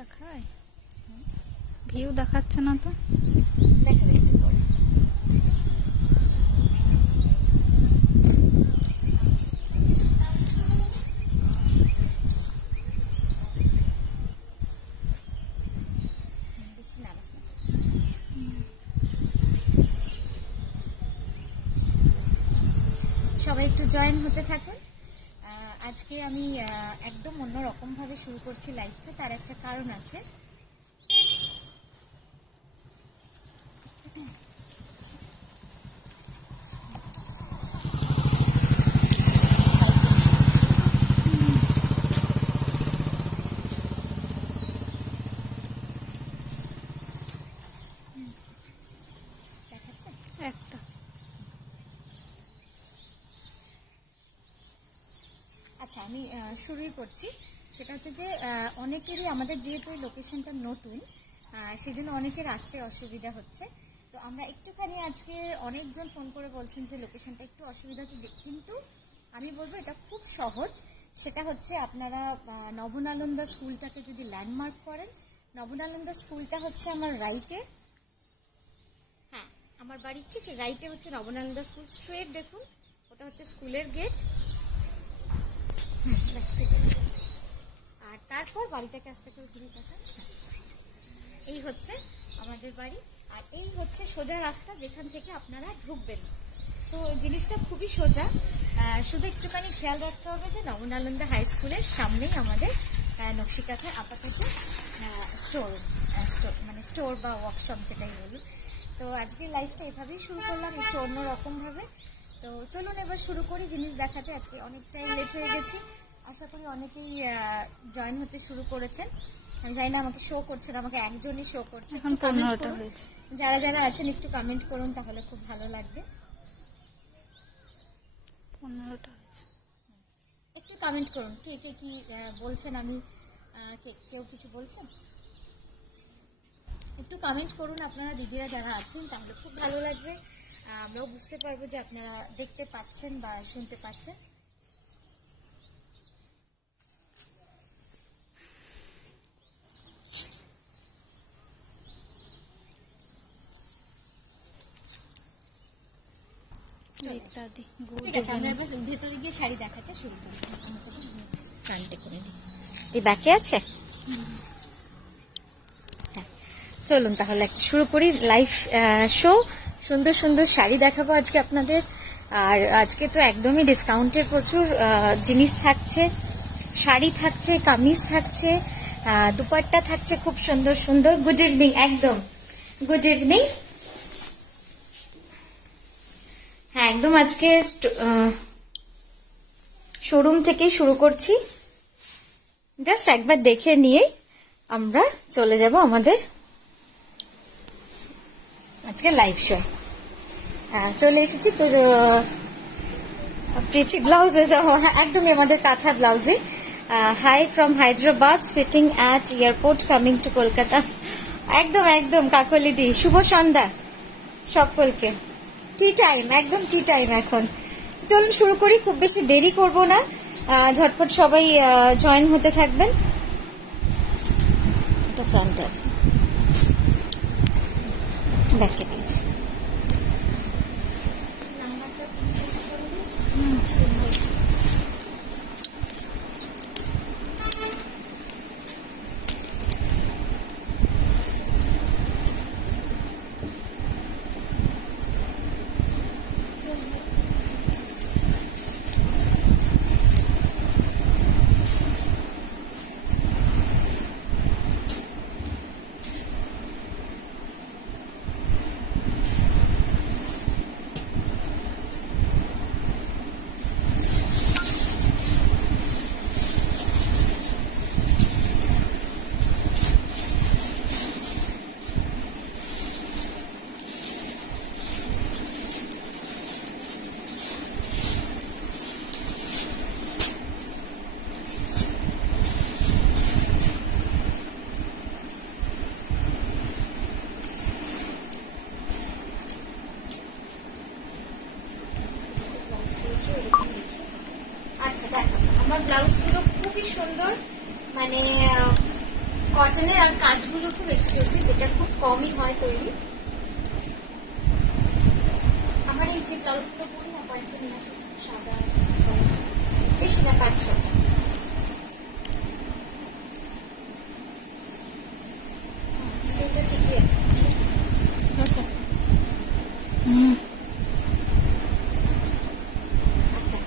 দেখায়, ভিউ দেখাচ্ছে না তো, দেখাবে একটু পরে। সবাই একটু জয়েন হতে থাকুন। আজকে আমি একদম অন্যরকম ভাবে শুরু করছি লাইভটা, তার একটা কারণ আছে। একটা আচ্ছা, আমি শুরুই করছি। সেটা হচ্ছে যে অনেকেরই আমাদের যেহেতু এই লোকেশনটা নতুন, সেজন্য অনেকের আসতে অসুবিধা হচ্ছে। তো আমরা একটুখানি আজকে অনেকজন ফোন করে বলছেন যে লোকেশনটা একটু অসুবিধা হচ্ছে, কিন্তু আমি বলবো এটা খুব সহজ। সেটা হচ্ছে আপনারা নবনালন্দা স্কুলটাকে যদি ল্যান্ডমার্ক করেন, নবনালন্দা স্কুলটা হচ্ছে আমার রাইটে, হ্যাঁ আমার বাড়ির ঠিক রাইটে হচ্ছে নবনালন্দা স্কুল। স্ট্রেট দেখুন, ওটা হচ্ছে স্কুলের গেট। আর তারপর বাড়িটাকে আস্তে করে ঘুরে দেখান। এই হচ্ছে আমাদের বাড়ি, আর এই হচ্ছে সোজা রাস্তা যেখান থেকে আপনারা ঢুকবেন। তো জিনিসটা খুবই সোজা, শুধু একটুখানি খেয়াল রাখতে হবে যে নবনালন্দা হাই স্কুলের সামনেই আমাদের নকশিকাথায় আপাতত স্টোর মানে স্টোর বা ওয়ার্কশপ যেটাই বলুন। তো আজকে লাইফটা এভাবেই শুরু করলাম, একটু অন্যরকমভাবে। তো চলুন এবার শুরু করি জিনিস দেখাতে। আজকে অনেকটাই লেট হয়ে গেছি, আশা করি অনেকেই জয়েন হতে শুরু করেছেন। আমি জানি না আমাকে শো করছে না, আমাকে একজনই শো করছে। এখন 15টা হয়েছে। যারা যারা আছেন একটু কমেন্ট করুন, তাহলে খুব ভালো লাগবে। 15টা হয়েছে, একটু কমেন্ট করুন কে কে কি বলছেন। আমি কেউ কিছু বলছেন? একটু কমেন্ট করুন আপনারা দিদিরা যারা আছেন, তাহলে খুব ভালো লাগবে। আমরাও বুঝতে পারবো যে আপনারা দেখতে পাচ্ছেন বা শুনতে পাচ্ছেন। ইত্যাদি। ঠিক আছে, আমরা এবার ভেতরে গিয়ে শাড়ি দেখাতে শুরু করি। ফ্রন্টে করে দিই, এই ব্যাকে আছে। চলুন তাহলে শুরু করি লাইভ শো। সুন্দর সুন্দর শাড়ি দেখাবো আজকে আপনাদের। আর আজকে তো একদমই ডিসকাউন্টের প্রচুর জিনিস থাকছে, শাড়ি থাকছে, কামিজ থাকছে, দুপাট্টা থাকছে খুব সুন্দর সুন্দর। গুড ইভিনিং, একদম গুড ইভিনিং। হ্যাঁ একদম আজকে শোরুম থেকেই শুরু করছি। জাস্ট একবার দেখে নিয়ে আমরা চলে যাব আমাদের আজকে লাইভ শো। চলে এসেছি তো প্রিচি ব্লাউজে যাবো, একদমই আমাদের কাঁথা ব্লাউজে। Hi from Hyderabad, sitting at airport coming to Kolkata. একদম একদম কাকলিদি, শুভ সন্ধ্যা সকলকে। টি টাইম, একদম টি টাইম এখন। চলুন শুরু করি, খুব বেশি দেরি করব না, ঝটপট সবাই জয়েন হতে থাকবেন। এটা ফ্রন্ট আছে, ব্যাকে দিয়েছি। আচ্ছা দেখো, আমার ব্লাউজগুলো খুবই সুন্দর, মানে কটনের আর কাজগুলো খুব এক্সক্লুসিভ, এটা খুব কমই হয় তৈরি। আমার এই যে ব্লাউজগুলো পরি না কয়েকটা নিয়ে আসে সাদা, বেশি না 5-6টা। এটা ঠিকই আছে। আচ্ছা আচ্ছা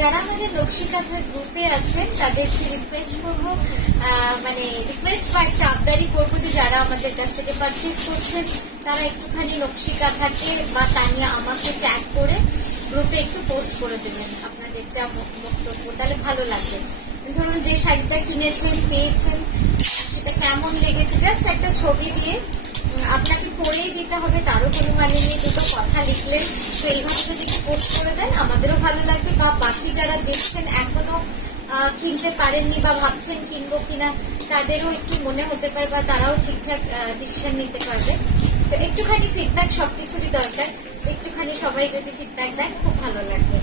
যারা আমাদের নকশি কাঁথার গ্রুপে আছেন তাদেরকে রিকোয়েস্ট করবো, মানে রিকোয়েস্ট বা একটা আবদারি করবো যে যারা আমাদের কাছ থেকে পারচেস করছেন তারা একটুখানি নকশি কাঁথাকে বা তানিয়া আমাকে ট্যাগ করে গ্রুপে একটু পোস্ট করে দেবেন আপনাদের যা বক্তব্য, তাহলে ভালো লাগবে। ধরুন যে শাড়িটা কিনেছেন পেয়েছেন সেটা কেমন লেগেছে, জাস্ট একটা ছবি দিয়ে, আপনাকে পড়েই দিতে হবে তারও কোনো মানে নেই, দুটো কথা লিখলেন। তো এইভাবে যদি পোস্ট করে দেন আমাদেরও ভালো লাগবে, বা বাকি যারা দেখছেন এখনো কিনতে পারেননি বা ভাবছেন কিনবো কিনা তাদেরও একটু মনে হতে পারে বা তারাও ঠিকঠাক ডিসিশন নিতে পারবে। তো একটুখানি ফিডব্যাক সবকিছুরই দরকার, একটুখানি সবাই যদি ফিডব্যাক দেন খুব ভালো লাগবে।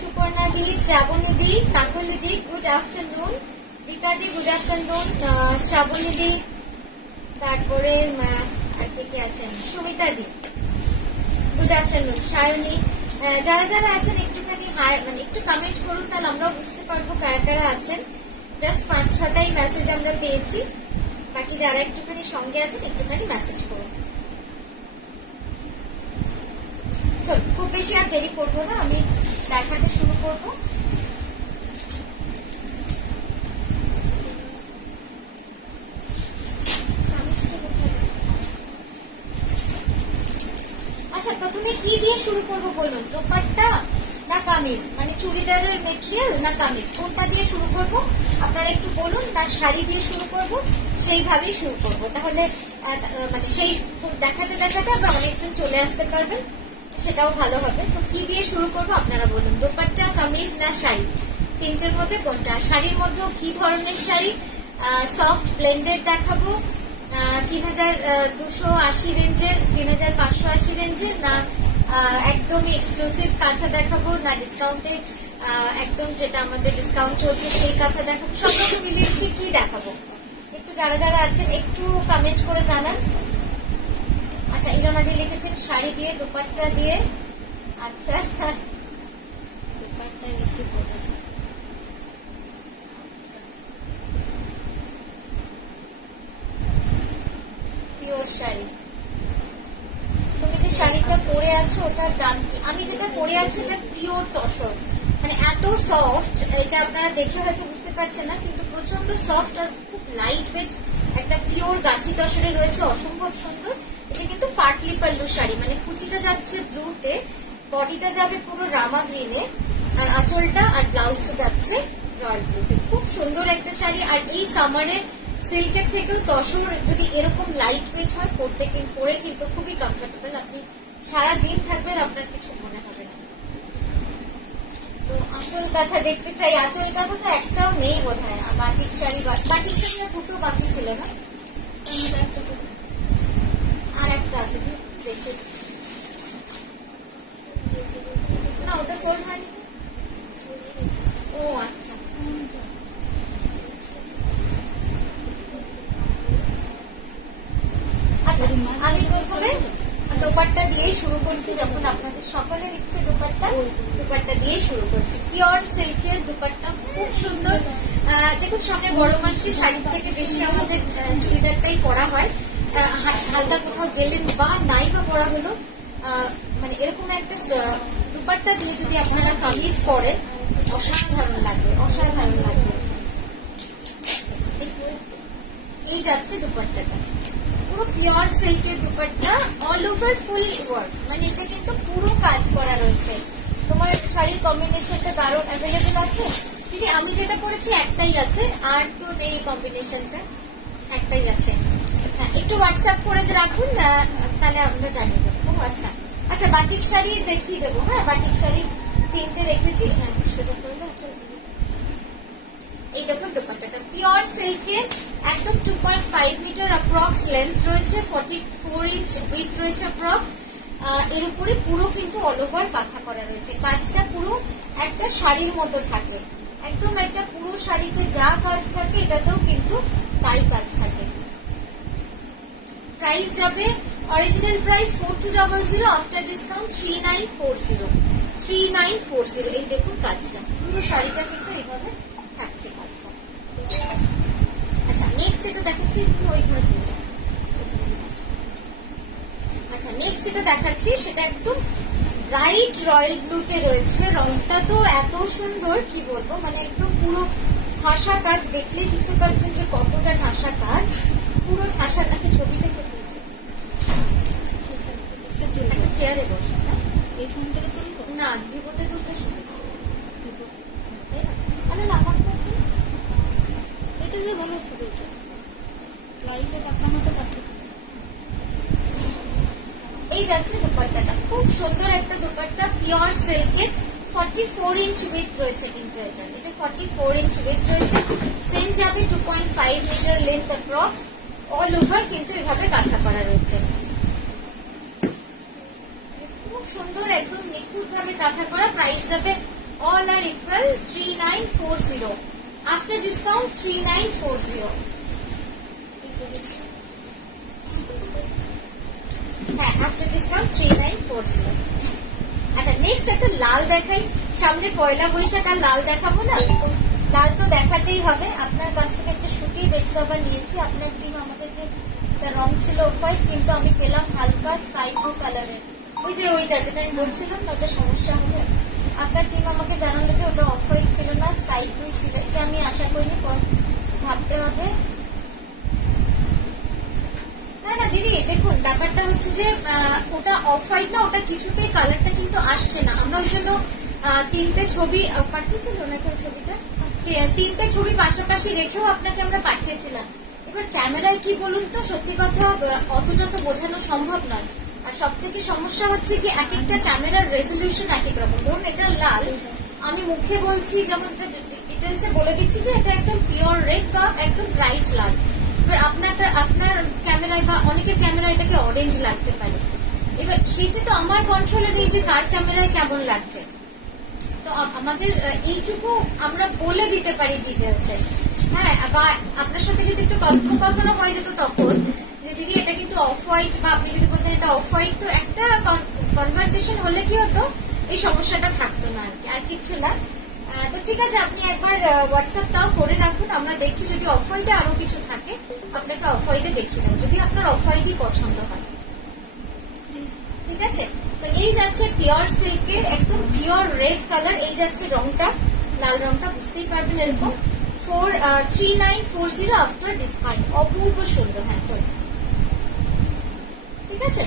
সুপর্ণা দি, শ্রাবণী দি, কাকলি দি, গুড আফটারনুন। রীতা দি, গুড আফটারনুন। শ্রাবণী দি, তারপরে আর কে আছেন, সুমিতা দি, গুড আফটারনুন। সায়নী, যারা যারা আছেন একটুখানি মানে একটু কমেন্ট করুন, তাহলে আমরাও বুঝতে পারবো কারা কারা আছেন। জাস্ট 5-6টাই মেসেজ আমরা পেয়েছি, বাকি যারা একটুখানি সঙ্গে আছেন একটুখানি মেসেজ করুন। চল, খুব বেশি আর দেরি করবো না, আমি দেখাতে শুরু করবো। আচ্ছা, প্রথমে কি দিয়ে শুরু করবো বলুন? দোপাট্টা না কামিজ, মানে চুড়িদারের মেটেরিয়াল না কামিজ, কোনটা দিয়ে শুরু করব আপনারা একটু বলুন। না শাড়ি দিয়ে শুরু করব, সেইভাবেই শুরু করব, তাহলে মানে সেই দেখাতে দেখাতে আবার অনেকজন চলে আসতে পারবেন, সেটাও ভালো হবে। তো কি দিয়ে শুরু করব আপনারা বলুন, দোপাট্টা, কামিজ না শাড়ি? তিনটের মধ্যে কোনটা? শাড়ির মধ্যেও কি ধরনের শাড়ি? সফট ব্লেন্ডেড দেখাবো 3280 রেঞ্জের, 3580 রেঞ্জের, না একদমই এক্সক্লুসিভ কাঁথা দেখাবো, না ডিসকাউন্টে একদম যেটা আমাদের ডিসকাউন্ট চলছে সেই কাঁথা দেখাবো? সব রকম মিলিয়ে কি দেখাবো একটু যারা যারা আছেন একটু কমেন্ট করে জানান। আচ্ছা, ইরামাদি লিখেছেন শাড়ি দিয়ে, দোপাট্টা দিয়ে। আচ্ছা, দোপাট্টা বেশি পড়েছে। পিওর শাড়ি, তুমি যে শাড়িটা পরে আছো ওটার দাম কি? আমি যেটা পরে আছি এটা পিওর তসর, মানে এত সফট, এটা আপনারা দেখে হয়তো বুঝতে পারছেন না, কিন্তু প্রচন্ড সফট আর খুব লাইট ওয়েট, একটা পিওর গাছি তসরে রয়েছে, অসম্ভব সুন্দর। এটা কিন্তু পার্টলি পাল্লু শাড়ি, মানে কুচিটা যাচ্ছে ব্লুতে, বডিটা যাবে পুরো রামা গ্রিনে, আর আঁচলটা আর ব্লাউজটা যাচ্ছে রয়্যাল ব্লুতে। খুব সুন্দর একটা শাড়ি, আর এই সামারে সিল্কের থেকেও তসর যদি এরকম লাইট ওয়েট হয় পরে কিন্তু খুবই কমফোর্টেবল, আপনি সারা দিন থাকবেন আপনার কিছু মনে হবে না। তো আঁচল কাঁথা দেখতে চাই, আঁচল কাঁথা তো একটাও নেই বোধ হয়। বাটিক শাড়ি, বাটিক শাড়ি আর দুটো বাকি ছিল না, আর একটা আছে দেখে না, ওটা সোল্ড হয়নি। ও আচ্ছা, আচ্ছা আমি প্রথমে দোপাট্টা দিয়েই শুরু করছি, যখন আপনাদের সকলের ইচ্ছে দোপাট্টা দিয়ে শুরু করছি। পিওর সিল্কের দোপাট্টা, খুব সুন্দর। দেখুন সামনে গরম আসছে, শাড়ির থেকে বেশি আমাদের চুড়িদারটাই পরা হয়। হালকা কোথাও গেলেন বা নাই বা পরা হলো, মানে এরকম একটা দুপাট্টা দিয়ে যদি আপনারা কামিজ পরেন অসাধারণ লাগবে, অসাধারণ লাগবে। এই যাচ্ছে দুপাট্টাটা, পুরো পিওর সিল্কের দুপাট্টা, অল ওভার ফুল ওয়ার্ক, মানে এটা কিন্তু পুরো কাজ করা রয়েছে। তোমার শাড়ির কম্বিনেশনটা দারুণ অ্যাভেলেবল আছে দিদি। আমি যেটা পরেছি একটাই আছে, আর তো নেই কম্বিনেশনটা, একটাই আছে। হ্যাঁ, একটু হোয়াটসঅ্যাপ করে রাখুন, তাহলে আমরা জানিয়ে দেবো। ও আচ্ছা আচ্ছা, বাটিক শাড়ি দেখিয়ে দেবো। হ্যাঁ, বাটিক শাড়ি 3টে রেখেছি। হ্যাঁ, সোজা করে দাও। এই দেখুন দুপাট্টাটা পিওর সিল্কের, একদম 2.5 মিটার অ্যাপ্রক্স লেন্থ রয়েছে, 44 ইঞ্চ উইথ রয়েছে অ্যাপ্রক্স। এর উপরে পুরো কিন্তু অল ওভার কাঁথা করা রয়েছে। কাজটা পুরো একটা শাড়ির মতো থাকে, একদম একটা পুরো শাড়িতে যা কাজ থাকে এটাতেও কিন্তু তাই কাজ থাকে। প্রাইস যাবে অরিজিনাল প্রাইস 4200, আফটার ডিসকাউন্ট 3940। এই দেখুন কাজটা, পুরো শাড়িটা কিন্তু এইভাবে থাকছে কাজটা। আচ্ছা, নেক্সট যেটা দেখাচ্ছি, ওইখানে চলে যাবে। আচ্ছা, নেক্সট যেটা দেখাচ্ছি সেটা একদম ব্রাইট রয়্যাল ব্লুতে রয়েছে। রংটা তো এত সুন্দর, কি বলবো, মানে একদম পুরো ঠাসা কাজ, দেখলেই বুঝতে পারছেন যে কতটা ঠাসা কাজ, পুরো ঠাসা কাছে। ছবিটা কে তুলছে? একটা চেয়ারে বসে। এই ফোন থেকে তুলবো না, বিপদে তুললে সুবিধা, তাই না? আরে না, আমার এটা যে ভালো ছবিটা লাইভে দেখানো তো পাঠিয়ে দিচ্ছি। এই যাচ্ছে দুপাট্টাটা, খুব সুন্দর একটা দুপাট্টা, পিওর সিল্কের, 44 ইঞ্চ উইথ রয়েছে কিন্তু এটা 44 ইঞ্চ উইথ রয়েছে। সেম যাবে 2.5 metre length approx, all over কিন্তু এভাবে কাঁথা করা রয়েছে। খুব সুন্দর, একদম নিখুঁত ভাবে কাঁথা করা। প্রাইস যাবে অল আর ইকুয়াল 3940, আফটার ডিসকাউন্ট 3940। হ্যাঁ, আফটার ডিসকাউন্ট 3940। আচ্ছা, নেক্সট একটা লাল দেখাই। সামনে পয়লা বৈশাখ, আর লাল দেখাবো না? লাল তো দেখাতেই হবে। আপনার কাছ থেকে একটা সুতি বেড কভার নিয়েছি। আপনার টিম আমাদের যে রং ছিল অফ হোয়াইট, কিন্তু আমি পেলাম হালকা স্কাই ব্লু কালারের। ওই যে ওইটা যেটা আমি বলছিলাম না, ওটা সমস্যা হবে। আপনার টিম আমাকে জানালো যে ওটা অফ হোয়াইট ছিল না, স্কাই ব্লু ছিল। এটা আমি আশা করিনি, ভাবতে হবে। না না দিদি, দেখুন ব্যাপারটা হচ্ছে যে ওটা অফ হোয়াইট না, ওটা কিছুতেই কালারটা কিন্তু আসছে না। আমরা ওই জন্য 3টে ছবি পাঠিয়েছিল নাকি, ওই ছবিটা 3টে ছবি পাশাপাশি রেখেও আপনাকে আমরা পাঠিয়েছিলাম। এবার ক্যামেরায় কি বলুন তো, সত্যি কথা অতটা তো বোঝানো সম্ভব নয়। আর সব থেকে সমস্যা হচ্ছে কি, এক একটা ক্যামেরার রেজলিউশন এক এক রকম। ধরুন এটা লাল, আমি মুখে বলছি, যেমন ডিটেলসে বলে দিচ্ছি যে এটা একদম পিওর রেড বা একদম ব্রাইট লাল। এবার আপনার ক্যামেরায় বা অনেকের ক্যামেরায় এটাকে অরেঞ্জ লাগতে পারে। এবার সেটা তো আমার কন্ট্রোলে নেই যে কার ক্যামেরায় কেমন লাগছে। তো আমাদের এইটুকু আমরা বলে দিতে পারি ডিটেলসে। হ্যাঁ, বা আপনার সাথে যদি একটু কথোপকথনও হয়ে যেত তখন, যে দিদি এটা কিন্তু অফ হোয়াইট, বা আপনি যদি বলতেন এটা অফ হোয়াইট, তো একটা কনভারসেশন হলে কি হতো, এই সমস্যাটা থাকতো না আর কিচ্ছু না। তো ঠিক আছে, আপনি একবার হোয়াটসঅ্যাপটাও করে রাখুন, আমরা দেখছি যদি অফ হোয়াইটে আরো কিছু থাকে আপনাকে অফ হোয়াইটে দেখিয়ে দেবো, যদি আপনার অফ হোয়াইটই পছন্দ হয়। ঠিক আছে, তো এই যাচ্ছে পিওর সিল্কের একদম পিওর রেড কালার। এই যাচ্ছে রংটা, লাল রংটা, বুঝতেই পারবেন এরকম। 3940 আফটার ডিসকাউন্ট, অপূর্ব সুন্দর। হ্যাঁ, তো ঠিক আছে,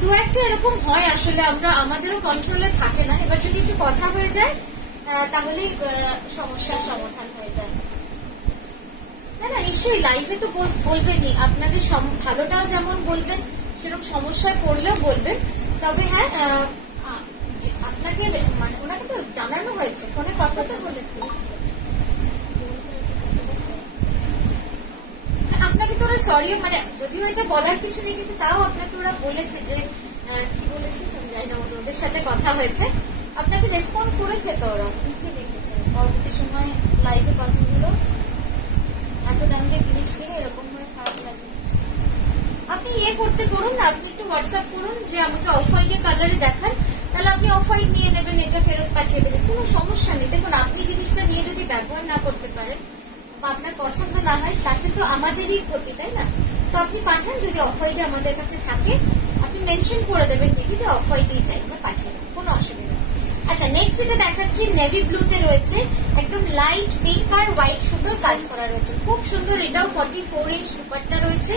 দু একটা এরকম হয় আসলে, আমাদেরও কন্ট্রোলে থাকে না। এবার যদি একটু কথা হয়ে যায় তাহলে সমস্যার সমাধান হয়ে যায়। না না, নিশ্চয়ই লাইভে তো বলবেনই, আপনাদের ভালোটাও যেমন বলবেন, সেরকম সমস্যায় পড়লেও বলবেন। তবে হ্যাঁ, আপনাকে মানে ওনাকে তো জানানো হয়েছে, ফোনে কথা তো বলেছি, আপনাকে তো ওরা সরি, মানে যদিও এটা বলার কিছু নেই, কিন্তু তাও আপনাকে ওরা বলেছে যে কি বলেছে সব যাই না, ওদের সাথে কথা হয়েছে, আপনাকে রেসপন্ড করেছে। তো ওরা লিখে রেখেছে পরবর্তী সময় লাইভে কথাগুলো, এত দাম দিয়ে জিনিস কিনে এরকম ভাবে খারাপ লাগে। আপনি করতে করুন না, আপনি একটু হোয়াটসঅ্যাপ করুন যে আমাকে অফ হোয়াইটের কালারে দেখান, তাহলে আপনি অফ হোয়াইট নিয়ে নেবেন, এটা ফেরত পাঠিয়ে দেবেন, কোনো সমস্যা নেই। দেখুন, আপনি জিনিসটা নিয়ে যদি ব্যবহার না করতে পারেন বা আপনার পছন্দ না হয়, তাতে তো আমাদেরই ক্ষতি, তাই না? তো আপনি পাঠান, যদি অফ হোয়াইটে আমাদের কাছে থাকে আপনি মেনশন করে দেবেন দিদি যে অফ হোয়াইটেই চাই, আমরা পাঠিয়ে দেবো, কোনো অসুবিধা নেই। আচ্ছা নেক্সট যেটা দেখাচ্ছি নেভি ব্লুতে রয়েছে, একদম লাইট পিঙ্ক আর হোয়াইট সুন্দর কাজ করা রয়েছে, খুব সুন্দর। এটাও 44 ইঞ্চ দুপাট্টা রয়েছে।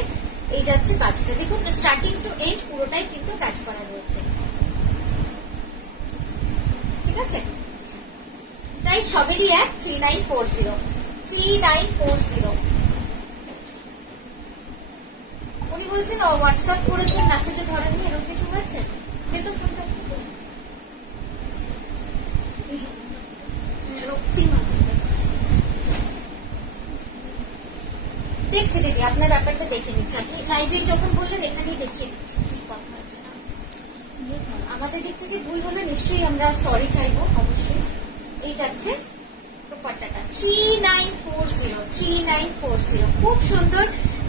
এই যাচ্ছে কাজটা, দেখুন স্টার্টিং টু এন্ড পুরোটাই কিন্তু কাজ করা রয়েছে, ঠিক আছে। প্রাইস সবেরই এক, 3940। উনি বলছেন হোয়াটসঅ্যাপ করেছেন, মেসেজে ধরেননি, এরকম কিছু হয়েছে? কিন্তু ফোনটা দেখছি দিদি, আপনার ব্যাপারটা দেখে নিচ্ছি। আপনি লাইভে যখন বললেন এখানেই দেখিয়ে দিচ্ছি কি কথা হয়েছে না হয়েছে। আমাদের দিক থেকে ভুল হলে নিশ্চয়ই আমরা সরি চাইবো, অবশ্যই। এই যাচ্ছে দুপাট্টাটা 3940, খুব সুন্দর।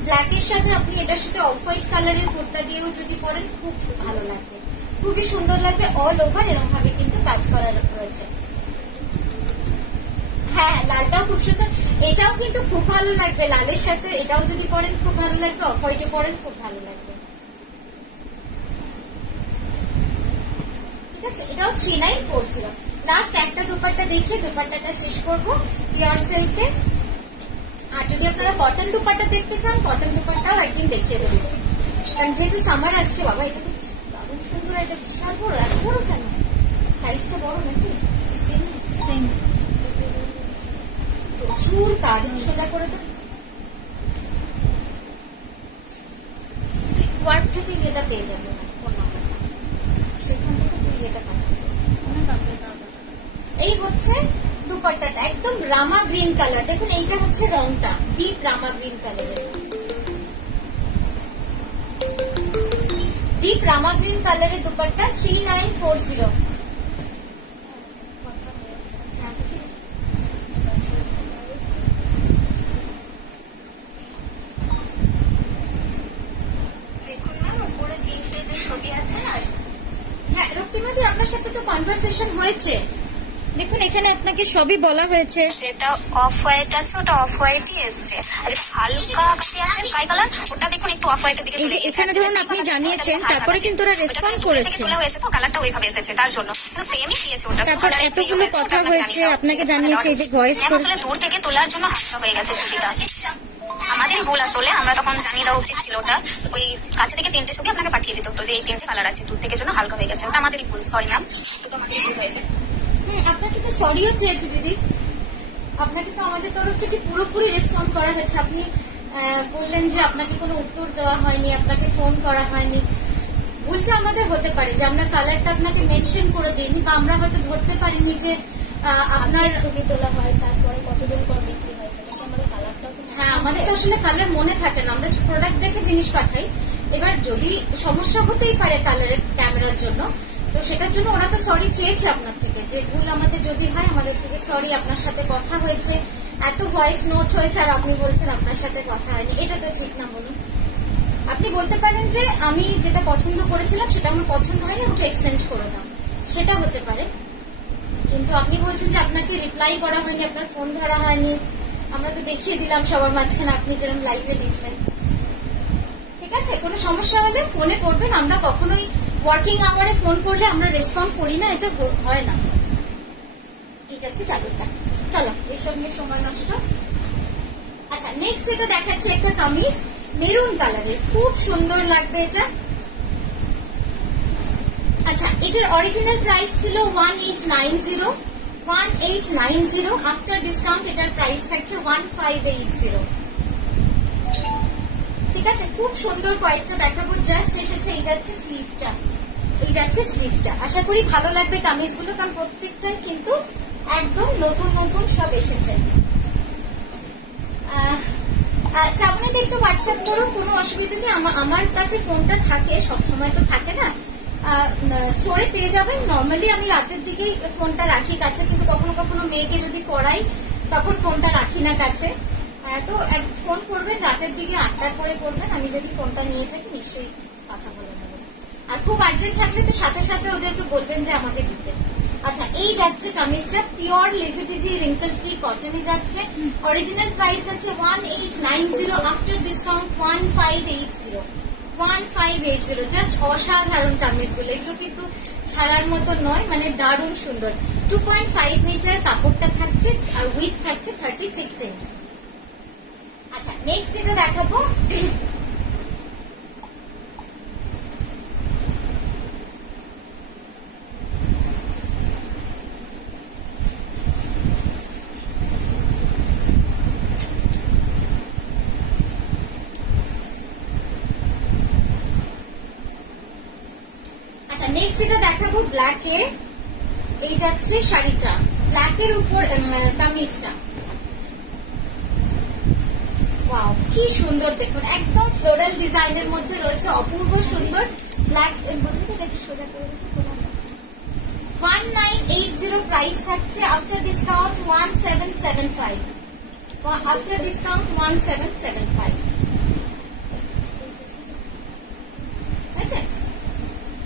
ব্ল্যাকের সাথে আপনি এটার সাথে অফ হোয়াইট কালারের কুর্তা দিয়েও যদি পরেন খুব ভালো লাগবে, খুবই সুন্দর লাগবে। অল ওভার এরকম ভাবে কিন্তু কাজ করা রয়েছে। হ্যাঁ লালটাও খুব সুন্দর, এটাও কিন্তু খুব ভালো লাগবে লালের সাথে, এটাও যদি পরেন খুব ভালো লাগবে, অফ হোয়াইটে পরেন খুব ভালো লাগবে, ঠিক আছে। এটাও 3940। লাস্ট একটা দুপাট্টা দেখিয়ে দুপাট্টাটা শেষ করবো, পিওর সিল্কে। আর যদি আপনারা কটন দুপাট্টা দেখতে চান, কটন দুপাট্টাও একদিন দেখিয়ে দেবো, কারণ যেহেতু সামার আসছে। বাবা এটা খুব দারুণ সুন্দর, এটা বিশাল বড়, এত বড় কেন? সাইজটা বড় নাকি? সেম প্রচুর কাজ, সোজা করে দেন। ওয়ার্ক থেকে এটা পেয়ে যাবে ফোন নাম্বারটা, সেখান থেকে তুই এটা পাঠাবি। এই হচ্ছে দুপাট্টাটা, একদম রামা গ্রিন কালার। দেখুন এইটা হচ্ছে রংটা ডিপ রামা গ্রিন কালারের, ডিপ রামা গ্রিন কালারের দুপাট্টা 3940। হ্যাঁ রক্তিমাদি, আপনার সাথে তো কনভারসেশন হয়েছে, দেখুন এখানে আপনাকে সবই বলা হয়েছে। যেটা অফ হোয়াইট আছে ওটা অফ হোয়াইটই এসছে, আর হালকা কাটি আছে স্কাই কালার, ওটা দেখুন একটু অফ হোয়াইটের দিকে চলে গেছে। এখানে ধরুন আপনি জানিয়েছেন, তারপরে কিন্তু ওরা রেসপন্ড করেছে, তোলা হয়েছে তো কালারটা ওইভাবে এসেছে, তার জন্য কিন্তু সেমই দিয়েছে ওটা। তারপর এতগুলো কথা হয়েছে, আপনাকে জানিয়েছে, এই যে ভয়েস করে আসলে দূর থেকে তোলার জন্য হালকা হয়ে গেছে ছবিটা, আমাদের ভুল আসলে, আমরা তখন জানিয়ে দেওয়া উচিত ছিল। ওটা ওই কাছে থেকে 3টে ছবি আপনাকে পাঠিয়ে দিত, তো যে এই 3টে কালার আছে দূর থেকে জন্য হালকা হয়ে গেছে, ওটা আমাদেরই ভুল, সরি ম্যাম, ওটা আমাদেরই ভুল হয়েছে। আপনাকে তো সরিও চেয়েছি দিদি, আপনাকে তো আমাদের তরফ থেকে পুরোপুরি রেসপন্ড করা হয়েছে। আপনি বললেন যে আপনাকে কোনো উত্তর দেওয়া হয়নি, আপনাকে ফোন করা হয়নি। ভুলটা আমাদের হতে পারে যে আমরা কালারটা আপনাকে মেনশন করে দিইনি, বা আমরা হয়তো ধরতে পারিনি যে আপনার ছবি তোলা হয় তারপরে কতদিন পর বিক্রি হয়, সেটাকে আমাদের কালারটাও তো। হ্যাঁ আমাদের তো আসলে কালার মনে থাকে না, আমরা প্রোডাক্ট দেখে জিনিস পাঠাই। এবার যদি সমস্যা হতেই পারে কালারের ক্যামেরার জন্য, তো সেটার জন্য ওরা তো সরি চেয়েছে আপনার থেকে, যে ভুল আমাদের যদি হয় আমাদের থেকে সরি, আপনার সাথে কথা হয়েছে, এত ভয়েস নোট হয়েছে আর আপনি বলছেন আপনার সাথে কথা হয়নি, এটা তো ঠিক না বলুন। আপনি বলতে পারেন যে আমি যেটা পছন্দ করেছিলাম সেটা আমার পছন্দ হয়নি, ওকে এক্সচেঞ্জ করে দাও, সেটা হতে পারে। কিন্তু আপনি বলছেন যে আপনাকে রিপ্লাই করা হয়নি, আপনার ফোন ধরা হয়নি, আমরা তো দেখিয়ে দিলাম সবার মাঝখানে আপনি যেরকম লাইভে লিখলেন, ঠিক আছে। কোনো সমস্যা হলে ফোনে করবেন, আমরা কখনোই ওয়ার্কিং আওয়ারে ফোন করলে আমরা রেসপন্ড করি না, এটা হয় না। এই যাচ্ছে চাদরটা, চলো এসব নিয়ে সময় নষ্ট। আচ্ছা নেক্সট এটা দেখাচ্ছে একটা কামিজ মেরুন কালারের, খুব সুন্দর লাগবে এটা। আচ্ছা এটার অরিজিনাল প্রাইস ছিল 1890, আফটার ডিসকাউন্ট এটার প্রাইস থাকছে 1580, ঠিক আছে। খুব সুন্দর, কয়েকটা দেখাবো, জাস্ট এসেছে। এই যাচ্ছে স্লিভটা, এই যাচ্ছে স্লিভটা। আশা করি ভালো লাগবে কামিজগুলো, কারণ প্রত্যেকটাই কিন্তু একদম নতুন নতুন সব এসেছে। শ্রাবণীতে একটু হোয়াটসঅ্যাপ করুন, কোনো অসুবিধা নেই। আমার কাছে ফোনটা থাকে, সবসময় তো থাকে না, স্টোরে পেয়ে যাবেন। নর্মালি আমি রাতের দিকেই ফোনটা রাখি কাছে, কিন্তু কখনো কখনো মেয়েকে যদি করাই তখন ফোনটা রাখি না কাছে। তো ফোন করবেন রাতের দিকে 8টার পরে করবেন, আমি যদি ফোনটা নিয়ে থাকি নিশ্চয়ই কথা বলে নেব। আর খুব আর্জেন্ট থাকলে তো সাথে সাথে ওদেরকে বলবেন যে আমাকে দিতে, আচ্ছা এই যাচ্ছে কামিজটা পিওর লেজি বিজি রিঙ্কল ফ্রি কটনে যাচ্ছে। অরিজিনাল প্রাইস আছে 1890, আফটার ডিসকাউন্ট 1580। জাস্ট অসাধারণ কামিজগুলো, এগুলো কিন্তু ছাড়ার মতো নয়, মানে দারুণ সুন্দর। 2.5 মিটার কাপড়টা থাকছে আর উইথ থাকছে 36 ইঞ্চ। আচ্ছা নেক্সট যেটা দেখাবো, নেক্সট যেটা দেখাবো ব্ল্যাকে, এই যাচ্ছে শাড়িটা, ব্ল্যাকের উপর কামিজটা। ওয়াও কি সুন্দর দেখুন, একদম ফ্লোরাল ডিজাইনের মধ্যে রয়েছে, অপূর্ব সুন্দর। ব্ল্যাক এটা কি সোজা করে দিতে 1980 প্রাইস থাকছে, আফটার ডিসকাউন্ট 1775। After discount 1775। আচ্ছা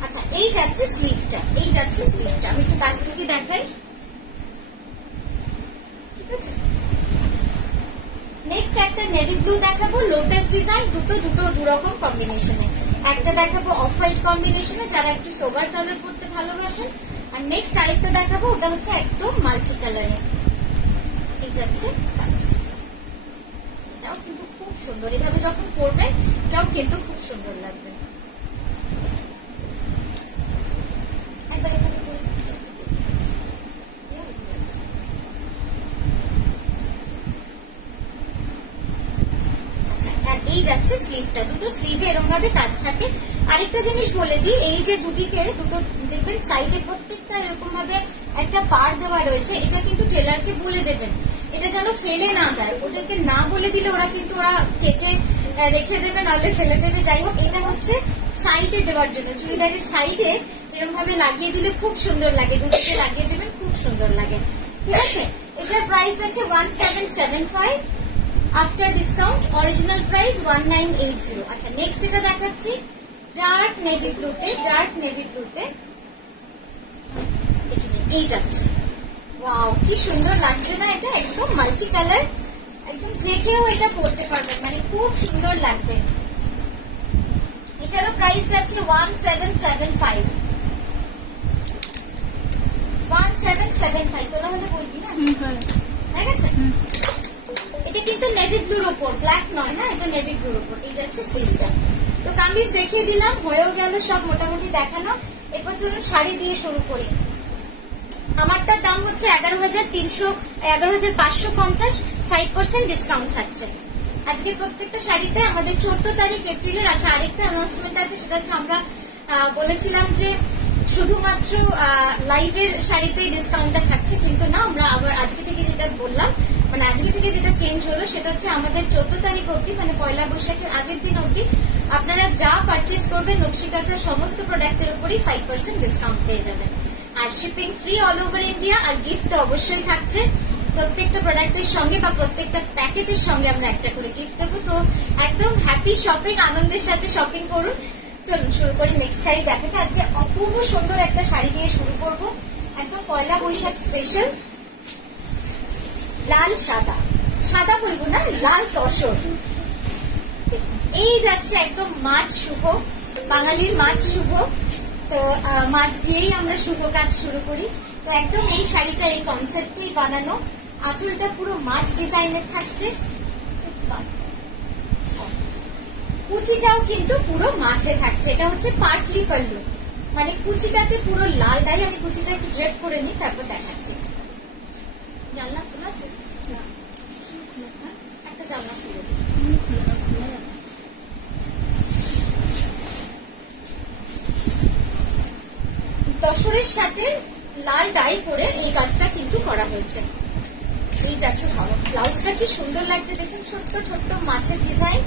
আচ্ছা এই যাচ্ছে স্লিভটা, আমি একটু কাছ থেকে দেখাই, ঠিক আছে। নেক্সট একটা নেভি ব্লু দেখাবো, লোটাস ডিজাইন, দুটো দুরকম কম্বিনেশনে। একটা দেখাবো অফ হোয়াইট কম্বিনেশনে, যারা একটু সোবার কালার পড়তে ভালোবাসেন। আর নেক্সট আরেকটা দেখাবো, ওটা হচ্ছে একদম মাল্টি কালারে। এই যাচ্ছে কালারটা, এটাও কিন্তু খুব সুন্দর, এভাবে যখন পরবে এটাও কিন্তু খুব সুন্দর লাগবে। এই যাচ্ছে স্লিভটা, দুটো স্লিভে এরকম ভাবে কাজ থাকে। আরেকটা জিনিস বলে দিই, এই যে দুদিকে দুটো দেখবেন সাইডে প্রত্যেকটা এরকম ভাবে একটা পার দেওয়া রয়েছে, এটা কিন্তু টেলারকে বলে দেবেন, এটা যেন ফেলে না দেয়। ওদেরকে না বলে দিলে ওরা কিন্তু কেটে রেখে দেবে, নাহলে ফেলে দেবে। যাই হোক, এটা হচ্ছে সাইডে দেওয়ার জন্য, চুড়িদারের সাইডে এরকম ভাবে লাগিয়ে দিলে খুব সুন্দর লাগে, দুদিকে লাগিয়ে দেবেন, খুব সুন্দর লাগে, ঠিক আছে। এটার প্রাইস আছে 1775, আফটার ডিসকাউন্ট অরিজিনাল প্রাইস 1980। আচ্ছা নেক্সট এটা দেখাচ্ছি ডার্ক নেভি ব্লুতে, এই যাচ্ছে। ওয়াও কি সুন্দর লাগছে না, এটা একদম মাল্টি কালার, একদম যে কেউ এটা পরতে পারবেন, মানে খুব সুন্দর লাগবে। এটারও প্রাইস যাচ্ছে 1775। 1775 তোরা হলে বলবি না, ঠিক আছে। এটা কিন্তু নেভি ব্লুর ওপর, ব্ল্যাক নয়, হ্যাঁ এটা নেভি ব্লুর ওপর। এই যাচ্ছে স্লিভটা। তো কামিজ দেখিয়ে দিলাম, হয়েও গেল সব মোটামুটি দেখানো। এরপর চলুন শাড়ি দিয়ে শুরু করি। আমারটার দাম হচ্ছে 11,550, 5% ডিসকাউন্ট থাকছে আজকে প্রত্যেকটা শাড়িতে। আমাদের 14 তারিখ এপ্রিলের আছে আরেকটা অ্যানাউন্সমেন্ট আছে, সেটা হচ্ছে আমরা বলেছিলাম যে শুধুমাত্র লাইভের শাড়িতেই ডিসকাউন্টটা থাকছে, কিন্তু না, আমরা আবার আজকে থেকে যেটা বললাম, মানে আজকে থেকে যেটা চেঞ্জ হলো সেটা হচ্ছে আমাদের 14 তারিখ অবধি, মানে পয়লা বৈশাখের আগের দিন অবধি আপনারা যা পারচেস করবেন নকশিকাঁথার সমস্ত প্রোডাক্টের উপরই 5% ডিসকাউন্ট পেয়ে যাবেন। আর shipping free all over India. আর গিফট তো অবশ্যই থাকছে, প্রত্যেকটা প্রোডাক্টের সঙ্গে বা প্রত্যেকটা প্যাকেটের সঙ্গে আমরা একটা করে গিফট দেবো। তো একদম হ্যাপি শপিং, আনন্দের সাথে শপিং করুন। চলুন শুরু করি নেক্সট শাড়ি দেখাতে। আজকে অপূর্ব সুন্দর একটা শাড়ি দিয়ে শুরু করব, একদম পয়লা বৈশাখ স্পেশাল। লাল সাদা বলবো না, লাল তসর। এই যাচ্ছে একদম মাছ শুভ, বাঙালির মাছ শুভ, তো মাছ দিয়েই আমরা শুভ কাজ শুরু করি। তো একদম এই শাড়িটা এই কনসেপ্টেই বানানো, আঁচলটা পুরো মাছ ডিজাইনের থাকছে, কুচিটাও কিন্তু পুরো মাছে থাকছে। এটা হচ্ছে পাটলি পাল্লু, মানে কুচিটাতে পুরো লাল ডাই। আমি কুচিটা একটু ড্রেপ করে নিই, তারপর দেখাচ্ছি। জানলা খোলা আছে, একটা জানলা খুলে দিই। তসরের সাথে লাল ডাই করে এই কাজটা কিন্তু করা হয়েছে। এই যাচ্ছে ব্লাউজটা কি সুন্দর লাগছে দেখুন, ছোট্ট ছোট্ট মাছের ডিজাইন,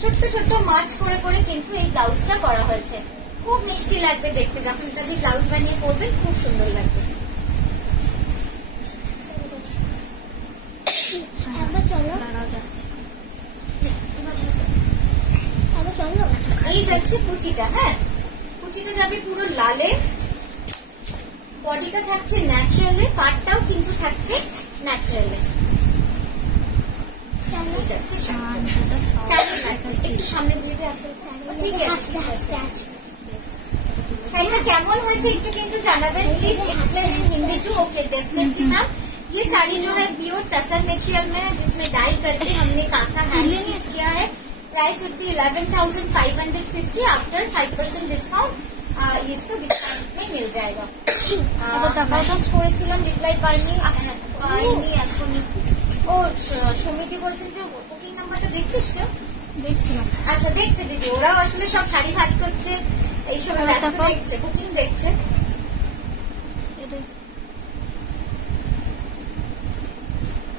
ছোট্ট ছোট্ট মাছ করে করে কিন্তু এই ব্লাউজটা করা হয়েছে। খুব মিষ্টি লাগবে দেখতে, যখন এটা দিয়ে ব্লাউজ বানিয়ে পরবেন খুব সুন্দর লাগবে। এই যাচ্ছে কুচিটা, হ্যাঁ কুচিটা যাবে পুরো লালে, বডিটা থাকছে ন্যাচারালে, পাটটাও কিন্তু থাকছে ন্যাচারালে। যাচ্ছে একটু সামনে দিয়ে দিয়ে আসলে ঠিক আছে। শাড়িটা কেমন হয়েছে একটু কিন্তু জানাবেন please, explain in Hindi too. Okay definitely ma'am. ये साड़ी जो है प्योर टसर मटेरियल में है, जिसमें डाई करके हमने काथा हैंड स्टिच किया है। Price would be 11,550 after 5% discount. इसको डिस्काउंट में मिल जाएगा। মেসেজ করেছিলাম, রিপ্লাই পাইনি এখনই। ও সমিতি বলছেন যে বুকিং নাম্বারটা দেখছিস তো? দেখছিলাম। আচ্ছা দেখছে দিদি, ওরাও আসলে সব শাড়ি ভাজ করছে, এইসব ব্যস্ত দেখছে, বুকিং দেখছে।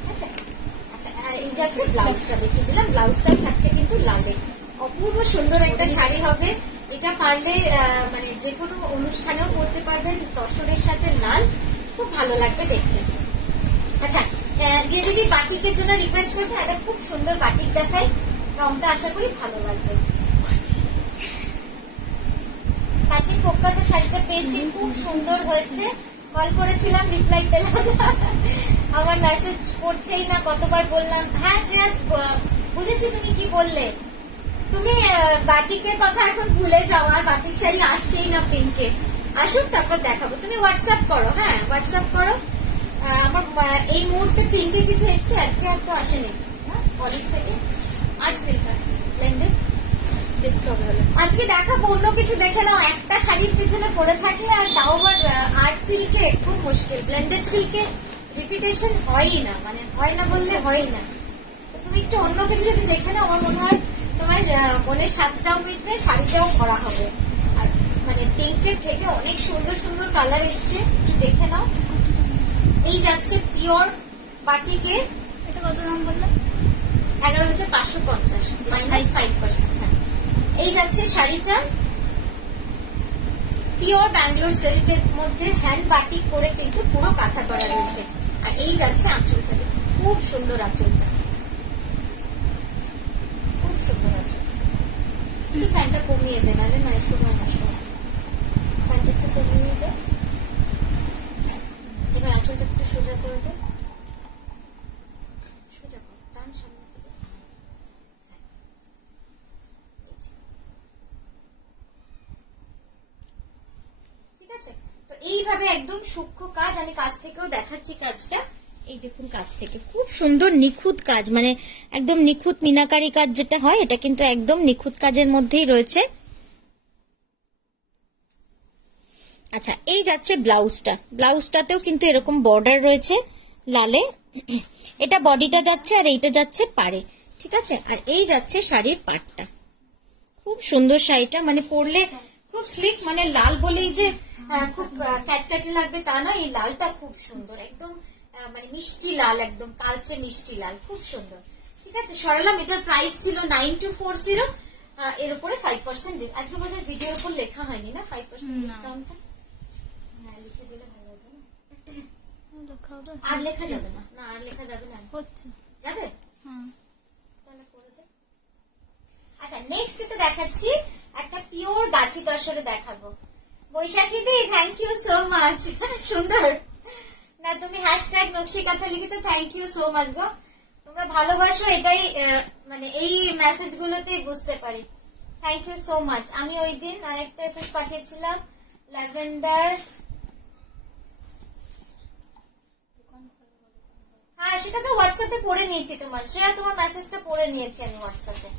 আচ্ছা আচ্ছা, আর এই যাচ্ছে ব্লাউজটা দেখিয়ে দিলাম। ব্লাউজটাও থাকছে কিন্তু লালে, অপূর্ব সুন্দর একটা শাড়ি হবে। এটা পারলে মানে যে কোনো অনুষ্ঠানেও পরতে পারবেন, তসরের সাথে লাল, খুব ভালো লাগবে দেখতে। আচ্ছা, যে দিদি বাটিকের জন্য রিকোয়েস্ট করছে, এটা খুব সুন্দর বাটিক দেখাই, রংটা আশা করি ভালো লাগবে। বাটিক ফোকাতে শাড়িটা পেয়েছি, খুব সুন্দর হয়েছে। কল করেছিলাম, রিপ্লাই পেলাম না, আমার মেসেজ করছেই না, কতবার বললাম। হ্যাঁ শ্রেয়া, বুঝেছি তুমি কি বললে। তুমি বাটিকের কথা এখন ভুলে যাও, আর বাটিক শাড়ি আসছেই না পিঙ্কে। আসুক তারপর দেখাবো, তুমি হোয়াটসঅ্যাপ করো। হ্যাঁ হোয়াটসঅ্যাপ করো। আমার এই মুহূর্তে পিঙ্কে কিছু এসছে, আজকে আর তো আসেনি কলেজ থেকে। আর্ট সিল্ক ব্লেন্ডেড দেখতে হবে, আজকে দেখাবো। অন্য কিছু দেখে নাও, একটা শাড়ির পিছনে পড়ে থাকলে আর তাও আবার আর্ট সিল্কে খুব মুশকিল। ব্লেন্ডেড সিল্কে রিপিটেশন হয়ই না, মানে হয় না বললে হয়ই না। তুমি একটু অন্য কিছু যদি দেখে নাও, আমার মনে হয় তোমার মনের স্বাদটাও মিটবে, শাড়িটাও ভরা হবে। আর মানে পিঙ্কের থেকে অনেক সুন্দর সুন্দর কালার এসছে, একটু দেখে নাও। এই যাচ্ছে পিওর বাটিকে। এটা কত দাম বললে? 11,550 -5%। হ্যাঁ, এই যাচ্ছে শাড়িটা পিওর ব্যাঙ্গালোর সিল্কের মধ্যে, হ্যান্ড বাটিক করে কিন্তু পুরো কাঁথা করা রয়েছে। আর এই যাচ্ছে আঁচলটা, খুব সুন্দর আঁচলটা, খুব সুন্দর আঁচলটা। একটু ফ্যানটা কমিয়ে দে, নাহলে মানে সময় নষ্ট হয়। ফ্যানটা একটু কমিয়ে দে। এবার আঁচলটা একটু সোজা করে দে, সোজা কর, টান সামনে। ঠিক আছে, তো এইভাবে একদম সূক্ষ্ম কাজ, আমি কাছ থেকেও দেখাচ্ছি কাজটা। এই দেখুন কাজ থেকে খুব সুন্দর নিখুঁত কাজ, মানে একদম নিখুঁত মিনাকারি কাজ যেটা হয়, এটা কিন্তু একদম নিখুঁত কাজের মধ্যেই রয়েছে। আচ্ছা, এই যাচ্ছে ব্লাউজটা। ব্লাউজটাতেও কিন্তু এরকম বর্ডার রয়েছে লালে। এটা বডিটা যাচ্ছে আর এইটা যাচ্ছে পাড়ে। ঠিক আছে, আর এই যাচ্ছে শাড়ির পাটটা। খুব সুন্দর শাড়িটা, মানে পরলে খুব স্লিক, মানে লাল বলেই যে খুব ক্যাটক্যাটে লাগবে তা না। এই লালটা খুব সুন্দর, একদম মানে মিষ্টি লাল, একদম কালচে মিষ্টি লাল, খুব সুন্দর। ঠিক আছে, সরালাম। এটার প্রাইস ছিল 9240, এর উপরে 5% ডিসকাউন্ট। আজকে বোধহয় ভিডিওর উপর লেখা হয়নি না 5% ডিসকাউন্টটা? লিখে দিলে ভালো হবে না? আর লেখা যাবে না, না আর লেখা যাবে না, হচ্ছে যাবে। তাহলে করে দে। আচ্ছা, নেক্সট যেটা দেখাচ্ছি, একটা পিওর গাছি তসরে দেখাবো। বৈশাখী দি, থ্যাংক ইউ সো মাচ। সুন্দর না, তুমি হ্যাশট্যাগ নকশি কথা লিখেছো, থ্যাংক ইউ সো মাচ গো। তোমরা ভালোবাসো, এটাই মানে এই মেসেজ গুলোতেই বুঝতে পারি। Thank you so much. আমি ওই দিন আরেকটা মেসেজ পাঠিয়েছিলাম, ল্যাভেন্ডার। হ্যাঁ, সেটা তো হোয়াটসঅ্যাপে পড়ে নিয়েছি তোমার, শ্রেয়া তোমার মেসেজটা পড়ে নিয়েছি আমি হোয়াটসঅ্যাপে।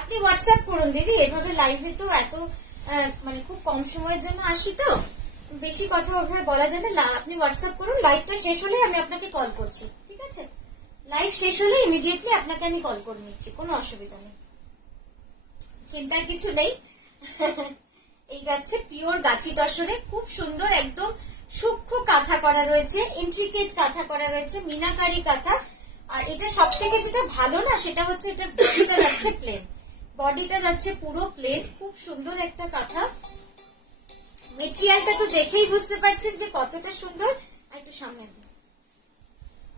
আপনি হোয়াটসঅ্যাপ করুন দিদি, এভাবে লাইভে তো এত মানে খুব কম সময়ের জন্য আসি, তো বেশি কথা ওখানে বলা যায় না। আপনি হোয়াটসঅ্যাপ করুন, লাইভটা শেষ হলে আমি আপনাকে কল করছি। ঠিক আছে, লাইভ শেষ হলে ইমিডিয়েটলি আপনাকে আমি কল করে নিচ্ছি, কোনো অসুবিধা নেই, চিন্তার কিছু নেই। এই যাচ্ছে পিওর গাছি তসরে, খুব সুন্দর একদম সূক্ষ্ম কাঁথা করা রয়েছে, ইন্ট্রিকেট কাঁথা করা রয়েছে, মিনাকারি কাঁথা। আর এটা সব থেকে যেটা ভালো না, সেটা হচ্ছে এটা বডিটা যাচ্ছে প্লেন, বডিটা যাচ্ছে পুরো প্লেন। খুব সুন্দর একটা কাঁথা, মেটেরিয়ালটা তো দেখেই বুঝতে পারছেন যে কতটা সুন্দর। আর একটু সামনে দিন,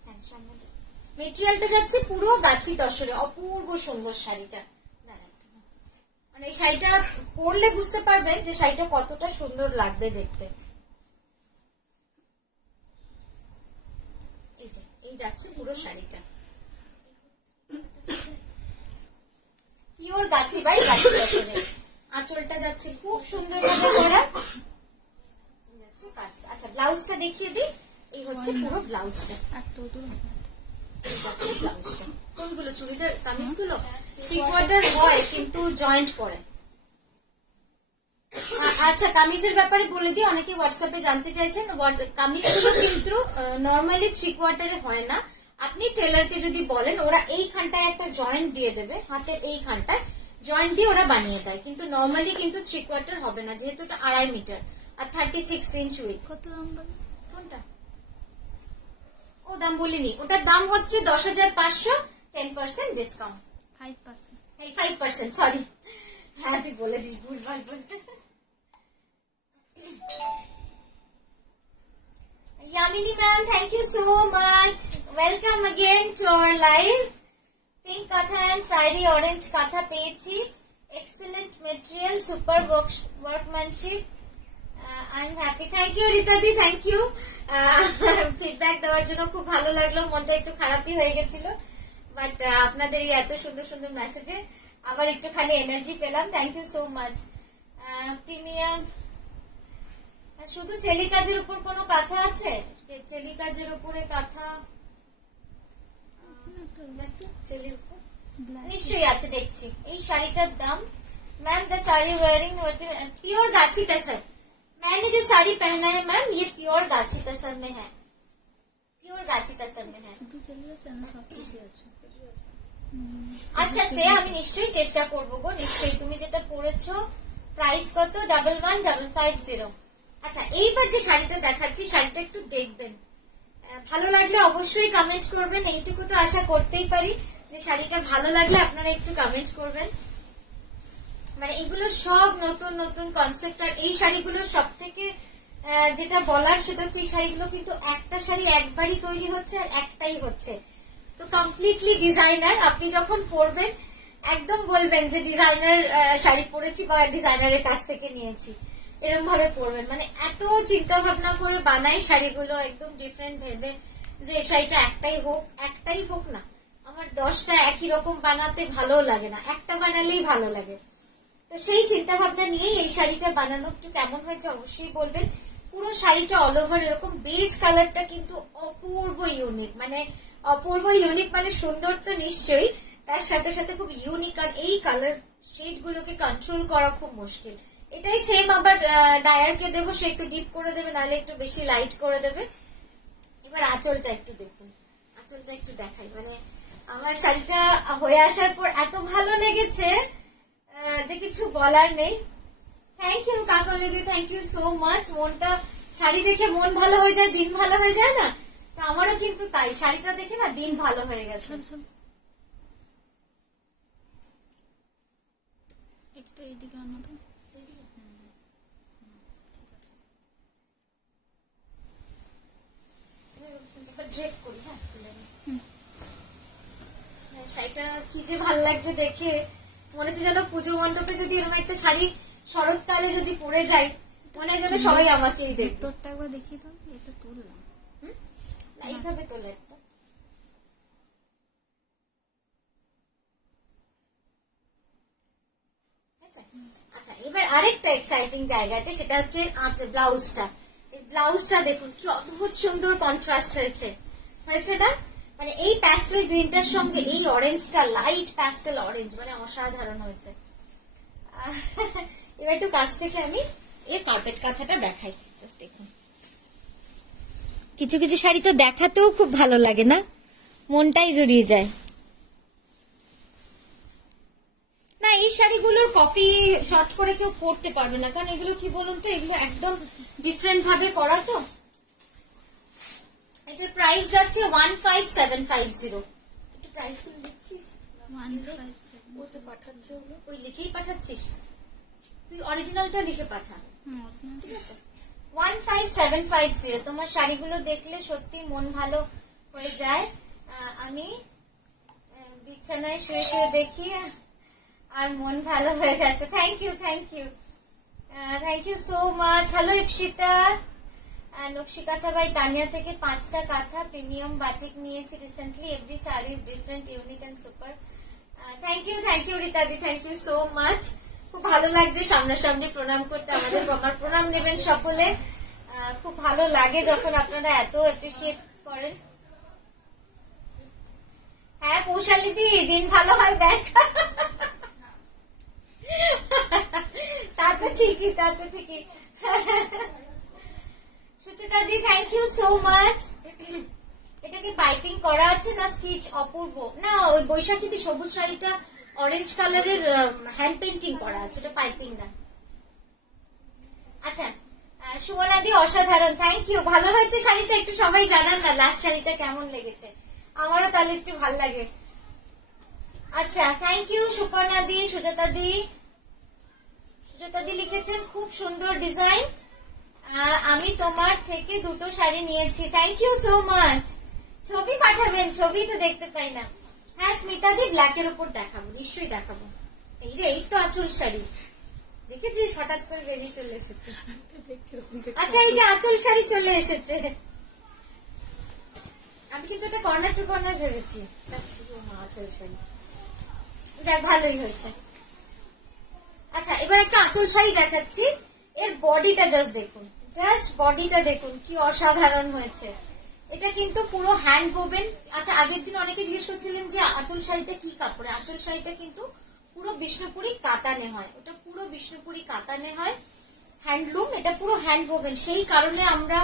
হ্যাঁ সামনে দিন। মেটেরিয়ালটা যাচ্ছে পুরো গাছি তসরে, অপূর্ব সুন্দর শাড়িটা। মানে এই শাড়িটা পরলে বুঝতে পারবেন যে শাড়িটা কতটা সুন্দর লাগবে দেখতে। এই যে এই যাচ্ছে পুরো শাড়িটা, পিওর গাছি বাই গাছি তসরে। আঁচলটা যাচ্ছে খুব সুন্দর ভাবে করা। আচ্ছা ব্লাউজটা দেখিয়ে দিই, এই হচ্ছে পুরো ব্লাউজটা। এই যাচ্ছে ব্লাউজটা। কোনগুলো চুড়িদার কামিজগুলো 3/4 হয় কিন্তু জয়েন্ট পরে। আচ্ছা কামিজের ব্যাপারে বলে দিই, অনেকে হোয়াটসঅ্যাপে জানতে চাইছেন। কামিজগুলো কিন্তু নর্মালি 3/4 হয় না। আপনি টেলারকে যদি বলেন ওরা এইখানটায় একটা জয়েন্ট দিয়ে দেবে, হাতের এইখানটায় জয়েন্ট দিয়ে ওরা বানিয়ে দেয়, কিন্তু নর্মালি কিন্তু 3/4 হবে না, যেহেতু ওটা 2.5 মিটার আর 36 ইঞ্চ উইথ। কত দাম বলো? কোনটা? ও দাম বলিনি, ওটার দাম হচ্ছে 10,500, 10% ডিসকাউন্ট। 5%। 5%, সরি। হ্যাঁ তুই বলে দিস, ভুলভাল বলে। Yamini ma'am, thank you so much. Welcome again to our live. Pink katha and Friday orange katha পেয়েছি। Excellent material, super workmanship. I'm happy. Thank you রিতাদি, thank you. Feedback দেওয়ার জন্য খুব ভালো লাগলো, মনটা একটু খারাপই হয়ে গেছিল, বাট আপনাদের এই এত সুন্দর সুন্দর মেসেজে আবার একটুখানি এনার্জি পেলাম। Thank you so much. Premium, শুধু চেলি কাজের উপর কোনো কথা আছে? চেলি কাজের উপরে কথা চেলির উপর নিশ্চয়ই আছে, দেখছি। এই শাড়িটার দাম ma'am the sari wearing pure गाछी तसर, मैंने जो साड़ी पहना है मैम ये प्योर गाछी तसर में है, प्योर गाछी तसर में है। আচ্ছা শ্রেয়া, আমি নিশ্চয়ই চেষ্টা করবো গো, নিশ্চয়ই। তুমি যেটা পড়েছো প্রাইস কত? 11,550। আচ্ছা এইবার যে শাড়িটা দেখাচ্ছি, শাড়িটা একটু দেখবেন, ভালো লাগলে অবশ্যই কমেন্ট করবেন। এইটুকু তো আশা করতেই পারি যে শাড়িটা ভালো লাগলে আপনারা একটু কমেন্ট করবেন। মানে এগুলো সব নতুন নতুন কনসেপ্ট। আর এই শাড়িগুলোর সব থেকে যেটা বলার সেটা হচ্ছে এই শাড়িগুলো কিন্তু একটা শাড়ি একবারই তৈরি হচ্ছে আর একটাই হচ্ছে, তো কমপ্লিটলি ডিজাইনার। আপনি যখন পরবেন একদম বলবেন যে ডিজাইনার শাড়ি পরেছি বা ডিজাইনারের কাছ থেকে নিয়েছি, এরকম ভাবে পরবেন। মানে এত চিন্তা ভাবনা করে বানাই শাড়িগুলো, একদম ডিফারেন্ট ভেবে যে শাড়িটা একটাই হোক না, আমার 10টা একই রকম বানাতে ভালো লাগে না, একটা বানালেই ভালো লাগে। তো সেই চিন্তা ভাবনা নিয়েই এই শাড়িটা বানানো। একটু কেমন হয়েছে অবশ্যই বলবেন। পুরো শাড়িটা অল ওভার এরকম, বেস কালারটা কিন্তু অপূর্ব ইউনিক, মানে অপূর্ব ইউনিক মানে সুন্দর তো নিশ্চয়ই, তার সাথে সাথে খুব ইউনিক। আর এই কালার শেড গুলোকে কন্ট্রোল করা খুব মুশকিল। এটাই সেম আবার ডায়ারকে দেবো, সে একটু ডিপ করে দেবে, নাহলে একটু বেশি লাইট করে দেবে। এবার আঁচলটা একটু দেখুন, আঁচলটা একটু দেখাই। মানে আমার শাড়িটা হয়ে আসার পর এত ভালো লেগেছে যে কিছু বলার নেই। থ্যাংক ইউ কাকা দিদি, থ্যাংক ইউ সো মাচ। মনটা, শাড়ি দেখে মন ভালো হয়ে যায়, দিন ভালো হয়ে যায় না? তো আমারও কিন্তু তাই, শাড়িটা দেখে না দিন ভালো হয়ে গেছে। একটু এইদিকে আনো তো। শাড়িটা কি যে ভালো লাগছে দেখে, মনে হচ্ছে যেন পুজো মণ্ডপে যদি এরকম একটা শাড়ি শরৎকালে যদি পরে যাই, মনে হয় যেন সবাই আমাকেই দেখবে। তোরটা একবার দেখিয়ে দাও, এটা তুললাম না এইভাবে তোলে একটা। আচ্ছা এবার আরেকটা এক্সাইটিং জায়গাতে, সেটা হচ্ছে ব্লাউজটা। এই ব্লাউজটা দেখুন কি অদ্ভুত সুন্দর কন্ট্রাস্ট হয়েছে না? মানে এই প্যাস্টেল গ্রিনটার সঙ্গে এই অরেঞ্জটা, লাইট প্যাস্টেল অরেঞ্জ, মানে অসাধারণ হয়েছে। এবার একটু কাছ থেকে আমি এই কার্পেট কাঁথাটা দেখাই, দেখুন। কিছু কিছু শাড়ি তো দেখাতেও খুব ভালো লাগে না, মনটাই জড়িয়ে যায়। না এই শাড়িগুলোর কপি চট করে কেউ করতে পারবে না, কারণ এগুলো কি বলুন তো, এগুলো একদম ডিফারেন্ট ভাবে করা। তো এটার প্রাইস যাচ্ছে 15,750। একটু প্রাইস গুলো লিখছিস? 157 ও তো পাঠাচ্ছে, ওই লিখেই পাঠাচ্ছিস? তুই অরিজিনালটা লিখে পাঠা, ঠিক আছে? 15750। তোমার শাড়িগুলো দেখলে সত্যি মন ভালো হয়ে যায়। আমি বিছানায় শুয়ে শুয়ে দেখি আর মন ভালো হয়ে গেছে। Thank you, thank you, thank you so much. Hello Ipsita. Nakshi Kantha by Tania থেকে 5টা কাঁথা প্রিমিয়াম বাটিক নিয়েছি recently. Every sari is different, unique and super. Thank you রীতাদি, থ্যাংক ইউ সো মাচ। খুব ভালো লাগছে সামনাসামনি প্রণাম করতে। আমার প্রণাম নেবেন সকলে। খুব ভালো লাগে যখন আপনারা এত অ্যাপ্রিসিয়েট করেন। হ্যাঁ পৌশালিদি, দিন ভালো হয় দেখ। তা তো ঠিকই। সুচিতা দি, থ্যাংক ইউ সো মাচ। এটা কি পাইপিং করা আছে না স্টিচ? অপূর্ব। না, ওই বৈশাখীতে সবুজ শাড়িটা অরেঞ্জ কালারের হ্যান্ড পেন্টিং করা আছে, এটা পাইপিং না। আচ্ছা, সুমনাদি অসাধারণ, থ্যাংক ইউ। ভালো হয়েছে শাড়িটা, একটু সবাই জানান না লাস্ট শাড়িটা কেমন লেগেছে, আমারও তাহলে একটু ভালো লাগে। আচ্ছা, থ্যাংক ইউ সুপর্ণাদি। সুজাতাদি লিখেছেন খুব সুন্দর ডিজাইন, আমি তোমার থেকে 2টো শাড়ি নিয়েছি। Thank you so much. ছবি পাঠাবেন, ছবি তো দেখতে পাই না। হ্যাঁ স্মিতাদি, ব্ল্যাকের উপর দেখাবো, নিশ্চয়ই দেখাবো। এই তো আঁচল শাড়ি দেখেছিস, হঠাৎ করে বেরিয়ে চলে এসেছে। আচ্ছা, এই যে আঁচল শাড়ি চলে এসেছে। আমি কিন্তু এটা কর্নার টু কর্নার ভেবেছি। আঁচল শাড়ি, যাক ভালোই হয়েছে। আচ্ছা, এবার একটা আঁচল শাড়ি দেখাচ্ছি। এর বডিটা জাস্ট বডিটা দেখুন কি অসাধারণ হয়েছে। এটা কিন্তু পুরো হ্যান্ড গোবেন। আচ্ছা, আগের দিন অনেকে জিজ্ঞেস করছিলেন যে আঁচল শাড়িটা কি কাপড়ে। আঁচল শাড়িটা কিন্তু পুরো বিষ্ণুপুরি কাতানে হয়, ওটা পুরো বিষ্ণুপুরি কাতানে হয়, হ্যান্ডলুম। এটা পুরো হ্যান্ড গোবেন। সেই কারণে আমরা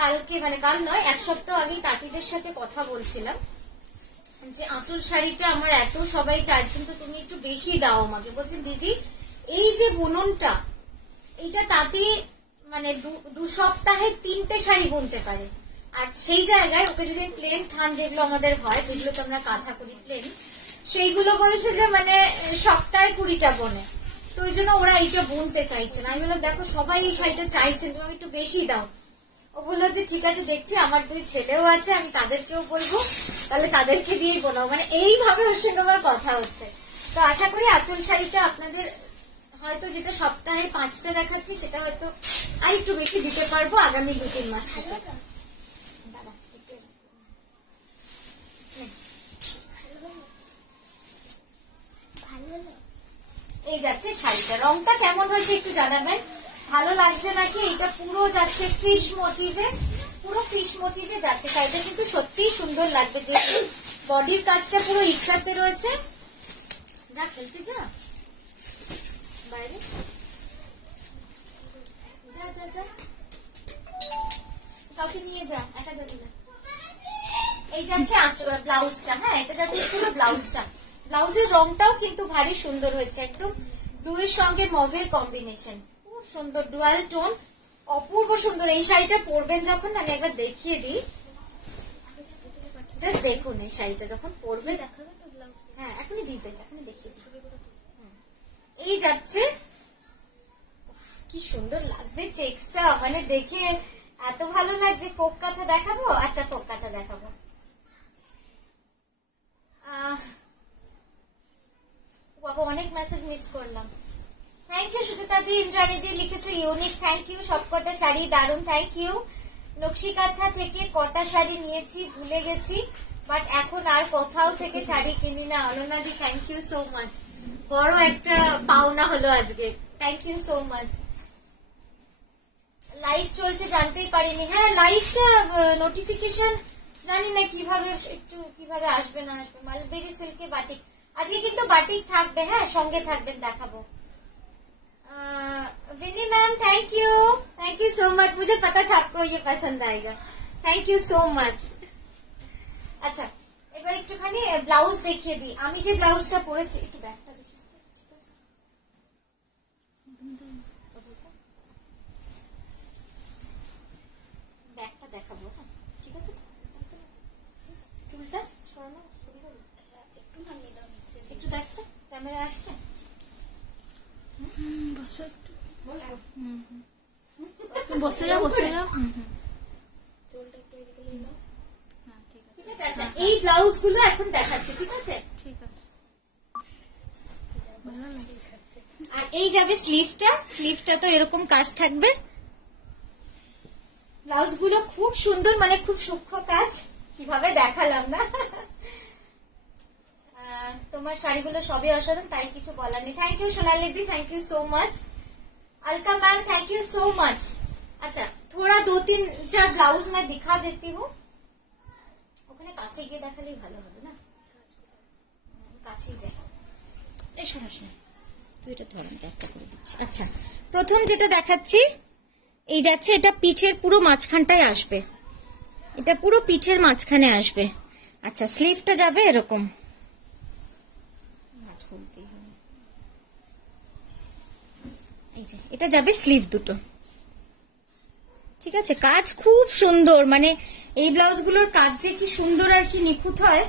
কালকে, মানে কাল নয়, 1 সপ্তাহ আগেই তাঁতিদের সাথে কথা বলছিলাম যে আঁচল শাড়িটা আমার এত সবাই চাইছেন, তো তুমি একটু বেশি দাও আমাকে। বলছেন দিদি এই যে বুননটা, এইটা তাঁতি মানে 2 সপ্তাহে 3টে শাড়ি বুনতে পারে। আর সেই জায়গায় ওকে যদি প্লেন থান যেগুলো আমাদের হয়, যেগুলো তো আমরা কাঁথা করি প্লেন, সেইগুলো বলেছে যে মানে সপ্তাহে 20টা বোনে। তো ওই জন্য ওরা এইটা বুনতে চাইছেন। আমি বললাম দেখো সবাই এই শাড়িটা চাইছেন, তুমি একটু বেশি দাও। ও বললো যে ঠিক আছে দেখছি, আমার 2 ছেলেও আছে, আমি তাদেরকেও বলবো, তাহলে তাদেরকে দিয়েই বোনাও। মানে এইভাবে ওর সঙ্গে আমার কথা হচ্ছে। তো আশা করি আঁচল শাড়িটা আপনাদের হয়তো যেটা সপ্তাহে 5টা দেখাচ্ছি, সেটা হয়তো আর একটু বেশি দিতে পারবো আগামী 2-3 মাস থেকে। এই যাচ্ছে শাড়িটা, রংটা কেমন হয়েছে একটু জানাবেন, ভালো লাগছে নাকি? এটা পুরো যাচ্ছে ফিশ মোটিভে, পুরো ফিশ মোটিভে যাচ্ছে শাড়িটা, কিন্তু সত্যিই সুন্দর লাগবে। যে বডির কাজটা পুরো ইচ্ছাতে রয়েছে। যা খেলতে যা বাইরে, যা কাউকে নিয়ে যা, একা যাবি না। এই যাচ্ছে ব্লাউজটা। হ্যাঁ, এটা যাচ্ছে পুরো ব্লাউজটা। ব্লাউজের রংটাও কিন্তু ভারী সুন্দর হয়েছে, একদম ব্লুয়ের সঙ্গে মভের কম্বিনেশন, খুব সুন্দর ডুয়াল টোন, অপূর্ব সুন্দর। এই শাড়িটা পরবেন যখন, আমি একবার দেখিয়ে দিই, জাস্ট দেখুন এই শাড়িটা যখন পরবে, দেখাবে তো ব্লাউজ। হ্যাঁ এখনই দিবে, এখনই দেখিয়ে এই যাচ্ছে, কি সুন্দর লাগবে চেক্সটা, মানে দেখে এত ভালো লাগছে। ফোক কাঁথা দেখাবো? আচ্ছা ফোক কাঁথা দেখাবো। বাবা অনেক মেসেজ মিস করলাম। থ্যাংক ইউ সুচিতা দি, ইন্দ্রাণী দি লিখেছে ইউনিক, থ্যাংক ইউ। সবকটা শাড়ি দারুন, থ্যাংক ইউ। নকশি কাঁথা থেকে কটা শাড়ি নিয়েছি ভুলে গেছি, বাট এখন আর কোথাও থেকে শাড়ি কিনি না। অনন্যা দি, থ্যাংক ইউ সো মাচ। বড় একটা পাওনা হলো আজকে, thank you so much. Live চলছে জানতেই পারিনি। হ্যাঁ লাইভটা নোটিফিকেশন জানি না কিভাবে, একটু কিভাবে আসবে না আসবে। মালবেরি সিল্কে বাটিক, আজকে কিন্তু বাটিক থাকবে। হ্যাঁ সঙ্গে থাকবেন, দেখাবো। Vini ma'am thank you so much, मुझे पता था आपको ये पसंद आएगा, थैंक यू सो मच। আচ্ছা এবার একটুখানি ব্লাউজ দেখিয়ে দিই। আমি যে ব্লাউজটা পরেছি, একটু ব্যাগটা দেখিস, ঠিক আছে? ব্যাগটা দেখাবো, ঠিক আছে? চুলটা সরানো, একটু নামিয়ে দাও নিচে, একটু দেখো ক্যামেরা আসছে। বসো একটু। বসে যাও বসে যাও। ঠিক আছে, আচ্ছা এই ব্লাউজ গুলো এখন দেখাচ্ছি, ঠিক আছে? ঠিক আছে। আর এই যাবে স্লিভটা, স্লিভটা তো এরকম কাজ থাকবে। ব্লাউজ গুলো খুব সুন্দর, মানে খুব সূক্ষ্ম কাজ, কিভাবে দেখালাম না। তোমার শাড়িগুলো সবই অসাধারণ, তাই কিছু বলার নেই। থ্যাংক ইউ সোনালি दी, thank you so much. Alka ma'am thank you so much. अच्छा थोड़ा 2-3-4 ब्लाउज मैं दिखा देती हूँ। ওখানে কাছে গিয়ে দেখালেই ভালো হবে না, কাছেই যাই। এই সমস্যা তুই এটা ধর, আমি একটা করে দিচ্ছি। আচ্ছা প্রথম যেটা দেখাচ্ছি এই যাচ্ছে, এটা পিঠের পুরো মাঝখানটায় আসবে, এটা পুরো পিঠের মাঝখানে আসবে। আচ্ছা স্লিভটা যাবে এরকম, এই যে এটা যাবে স্লিভ দুটো, ঠিক আছে? কাজ খুব সুন্দর, মানে এই ব্লাউজ গুলোর কাজ যে কি সুন্দর আর কি নিখুঁত হয়।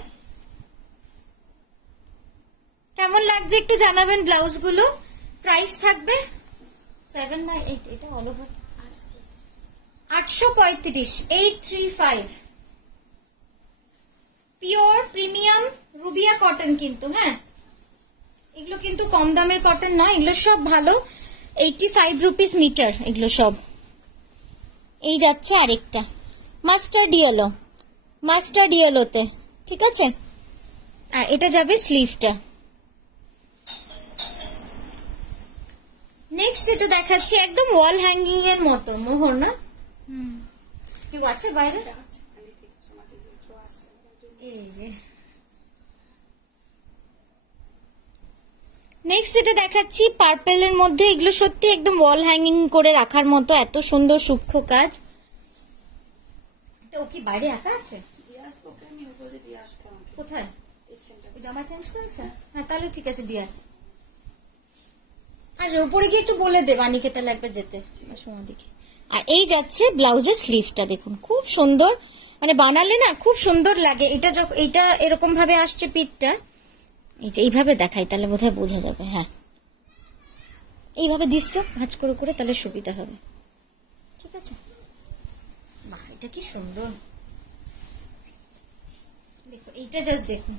কেমন লাগছে একটু জানাবেন ব্লাউজ গুলো। প্রাইস থাকবে 7 না 8, এটা all over 835, 835। Pure premium Rubia cotton কিন্তু, হ্যাঁ এগুলো কিন্তু কম দামের কটন না, এগুলো সব ভালো। 85 রুপিস মিটার এগুলো সব। এই যাচ্ছে আরেকটা মাস্টার্ড ইয়েলোতে, ঠিক আছে? আর এটা যাবে স্লিভটা। নেক্সট যেটা দেখাচ্ছি একদম ওয়াল হ্যাঙ্গিং এর মতো, মোহর না? কেউ আছে বাইরে? নেক্সট যেটা দেখাচ্ছি পার্পেলের মধ্যে, এগুলো সত্যি একদম ওয়াল হ্যাঙ্গিং করে রাখার মতো, এত সুন্দর সূক্ষ্ম কাজ। ও কি বাইরে একা আছে? কোথায়? জামা চেঞ্জ করেছে? হ্যাঁ তাহলে ঠিক আছে দিয়া। আর উপরে গিয়ে একটু বলে দে বানিকে তাহলে একবার যেতে সময় দিকে। আর এই যাচ্ছে ব্লাউজের স্লিভটা, দেখুন খুব সুন্দর, মানে বানালে না খুব সুন্দর লাগে। এটা যখন এইটা এরকম ভাবে আসছে পিঠটা, এই যে এইভাবে দেখাই তাহলে বোধহয় বোঝা যাবে। হ্যাঁ এইভাবে দিস তো ভাঁজ করে করে, তাহলে সুবিধা হবে, ঠিক আছে? বাহ এটা কি সুন্দর, দেখো এইটা জাস্ট দেখুন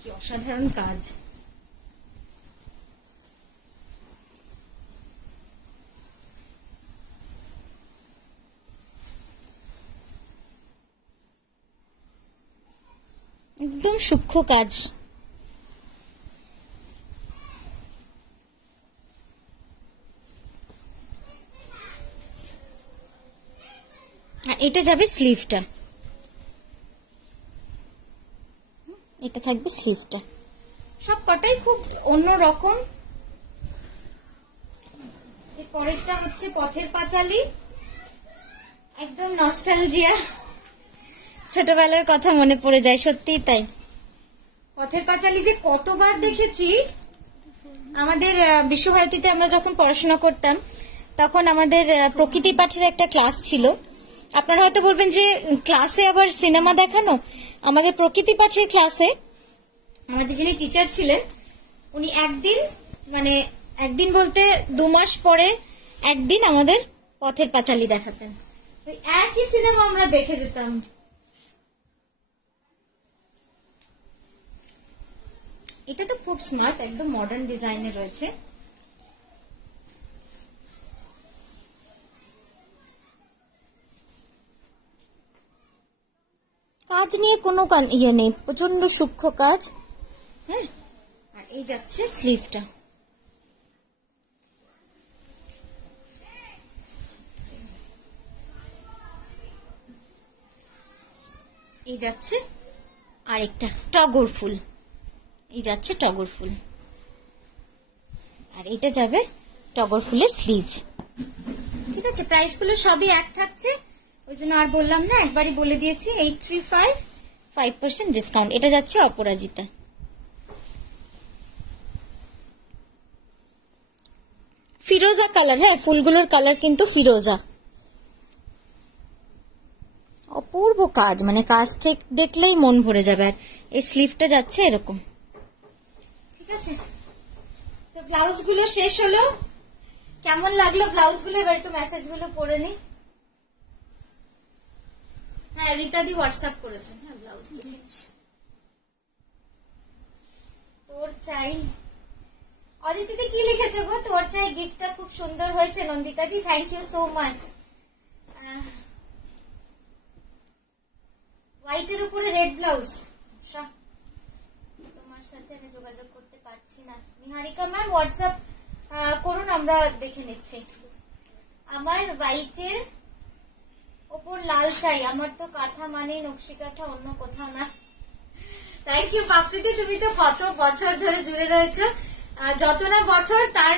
কি অসাধারণ কাজ। একদম সূক্ষ্ম কাজ। আর এটা যাবে স্লিভটা, এটা থাকবে স্লিভটা। সব কটাই খুব অন্য রকম। এর পরেরটা হচ্ছে পথের পাঁচালী, একদম নস্টালজিয়া, ছোটবেলার কথা মনে পড়ে যায়, সত্যিই তাই। পথের পাঁচালী যে কতবার দেখেছি। আমাদের বিশ্বভারতীতে আমরা যখন পড়াশোনা করতাম তখন আমাদের প্রকৃতি পাঠের একটা ক্লাস ছিল। আপনারা হয়তো বলবেন যে ক্লাসে আবার সিনেমা দেখানো। আমাদের প্রকৃতি পাঠের ক্লাসে আমাদের যিনি টিচার ছিলেন উনি একদিন বলতে 2 মাস পরে একদিন আমাদের পথের পাঁচালী দেখাতেন। ওই একই সিনেমা আমরা দেখে যেতাম। এটা তো খুব স্মার্ট, একদম মডার্ন ডিজাইনে রয়েছে। কাজ নিয়ে কোনো ইয়ে নেই, প্রচন্ড সূক্ষ্ম কাজ। হ্যাঁ আর এই যাচ্ছে স্লিভটা, এই যাচ্ছে আরেকটা টগর ফুল, এই যাচ্ছে টগর ফুল। আর এটা যাবে টগর ফুলের স্লিভ, ঠিক আছে? প্রাইস গুলো সবই এক থাকছে, ওই জন্য আর বললাম না, একবারই বলে দিয়েছি। 835, 5% ডিসকাউন্ট। এটা যাচ্ছে অপরাজিতা। ফিরোজা কালার, হ্যাঁ ফুলগুলোর কালার কিন্তু ফিরোজা। অপূর্ব কাজ, মানে কাজ থেকে দেখলেই মন ভরে যাবে। আর এই স্লিভটা যাচ্ছে এরকম, ঠিক আছে? তো ব্লাউজ গুলো শেষ হলো। কেমন লাগলো ব্লাউজ গুলো? এবার একটু মেসেজ গুলো পড়ে নি। হ্যাঁ, রীতাদি হোয়াটসঅ্যাপ করেছেন। হ্যাঁ, ব্লাউজ তোর চাই। অদিতিতে কি লিখেছো গো? তোর চাই গিফটটা খুব সুন্দর হয়েছে নন্দিতাদি, থ্যাংক ইউ সো মাচ। হোয়াইটের উপরে রেড ব্লাউজ, তোমার সাথে আমি যোগাযোগ করতে পারছি না। নিহারিকা ম্যাম হোয়াটসঅ্যাপ করুন, আমরা দেখে নিচ্ছি। আমার হোয়াইটের ওপর লাল চাই, আমার তো কাঁথা মানে নকশি কাঁথা, অন্য কোথাও না। থ্যাংক ইউ পাপড়িদি, তুমি তো কত বছর ধরে জুড়ে রয়েছো, যত না বছর তার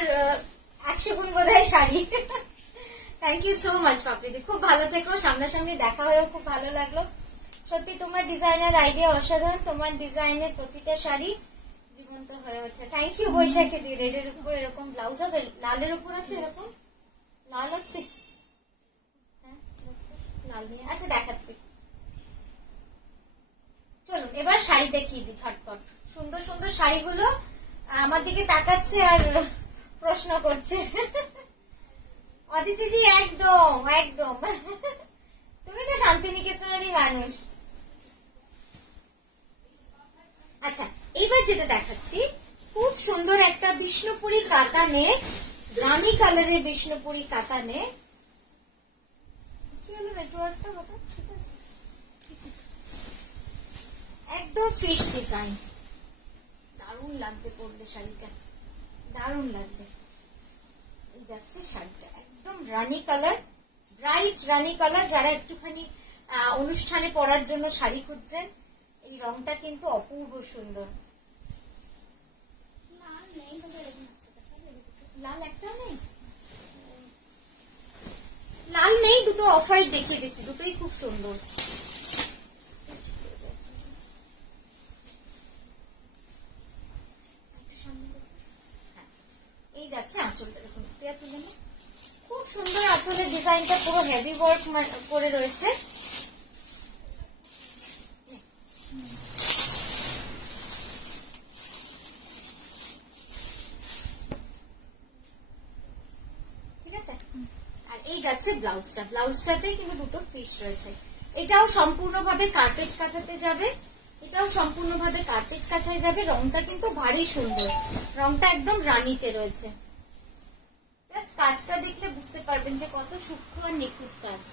100 গুণ বোধহয় sari. Thank you so much পাপড়িদি, খুব ভালো থেকো, সামনাসামনি দেখা হয়েও খুব ভালো লাগলো। সত্যি তোমার ডিজাইনার আইডিয়া অসাধারণ, তোমার ডিজাইনের প্রতিটা শাড়ি জীবন্ত হয়ে ওঠে। থ্যাংক ইউ বৈশাখী দি। রেডের উপর এরকম ব্লাউজ হবে, লালের উপর আছে এরকম লাল আছে, লাল নিয়ে আচ্ছা দেখাচ্ছি। চলুন এবার শাড়ি দেখিয়ে দিই ঝটপট। সুন্দর সুন্দর শাড়িগুলো আমার দিকে তাকাচ্ছে আর প্রশ্ন করছে। অদিতি দি একদম একদম, তুমি তো শান্তিনিকেতনেরই মানুষ। আচ্ছা, এইবার যেটা দেখাচ্ছি খুব সুন্দর একটা বিষ্ণুপুরি কাতানে, রানী কালারের বিষ্ণুপুরি কাতানে। কি হলো নেটওয়ার্কটা হঠাৎ? ঠিক আছে, একদম ফিশ ডিজাইন, দারুণ লাগবে পরলে শাড়িটা, দারুণ লাগবে। এই যাচ্ছে শাড়িটা, একদম রানী কালার, ব্রাইট রানী কালার। যারা একটুখানি অনুষ্ঠানে পরার জন্য শাড়ি খুঁজছেন, এই রংটা কিন্তু অপূর্ব সুন্দর। লাল একটা নেই, লাল নেই, দুটো অফ হোয়াইট দেখিয়ে দিচ্ছি, দুটোই খুব সুন্দর। এই যাচ্ছে আঁচলটা, দেখুন প্রিয়া তুলে না, খুব সুন্দর আঁচলের ডিজাইনটা, পুরো হেভি ওয়ার্ক করে রয়েছে। ঠিক আছে, আর এই যাচ্ছে ব্লাউজটা, ব্লাউজটাতে কিন্তু দুটো ফিশ রয়েছে। এটাও সম্পূর্ণভাবে কার্পেট কাঁথাতে যাবে, এটাও সম্পূর্ণভাবে কার্পেট কাঁথায় যাবে। রংটা কিন্তু ভারী সুন্দর, রংটা একদম রানীতে রয়েছে। জাস্ট কাজটা দেখলে বুঝতে পারবেন যে কত সূক্ষ্ম আর নিখুঁত কাজ।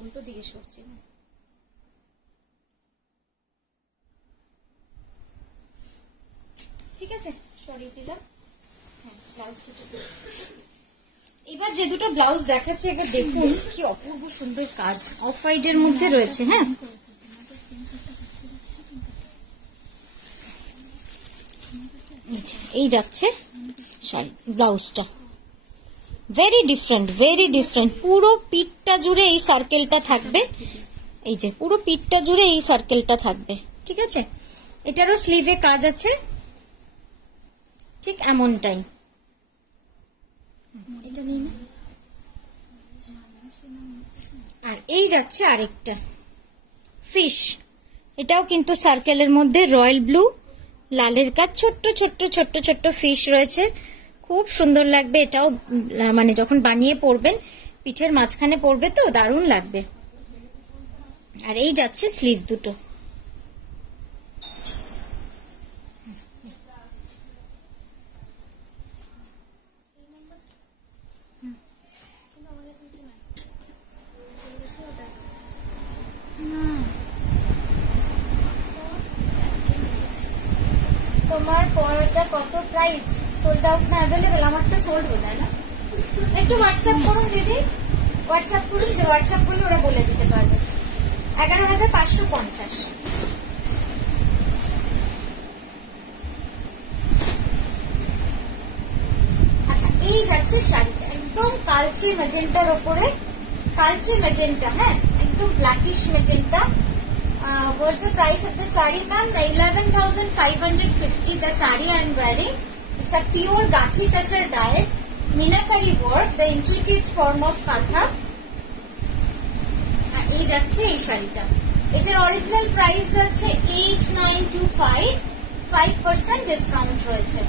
উল্টো দিকে সরছি না, ঠিক আছে, সরিয়ে দিলাম। হ্যাঁ, ব্লাউজ দুটো। এবার যে দুটো ব্লাউজ দেখাচ্ছে এবার দেখুন কি অপূর্ব সুন্দর কাজ, অফ হোয়াইটের মধ্যে রয়েছে। হ্যাঁ, এই যাচ্ছে শাড়ি, ব্লাউজটা ভেরি ডিফারেন্ট, ভেরি ডিফারেন্ট। পুরো পিঠটা জুড়ে এই সার্কেলটা থাকবে, এই যে পুরো পিঠটা জুড়ে এই সার্কেলটা থাকবে। ঠিক আছে, এটারও স্লিভে কাজ আছে, ঠিক এমনটাই। এটা নিয়ে না, আর এই যাচ্ছে আরেকটা ফিশ, এটাও কিন্তু সার্কেলের মধ্যে রয়্যাল ব্লু, লালের কাজ, ছোট্ট ছোট্ট ছোট্ট ছোট্ট ফিশ রয়েছে, খুব সুন্দর লাগবে। এটাও মানে যখন বানিয়ে পরবেন, পিঠের মাঝখানে পরবে তো দারুণ লাগবে। আর এই যাচ্ছে স্লিভ দুটো। তোমার পরোটা কত প্রাইস? সোল্ড আউট না অ্যাভেলেবেল? আমারটা সোল্ড হয়ে যায় না। একটু হোয়াটসঅ্যাপ করুন দিদি, হোয়াটসঅ্যাপ করুন, যে হোয়াটসঅ্যাপ করলে ওরা বলে দিতে পারবে। 11,550। আচ্ছা, এই যাচ্ছে শাড়িটা, একদম কালচে ম্যাজেন্টার ওপরে, কালচে ম্যাজেন্টা, হ্যাঁ একদম blackish magenta. What's the price of the saree, ma'am? 11,550. The saree I am wearing, it's a pure Gachi Tasar dye, Minakari work, the intricate form of katha. এই যাচ্ছে এই শাড়িটা, এটার অরিজিনাল প্রাইস যাচ্ছে 8925, 5% ডিসকাউন্ট রয়েছে।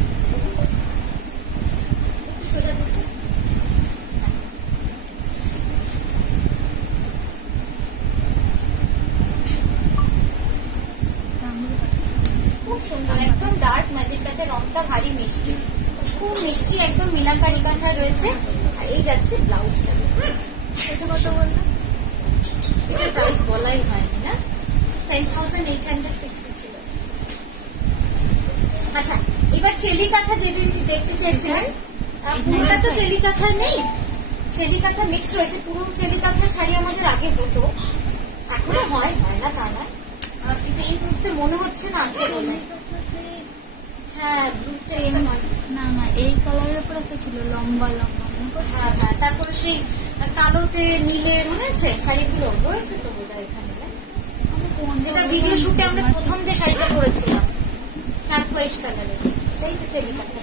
একটু সোজা করতে। খুব সুন্দর, একদম ডার্ক ম্যাজেন্টাতে, রংটা ভারী মিষ্টি, খুব মিষ্টি, একদম মিনাকারি কাঁথা রয়েছে। আর এই যাচ্ছে ব্লাউজটা। এটা কত বললাম? এটার প্রাইস বলাই হয়নি না, 10,860 ছিল। আচ্ছা, এবার চেলি কাঁথা যদি দেখতে চাইছিলেন, পুরোটা তো চেলি কাঁথা নেই, চেলি কাঁথা মিক্স রয়েছে। পুরো চেলি কাঁথার শাড়ি আমাদের আগে হতো, এখনো হয়, হয় না তা না, কিন্তু এই মুহূর্তে মনে হচ্ছে না আছে বলে। হ্যাঁ, ব্লুতে না না, এই কালারের উপর একটা ছিল লম্বা লম্বা। হ্যাঁ হ্যাঁ, তারপরে সেই কালোতে নীলে মনে আছে শাড়িগুলো রয়েছে তো বোধহয় এখানে, যেটা ভিডিও শুটে আমরা প্রথম যে শাড়িটা পরেছিলাম টার্কোয়েজ কালারের, সেটাই তো চেলি কাঁথা।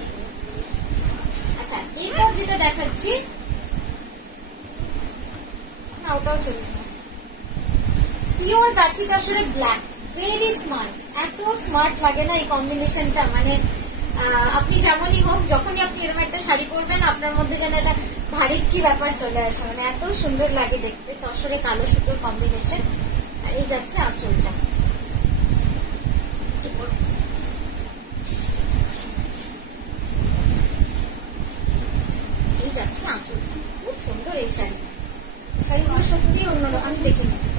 আচ্ছা, এরপর যেটা দেখাচ্ছি, না ওটাও চলবে না, পিওর গাছি কাসরের ব্ল্যাক, ভেরি স্মার্ট। এত স্মার্ট লাগে না এই কম্বিনেশনটা, মানে আপনি যেমনই হোক, যখনই আপনি এরকম একটা শাড়ি পরবেন আপনার মধ্যে যেন একটা ভারী কি ব্যাপার চলে আসে, মানে এত সুন্দর লাগে দেখতে। তসরে কালো সুতোর কম্বিনেশন। আর এই যাচ্ছে আঁচলটা, এই যাচ্ছে আঁচলটা, খুব সুন্দর এই শাড়ি। শাড়িগুলো সত্যি অন্যরকম, আমি দেখে নিচ্ছি,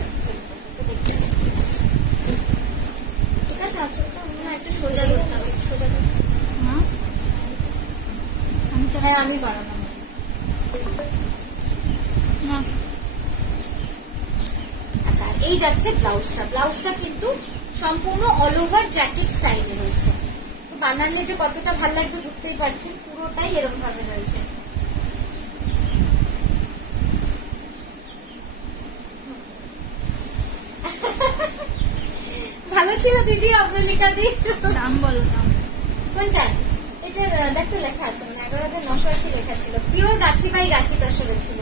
ঠিক আছে। আঁচলটা না একটু সোজা করতে হবে, একটু সোজা করতে। হ্যাঁ, আমি বাড়ালাম না। আচ্ছা, এই যাচ্ছে ব্লাউজটা। ব্লাউজটা কিন্তু সম্পূর্ণ অল ওভার জ্যাকেট স্টাইলে রয়েছে, বানালে যে কতটা ভালো লাগবে বুঝতেই পারছেন, পুরোটাই এরকম ভাবে রয়েছে। ভালো ছিল দিদি, অগ্রলিকা দি। দাম বলো, দাম কোনটা? এটার দেখতে লেখা আছে, মানে 11,980 লেখা ছিল, পিওর গাছি বাই গাছি কাসরে ছিল।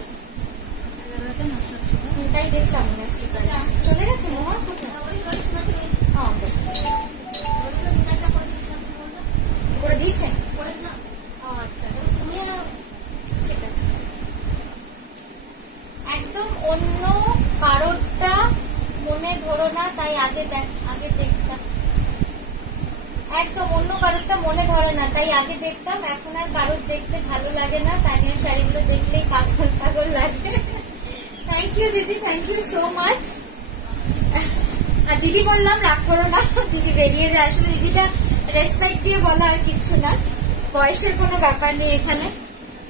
11,980। তাই দেখলাম না স্টিকার চলে গেছে মনে হয়। করে দিয়েছেন? আচ্ছা, ঠিক আছে। একদম অন্য কারোরটা মনে ধরো না, তাই আগে দেখতাম। একদম অন্য কারোরটা মনে ধরে না, তাই আগে দেখতাম, এখন আর কারোর দেখতে ভালো লাগে না। তানিয়ার শাড়িগুলো দেখলেই পাগল পাগল লাগে। থ্যাংক ইউ দিদি, থ্যাংক ইউ সো মাচ। আর দিদি বললাম, রাগ করো না, দিদি বেরিয়ে যায়। আসলে দিদিটা রেসপেক্ট দিয়ে বলা, আর কিচ্ছু না, বয়সের কোনো ব্যাপার নেই এখানে।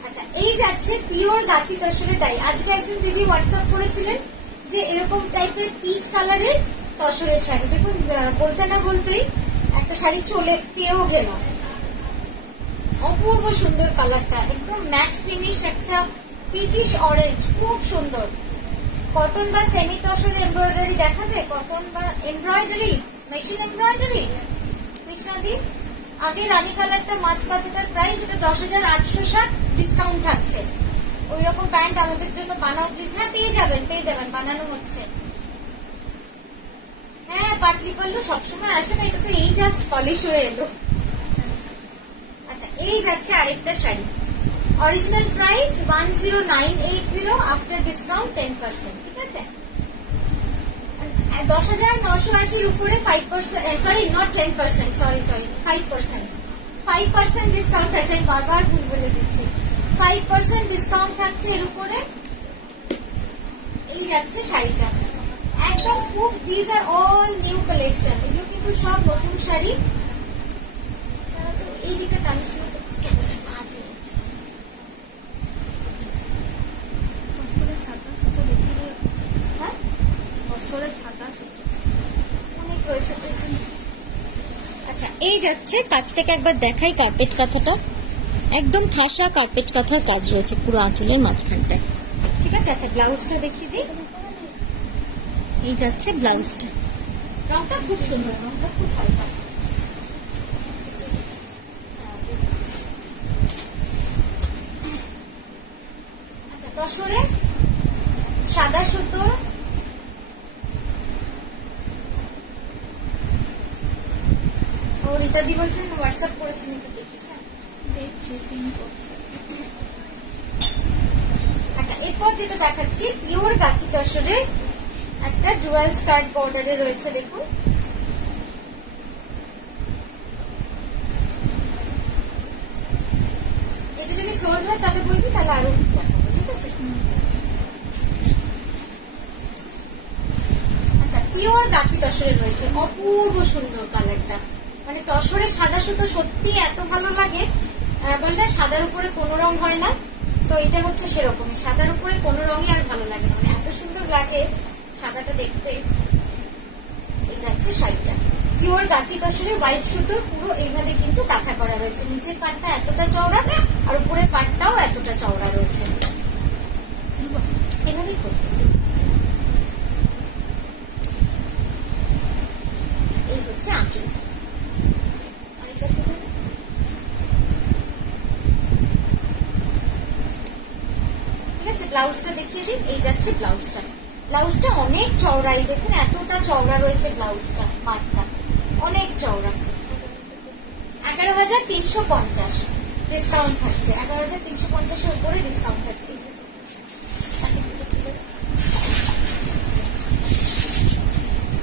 আচ্ছা, এই যাচ্ছে পিওর গাছি তসরে ডাই। আজকে একজন দিদি হোয়াটসঅ্যাপ করেছিলেন যে এরকম টাইপের পিচ কালারের তসরের শাড়ি। দেখুন, বলতে না বলতেই একটা শাড়ি চলে পেয়েও গেল। অপূর্ব সুন্দর কালারটা, একদম ম্যাট ফিনিশ, একটা পিচিশ অরেঞ্জ, খুব সুন্দর। কটন বা সেমি তসর এমব্রয়ডারি দেখাবে? কটন বা এমব্রয়ডারি, মেশিন এমব্রয়ডারি? কৃষ্ণাদি, আগে রানী কালারটা মাছ কাঁথাটার প্রাইস, এটা 10,860, ডিসকাউন্ট থাকছে। ওই রকম প্যান্ট আমাদের জন্য বানাও প্লিজ। হ্যাঁ, পেয়ে যাবেন, বানানো হচ্ছে। হ্যাঁ, পাটলি পাল্লু সবসময় আসে না, এটা তো এই জাস্ট পলিশ হয়ে এলো। আচ্ছা, এই যাচ্ছে আরেকটা sari, original price 10,980, after discount 10%, ঠিক আছে। 10,980 উপরে 5%, সরি নট 10%, সরি 5% ডিসকাউন্ট আছে। আমি বারবার ভুল বলে দিচ্ছি, 5% ডিসকাউন্ট থাকছে এর উপরে। এই যাচ্ছে শাড়িটা, একদম খুব, this are all new collection, এগুলো কিন্তু সব নতুন শাড়ি। এই দিকটা টানিস না তো, আজ হয়ে যাচ্ছে। বছরের 27টা দেখে দিও। হ্যাঁ, বছরের 27টা অনেক রয়েছে তো এখানে। আচ্ছা, এই যাচ্ছে, কাছ থেকে একবার দেখাই কার্পেট কাঁথাটা, একদম ঠাসা কার্পেট কাঁথার কাজ রয়েছে পুরো আঁচলের মাঝখানটায়, ঠিক আছে। আচ্ছা, ব্লাউজটা দেখিয়ে দিই। এই যাচ্ছে ব্লাউজটা, রংটা খুব সুন্দর, রংটা খুব হালকা। আচ্ছা, তসরে সাদা সুতোর অনিতা দি বলছেন হোয়াটসঅ্যাপ করেছেন, একটু দেখিস। হ্যাঁ দেখছি, সিন করছে। আচ্ছা, এরপর যেটা দেখাচ্ছি পিওর গাছি তসরে একটা ডুয়াল স্কার্ট বর্ডারে রয়েছে, দেখুন। এটা যদি সোল হয় তাহলে বলবি, তাহলে আরো দেখাবো, ঠিক আছে? আচ্ছা, পিওর গাছি তসরে রয়েছে, অপূর্ব সুন্দর কালারটা, মানে তসরে সাদা সুতো সত্যি এত ভালো লাগে। বললে সাদার উপরে কোনো রং হয় না, তো এটা হচ্ছে সেরকমই, সাদার উপরে কোনো রঙই আর ভালো লাগে না, মানে এত সুন্দর লাগে সাদাটা দেখতে। এই যাচ্ছে শাড়িটা, পিওর গাছি তসরে হোয়াইট সুতো, পুরো এইভাবে কিন্তু কাঁথা করা রয়েছে। নিচের পাটটা এতটা চওড়া আর উপরের পাটটাও এতটা চওড়া রয়েছে, এভাবেই তো। এই হচ্ছে আঁচল। ঠিক আছে, ব্লাউজটা দেখিয়ে দিই। এই যাচ্ছে ব্লাউজটা, ব্লাউজটা অনেক চওড়া, এই দেখুন এতটা চওড়া রয়েছে ব্লাউজটা, পাটটা অনেক চওড়া। 11,350 ডিসকাউন্ট থাকছে, 11,350-এর উপরে ডিসকাউন্ট থাকছে।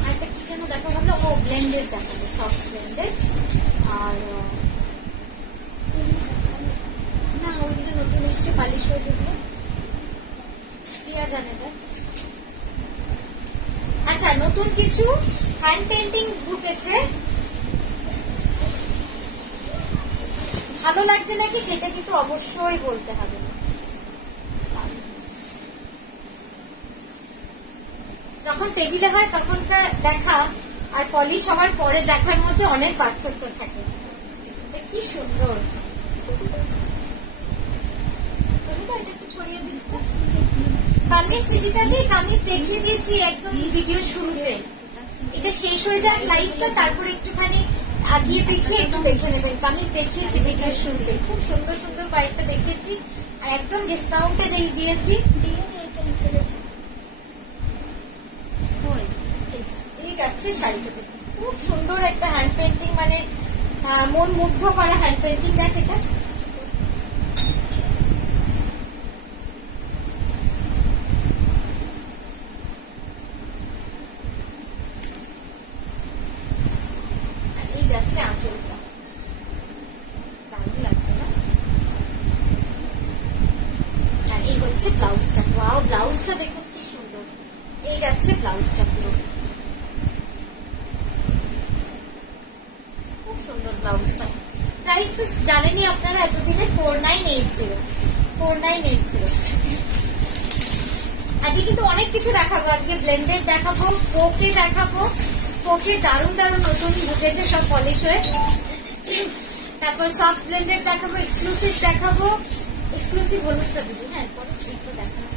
আরেকটা কি যেন দেখা হলো, ও ব্লেন্ডেড দেখাবো, সফট ব্লেন্ডেড। আর না, ওইদিকে নতুন এসছে পালিশ হয়ে যেগুলো, প্রিয়া জানে না। আচ্ছা, নতুন কিছু হ্যান্ড পেন্টিং উঠেছে, ভালো লাগছে নাকি সেটা কিন্তু অবশ্যই বলতে হবে। যখন টেবিলে হয় তখনকার দেখা আর পলিশ হওয়ার পরে দেখার মধ্যে অনেক পার্থক্য থাকে। কি সুন্দর, এটা একটু ছড়িয়ে দিস। কামিজ সুজিতাদি, কামিজ দেখিয়ে দিয়েছি একদম ভিডিও শুরুতে, এটা শেষ হয়ে যাক লাইভটা, তারপরে একটুখানি আগিয়ে পিছিয়ে একটু দেখে নেবেন। কামিজ দেখিয়েছি ভিডিও শুরুতে, খুব সুন্দর সুন্দর কয়েকটা দেখিয়েছি, আর একদম ডিসকাউন্টে দিয়েছি। এই যাচ্ছে শাড়িটা, খুব সুন্দর একটা হ্যান্ড পেন্টিং, মানে মন মুগ্ধ করা হ্যান্ড পেন্টিং। দেখ এটা যাচ্ছে আঁচলটা, দারুণ লাগছে না? আর এই হচ্ছে ব্লাউজটা, ওয়াও ব্লাউজটা দেখুন কি সুন্দর। এই যাচ্ছে ব্লাউজটা, পুরো খুব সুন্দর ব্লাউজটা। প্রাইস তো জানেনই আপনারা এতদিনে 4980। আজকে কিন্তু অনেক কিছু দেখাবো, আজকে ব্লেন্ডেড দেখাবো, পোকে দেখাবো, পোকে দারুণ দারুণ নতুন ঢুকেছে সব পলিশ হয়ে। তারপর সফট ব্লেন্ডেড দেখাবো, এক্সক্লুসিভ দেখাবো, এক্সক্লুসিভ হলুদটা দিবি। হ্যাঁ, এরপরে একটু দেখাবো।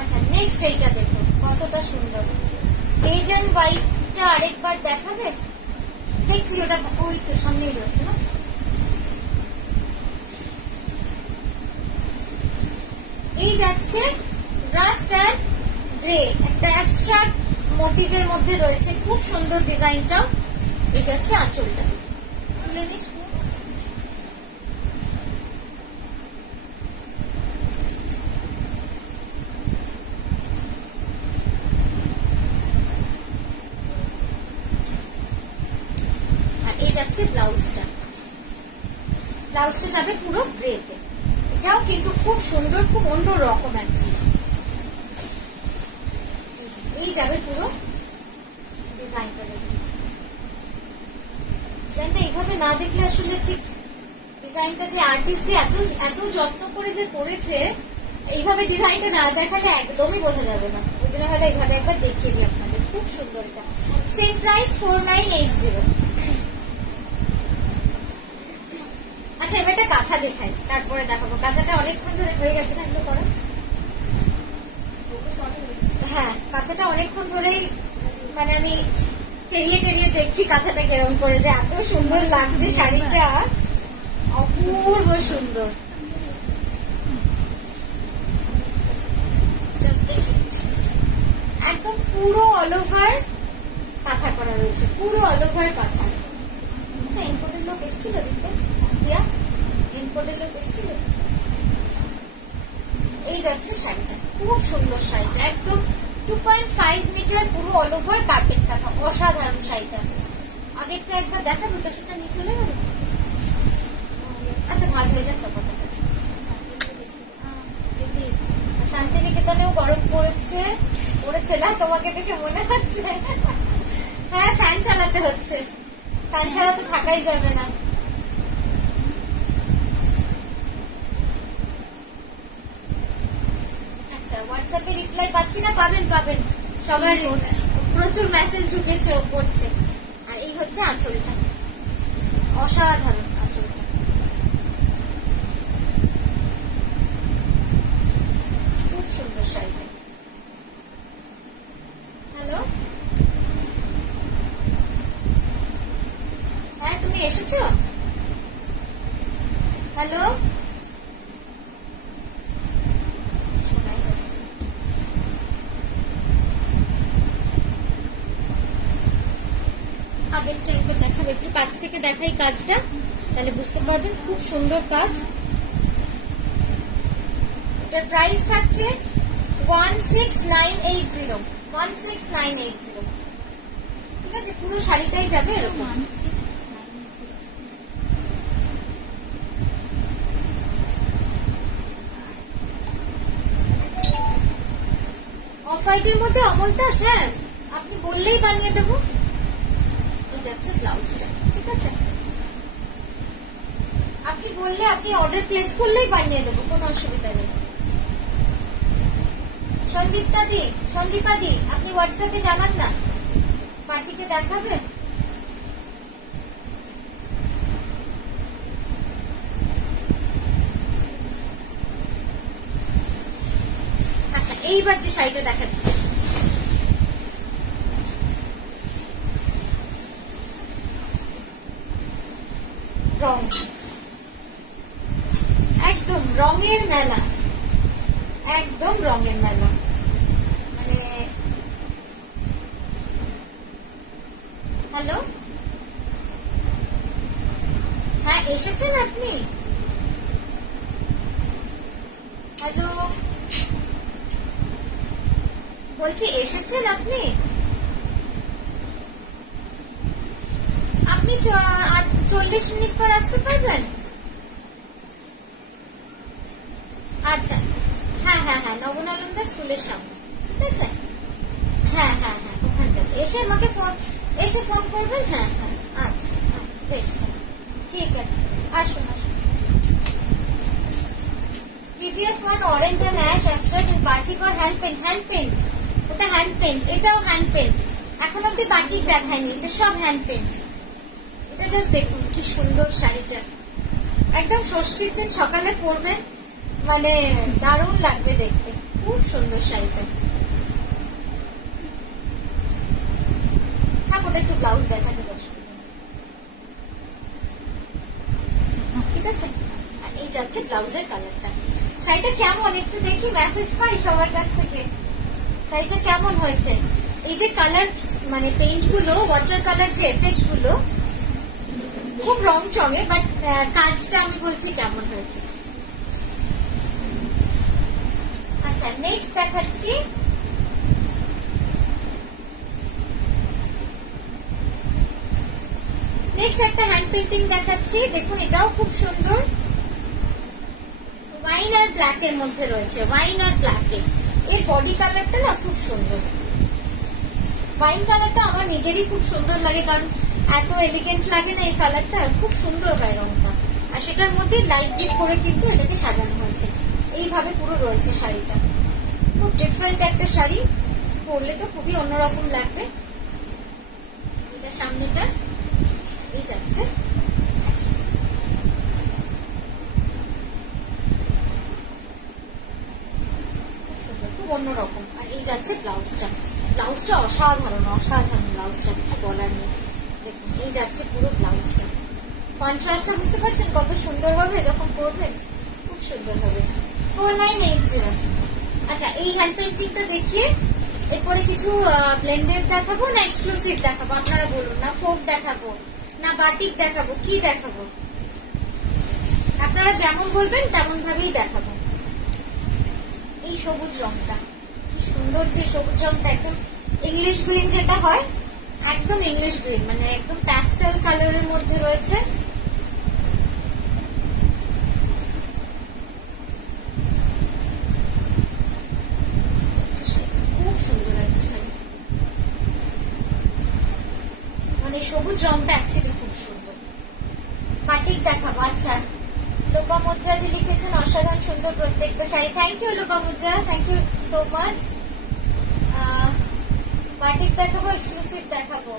আচ্ছা, নেক্সট এইটা দেখো কতটা সুন্দর, বেজ এন্ড হোয়াইটটা আরেকবার দেখাবে? দেখছি, ওটা ওই তো সামনেই রয়েছে না। এই যাচ্ছে রাস্ট অ্যান্ড গ্রে, একটা অ্যাবস্ট্রাক্ট মোটিভের মধ্যে রয়েছে, খুব সুন্দর ডিজাইনটা। এই যাচ্ছে আঁচলটা, তুলে নিস। আর এই যাচ্ছে ব্লাউজটা, ব্লাউজটা যাবে পুরো গ্রেতে, এটাও কিন্তু খুব সুন্দর, খুব অন্য রকম আছে। এই যাবে পুরো ডিজাইনটা, ডিজাইনটা এইভাবে না দেখলে আসলে ঠিক ডিজাইনটা যে আর্টিস্ট এত এত যত্ন করে যে করেছে, এইভাবে ডিজাইনটা না দেখালে একদমই বোঝা যাবে না। ওই জন্য হলে এইভাবে একবার দেখিয়ে দিই আপনাদের, খুব সুন্দর। এটা সেম প্রাইস 4980। আচ্ছা, এবার একটা কাঁথা দেখাই, তারপরে দেখাবো। কাঁথাটা অনেকক্ষণ ধরে হয়ে গেছে না, এগুলো করো। হ্যাঁ, কাঁথাটা অনেকক্ষণ ধরেই, মানে আমি টেরিয়ে টেরিয়ে দেখছি কাঁথাটা কেরম করে, যে এত সুন্দর লাগছে শাড়িটা, অপূর্ব সুন্দর। জাস্ট দেখি একদম পুরো অল ওভার কাঁথা করা রয়েছে, পুরো অল ওভার কাঁথা। আচ্ছা, ইনকোটের লোক এসেছিল দেখতে, দিয়া ইনকোটের লোক এসেছিল। এই যাচ্ছে শাড়িটা, খুব সুন্দর শাড়িটা, একদম 2.5 মিটার পুরো অল ওভার কার্পেট কাঁথা, অসাধারণ শাড়িটা। আগেরটা একবার দেখাবো তো, সেটা নিয়ে চলে গেল। আচ্ছা, ভাজ হয়ে যাক টপাটা। শান্তিনিকেতনেও গরম পড়েছে না তোমাকে দেখে মনে হচ্ছে? হ্যাঁ, ফ্যান চালাতে হচ্ছে, ফ্যান ছাড়া তো থাকাই যাবে না। আচ্ছা, হোয়াটসঅ্যাপে রিপ্লাই পাচ্ছি না, পাবেন সবার প্রচুর মেসেজ ঢুকেছে, ও করছে। আর এই হচ্ছে আঁচলটা, অসাধারণ আঁচলটা। খুব সুন্দর শাড়িটা। হ্যালো, হ্যাঁ তুমি এসেছো? হ্যালো, আগেরটা একবার দেখাবো, একটু কাছ থেকে দেখাই কাজটা, তাহলে বুঝতে পারবেন। খুব সুন্দর কাজ। এটার প্রাইস থাকছে 16980। 16980, ঠিক আছে? পুরো শাড়িটাই যাবে এরকম। অফ হোয়াইটের মধ্যে অমল দাস, হ্যাঁ আপনি বললেই বানিয়ে দেবো। এই যাচ্ছে ব্লাউজটা, ঠিক আছে? আপনি বললে, আপনি অর্ডার প্লেস করলেই বানিয়ে দেবো, কোনো অসুবিধা নেই। সন্দীপা দি, আপনি হোয়াটসঅ্যাপে জানান না, পার্টিকে দেখাবে। আচ্ছা, এইবার যে শাড়িটা দেখাচ্ছি, রং একদম রঙের মেলা, একদম রঙের মেলা। মানে হ্যালো, হ্যাঁ এসেছেন আপনি? হ্যালো, বলছি এসেছেন আপনি? আপনি 40 মিনিট পর আসতে পারবেন? আচ্ছা, হ্যাঁ, নবনানন্দা স্কুলের সামনে, ঠিক আছে? হ্যাঁ, ওখানটাতে এসে আমাকে ফোন করবেন। হ্যাঁ, আচ্ছা, বেশ, ঠিক আছে, আসুন। Previous one orange and ash abstract batik আর হ্যান্ড পেইন্ট। ওটা হ্যান্ড পেইন্ট, এটাও হ্যান্ড পেইন্ট। এখন অব্দি বাটিক দেখায়নি, এটা সব হ্যান্ড পেইন্ট। এটা জাস্ট দেখুন কি সুন্দর শাড়িটা, একদম ষষ্ঠীর দিন সকালে পরবেন, মানে দারুণ লাগবে দেখতে। খুব সুন্দর শাড়িটা। ওটা একটু ব্লাউজ দেখা যাবে, ঠিক আছে? আর এই যাচ্ছে ব্লাউজের কালারটা। শাড়িটা কেমন একটু দেখি, মেসেজ পাই সবার কাছ থেকে। শাড়িটা কেমন হয়েছে? এই যে কালার, মানে পেইন্ট গুলো, ওয়াটার কালার যে এফেক্ট গুলো, খুব রং চঙে, বাট কাজটা আমি বলছি কেমন হয়েছে। আচ্ছা, নেক্সট দেখাচ্ছি নেক্সট একটা হ্যান্ড পেইন্টিং দেখাচ্ছি। দেখুন, এটাও খুব সুন্দর, ওয়াইন আর ব্ল্যাক এর মধ্যে রয়েছে, ওয়াইন আর ব্ল্যাকে। এর বডি কালারটা না খুব সুন্দর। ওয়াইন কালারটা আমার নিজেরই খুব সুন্দর লাগে, কারণ এত এলিগেন্ট লাগে না এই কালারটা, খুব সুন্দর হয় রংটা। আর সেটার মধ্যে লাইট ডিপ করে কিন্তু এটাকে সাজানো হয়েছে। এইভাবে পুরো রয়েছে শাড়িটা, খুব ডিফারেন্ট একটা শাড়ি, পরলে তো খুবই অন্যরকম লাগবে। এটা সামনেটা, এই যাচ্ছে খুব অন্যরকম। আর এই যাচ্ছে ব্লাউজটা, অসাধারণ ব্লাউজটা, কিছু বলার নেই। দেখুন, এই যাচ্ছে পুরো ব্লাউজটা। কন্ট্রাস্টটা বুঝতে পারছেন কত সুন্দর হবে যখন পরবেন, খুব সুন্দর হবে। 4980। আচ্ছা, এই হ্যান্ড পেইন্টিংটা দেখিয়ে এরপরে কিছু ব্লেন্ডেড দেখাবো না এক্সক্লুসিভ দেখাবো আপনারা বলুন, না ফোক দেখাবো না বাটিক দেখাবো, কি দেখাবো আপনারা যেমন বলবেন তেমন ভাবেই দেখাবো। এই সবুজ রংটা কি সুন্দর, যে সবুজ রংটা একদম ইংলিশ গ্রিন যেটা হয়, একদম ইংলিশ গ্রিন, মানে একদম প্যাস্টেল কালারের মধ্যে রয়েছে। খুব সুন্দর একটা শাড়ি, মানে সবুজ রংটা অ্যাকচুয়ালি খুব সুন্দর। বাটিক দেখাবো। আচ্ছা, লোপামুদ্রা দি লিখেছেন অসাধারণ সুন্দর প্রত্যেকটা sari. Thank you Lopamudra, thank you so much. Batik দেখাবো এক্সক্লুসিভ দেখাবো?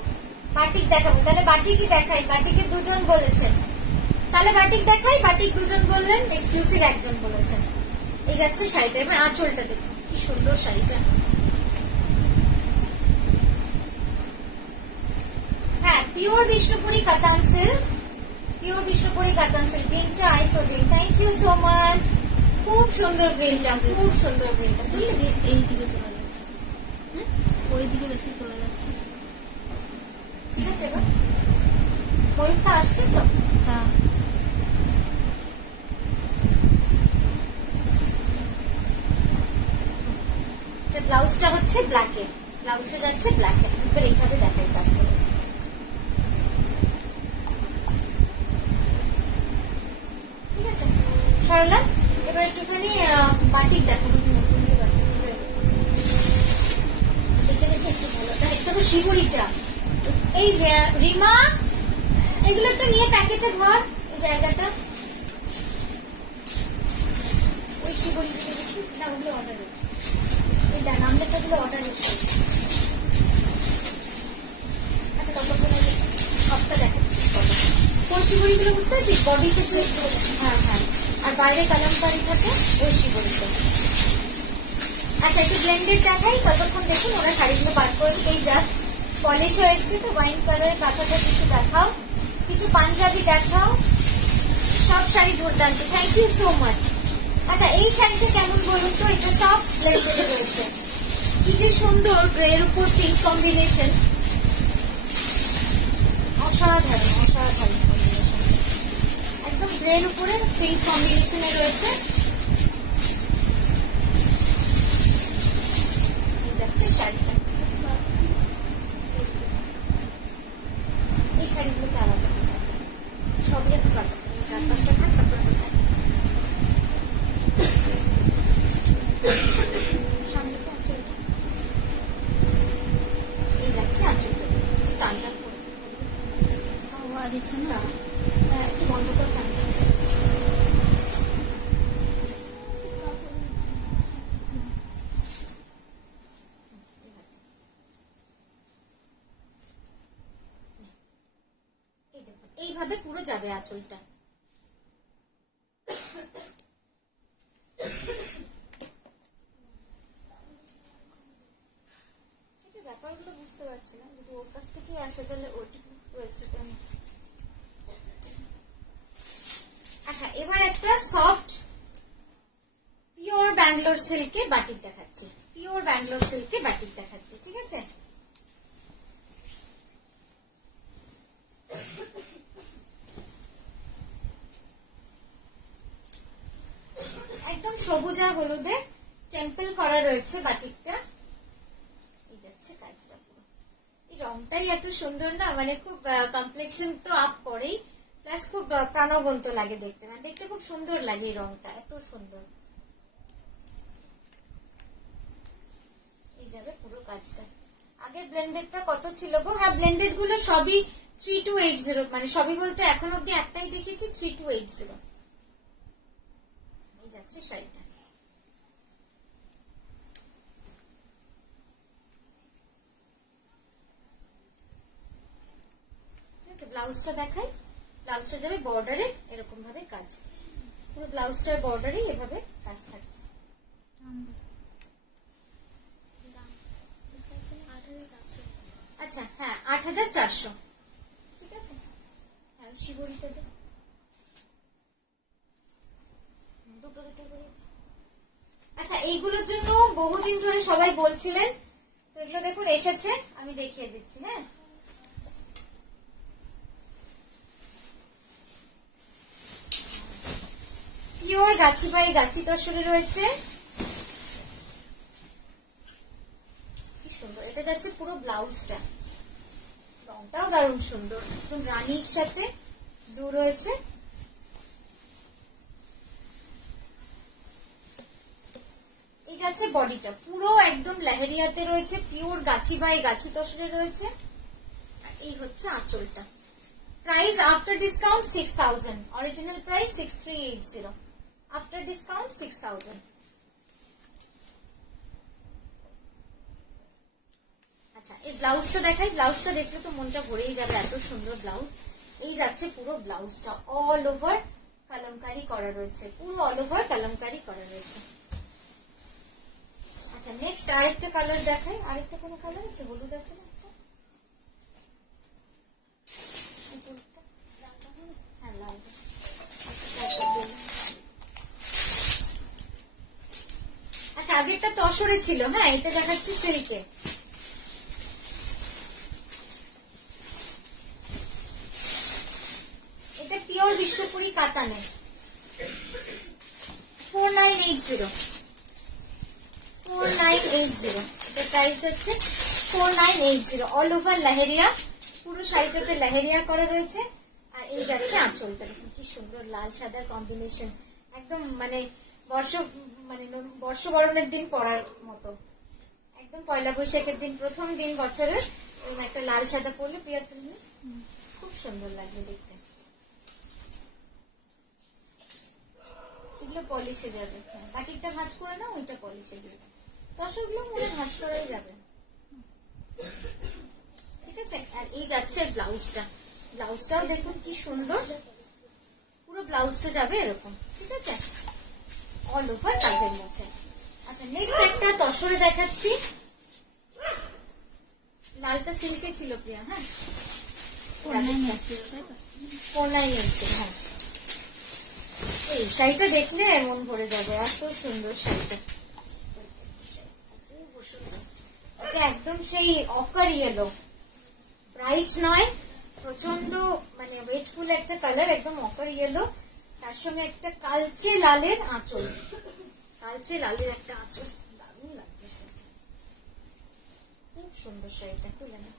বাটিক দেখাবো, তাহলে বাটিকই দেখাই। বাটিকে দুজন বলেছেন, তাহলে বাটিক দেখাই। বাটিক দুজন বললেন, এক্সক্লুসিভ একজন বলেছেন। এই যাচ্ছে শাড়িটা। এবার আঁচলটা দেখুন কি সুন্দর শাড়িটা। হ্যাঁ, পিওর বিষ্ণুপুরি কাতান সিল্ক, পিওর বিষ্ণুপুরি কাতান সিল্ক। গ্রিনটা আইসোদিন, থ্যাংক ইউ সো মাচ। খুব সুন্দর গ্রিনটা, খুব সুন্দর গ্রিনটা। এই দিকে চলে যাচ্ছে, ওই দিকে বেশি চলে যাচ্ছে। ঠিক আছে, এবার ময়ূরটা আসছে তো। হ্যাঁ, ব্লাউজটা হচ্ছে ব্ল্যাকে, ব্লাউজটা যাচ্ছে ব্ল্যাকে। এবার এইভাবে দেখাই কাজটা। ঠিক আছে সরলা, এবার একটুখানি বাটিক দেখাবো। নতুন যে বাটিক দেখে দেখে একটু ভালো দেখতে তো শিবুরিটা। এই রিমা, এগুলো একটু নিয়ে প্যাকেটে ভর, এই জায়গাটা। ওই শিবুরিটা দেখি না, ওগুলো অর্ডার হয়েছে। এই দেখ আমলেটটা গুলো অর্ডার হয়েছে। আচ্ছা, ততক্ষণ সবটা দেখাচ্ছি। কোন শিবুরিগুলো বুঝতে পারছিস? বডিতে একটু, হ্যাঁ হ্যাঁ, আর বাইরে কালামকারি থাকে ওই শিবুরিটা। আচ্ছা, একটু ব্লেন্ডেড দেখাই, ততক্ষণ দেখুন ওরা শাড়িগুলো বার করে। এই জাস্ট পলিশ হয়ে এসছে তো, ওয়াইন কালারের কাঁথাটা কিছু দেখাও, কিছু পাঞ্জাবি দেখাও। সব শাড়ি দুর্দান্ত, থ্যাংক ইউ সো মাচ। আচ্ছা, এই শাড়িটা কেমন বলুন তো? এটা সব ব্লেন্ডেডে রয়েছে। কি যে সুন্দর গ্রের উপর পিঙ্ক কম্বিনেশন, অসাধারণ অসাধারণ কম্বিনেশন। একদম গ্রের উপরে পিঙ্ক কম্বিনেশনে রয়েছে। যাচ্ছে শাড়িটা, এই শাড়িগুলোকে আলাদা সবই একটু কাটা, চার পাঁচটা থাক, তারপর সামনে তো আঁচলটা, এই যাচ্ছে আঁচলটা। টানটা হাওয়া দিচ্ছে না, একটু বন্ধ করে টান। এইভাবে পুরো যাবে আঁচলটা। ব্যাপারগুলো বুঝতে পারছি না, যদি ওর কাছ থেকে আসে তাহলে ওটুকু রয়েছে। আচ্ছা, এবার একটা সফট পিওর ব্যাঙ্গালোর সিল্কে বাটিক দেখাচ্ছি। পিওর ব্যাঙ্গালোর সিল্কে বাটিক দেখাচ্ছি, ঠিক আছে? একদম সবুজ আর হলুদে টেম্পল করা রয়েছে বাটিকটা। এই যাচ্ছে কাজটা পুরো। এই রংটাই এত সুন্দর না, মানে খুব কমপ্লেক্সন তো আপ করেই, প্লাস খুব প্রাণবন্ত লাগে দেখতে, মানে দেখতে খুব সুন্দর লাগে। এই রংটা এত সুন্দর। এই যাবে পুরো কাজটা। আগের ব্লেন্ডেডটা কত ছিল গো? হ্যাঁ, ব্লেন্ডেড গুলো সবই 3280, মানে সবই বলতে এখন অব্দি একটাই দেখেছি 3280। এই যাচ্ছে শাড়িটা। ব্লাউজটা দেখাই। ব্লাউজটা যাবে বর্ডারে, এরকম ভাবে কাজ, পুরো ব্লাউজটার বর্ডারে এভাবে কাজ থাকছে। আচ্ছা, হ্যাঁ 8400, ঠিক আছে। হ্যাঁ, শিবরিটা দুটো দুটো করে। আচ্ছা, এইগুলোর জন্য বহুদিন ধরে সবাই বলছিলেন এগুলো দেখুন এসেছে, আমি দেখিয়ে দিচ্ছি। হ্যাঁ, পিওর গাছি বাই গাছি তসরে রয়েছে, কি সুন্দর। এটা যাচ্ছে পুরো ব্লাউজটা, রংটাও দারুণ সুন্দর, একদম রানীর সাথে ব্লু রয়েছে। এই যাচ্ছে বডিটা, পুরো একদম লেহেরিয়াতে রয়েছে, পিওর গাছি বাই গাছি তসরে রয়েছে। আর এই হচ্ছে আঁচলটা। Price after discount 6000, original price 6380, after discount 6000। আচ্ছা, এই ব্লাউজটা দেখাই। ব্লাউজটা দেখলে তো মনটা ভরেই যাবে, এত সুন্দর ব্লাউজ। এই যাচ্ছে পুরো ব্লাউজটা, অল ওভার কলমকারি করা রয়েছে, পুরো অল ওভার কলমকারি করা রয়েছে। আচ্ছা, নেক্সট আরেকটা কালার দেখাই। আরেকটা কোনো কালার আছে? হলুদ আছে না একটা? হ্যাঁ, লাল। আচ্ছা, আগেরটা তসরে ছিল। হ্যাঁ, এটা দেখাচ্ছি সিল্কে। এটা পিওর বিষ্ণুপুরি কাতানে, 4980, 4980। এটা প্রাইস হচ্ছে 4980, অল ওভার লেহেরিয়া, পুরো শাড়িটাতে লেহেরিয়া করা রয়েছে। আর এই যাচ্ছে আঁচলটা, দেখুন কি সুন্দর লাল সাদার কম্বিনেশন, একদম মানে বর্ষবরণের দিন পরার মতো, একদম পয়লা বৈশাখের দিন, প্রথম দিন বছরের একটা লাল সাদা পরলে প্রিয়া জিনিস খুব সুন্দর লাগবে দেখতে। এগুলো পলিশে যাবে, বাটিকটা ভাঁজ করে না, ওইটা পলিশে যাবে। তসরগুলো মনে ভাঁজ করাই যাবে, ঠিক আছে। আর এই যাচ্ছে ব্লাউজটা, ব্লাউজটাও দেখুন কি সুন্দর, পুরো ব্লাউজটা যাবে এরকম, ঠিক আছে, অল ওভার কাজের মধ্যে। আচ্ছা, নেক্সট একটা তসরে দেখাচ্ছি। লালটা সিল্কে ছিল প্রিয়া। হ্যাঁ, 4980। হ্যাঁ, এই শাড়িটা দেখলে মন ভরে যাবে, এত সুন্দর শাড়িটা। এটা একদম সেই অকার ইয়েলো, ব্রাইট নয়, প্রচন্ড মানে ওয়েটফুল একটা কালার, একদম অকার ইয়েলো, তার সঙ্গে একটা কালচে লালের আঁচল, কালচে লালের একটা আঁচল, দারুণ লাগছে শাড়িটা, খুব সুন্দর শাড়িটা। তুলে না,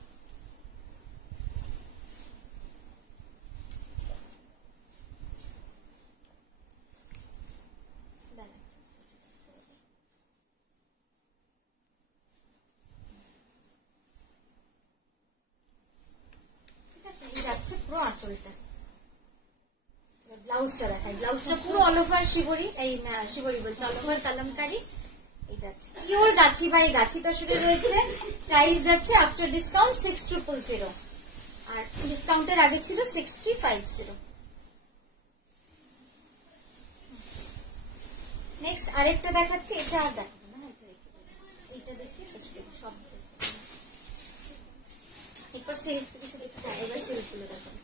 যাচ্ছে পুরো আঁচলটা। ব্লাউজটা দেখাই, ব্লাউজটা পুরো অল ওভার শিবরি, এই শিবরি বলছে অল ওভার কলমকারি। এই যাচ্ছে পিওর গাছি বাই গাছি তসরে রয়েছে। প্রাইস যাচ্ছে আফটার ডিসকাউন্ট 6000, আর ডিসকাউন্টের আগে ছিল 6350। নেক্সট আরেকটা দেখাচ্ছি, এটা আর দেখাবো না, এটা দেখে শেষ করি সব। এরপর সিল্ক থেকে শুধু একটু, এবার সিল্ক গুলো দেখাবো।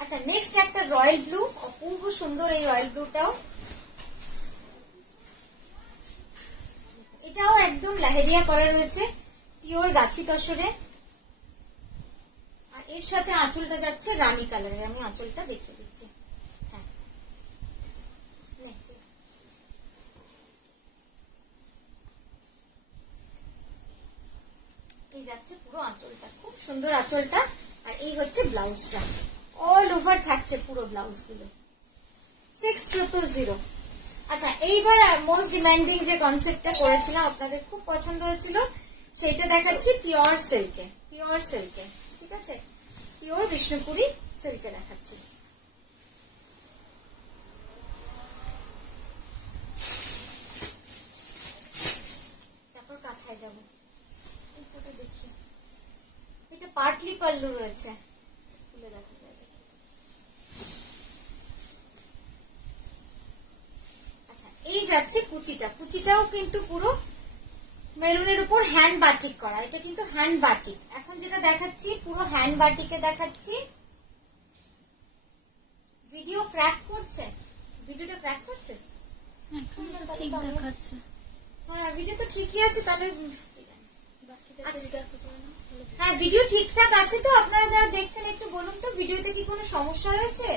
আচ্ছা, নেক্সট একটা রয়্যাল ব্লু, অপূর্ব সুন্দর এই রয়্যাল ব্লুটাও, এটাও একদম লেহেরিয়া করা রয়েছে, পিওর গাছি তসরে। আর এর সাথে আঁচলটা যাচ্ছে রানী কালারের, আমি আঁচলটা দেখিয়ে দিচ্ছি। হ্যাঁ, এই যাচ্ছে পুরো আঁচলটা, খুব সুন্দর আঁচলটা। আর এই হচ্ছে ব্লাউজটা, অল ওভার থাকছে পুরো ব্লাউজ গুলো, 6000। আচ্ছা, এইবার মোস্ট ডিমান্ডিং যে কনসেপ্টটা করেছিলাম, আপনাদের খুব পছন্দ হয়েছিল, সেটা দেখাচ্ছি পিওর সিল্কে, পিওর সিল্কে, ঠিক আছে, পিওর বিষ্ণুপুরি সিল্কে দেখাচ্ছি। তারপর কাঁথায় যাবো, দেখি এটা পার্টলি পাল্লু রয়েছে, খুলে দেখা যায়। আচ্ছা, এই যাচ্ছে কুচিটা, কুচিটাও কিন্তু পুরো মেরুনের উপর হ্যান্ড বাটিক করা, এটা কিন্তু হ্যান্ড বাটিক। এখন যেটা দেখাচ্ছি পুরো হ্যান্ড বাটিকে দেখাচ্ছি। ভিডিও ক্র্যাক করছে, ভিডিওটা ক্র্যাক করছে, ঠিক দেখাচ্ছে। হ্যাঁ ভিডিও তো ঠিকই আছে, তাহলে বাকিদেরকে জিজ্ঞাসা করে নাও। হ্যাঁ ভিডিও ঠিকঠাক আছে তো? আপনারা যারা দেখছেন একটু বলুন তো ভিডিওতে কি কোনো সমস্যা রয়েছে?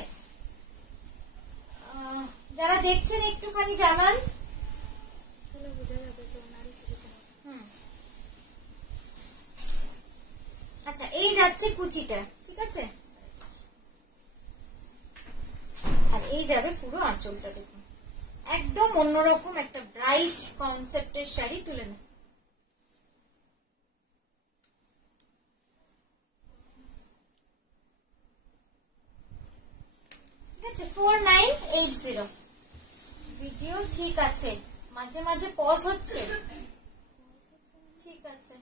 যারা দেখছেন একটুখানি জানান। তাহলে বোঝা যাবে যে ওনারই শুধু সমস্যা। আচ্ছা এই যাচ্ছে কুচিটা, ঠিক আছে, আর এই যাবে পুরো আঁচলটা। দেখুন একদম অন্যরকম একটা ব্রাইট কনসেপ্টের শাড়ি তুলে নেন। ঠিক আছে 4980। ভিডিও ঠিক আছে, মাঝে মাঝে পজ হচ্ছে, ঠিক আছে।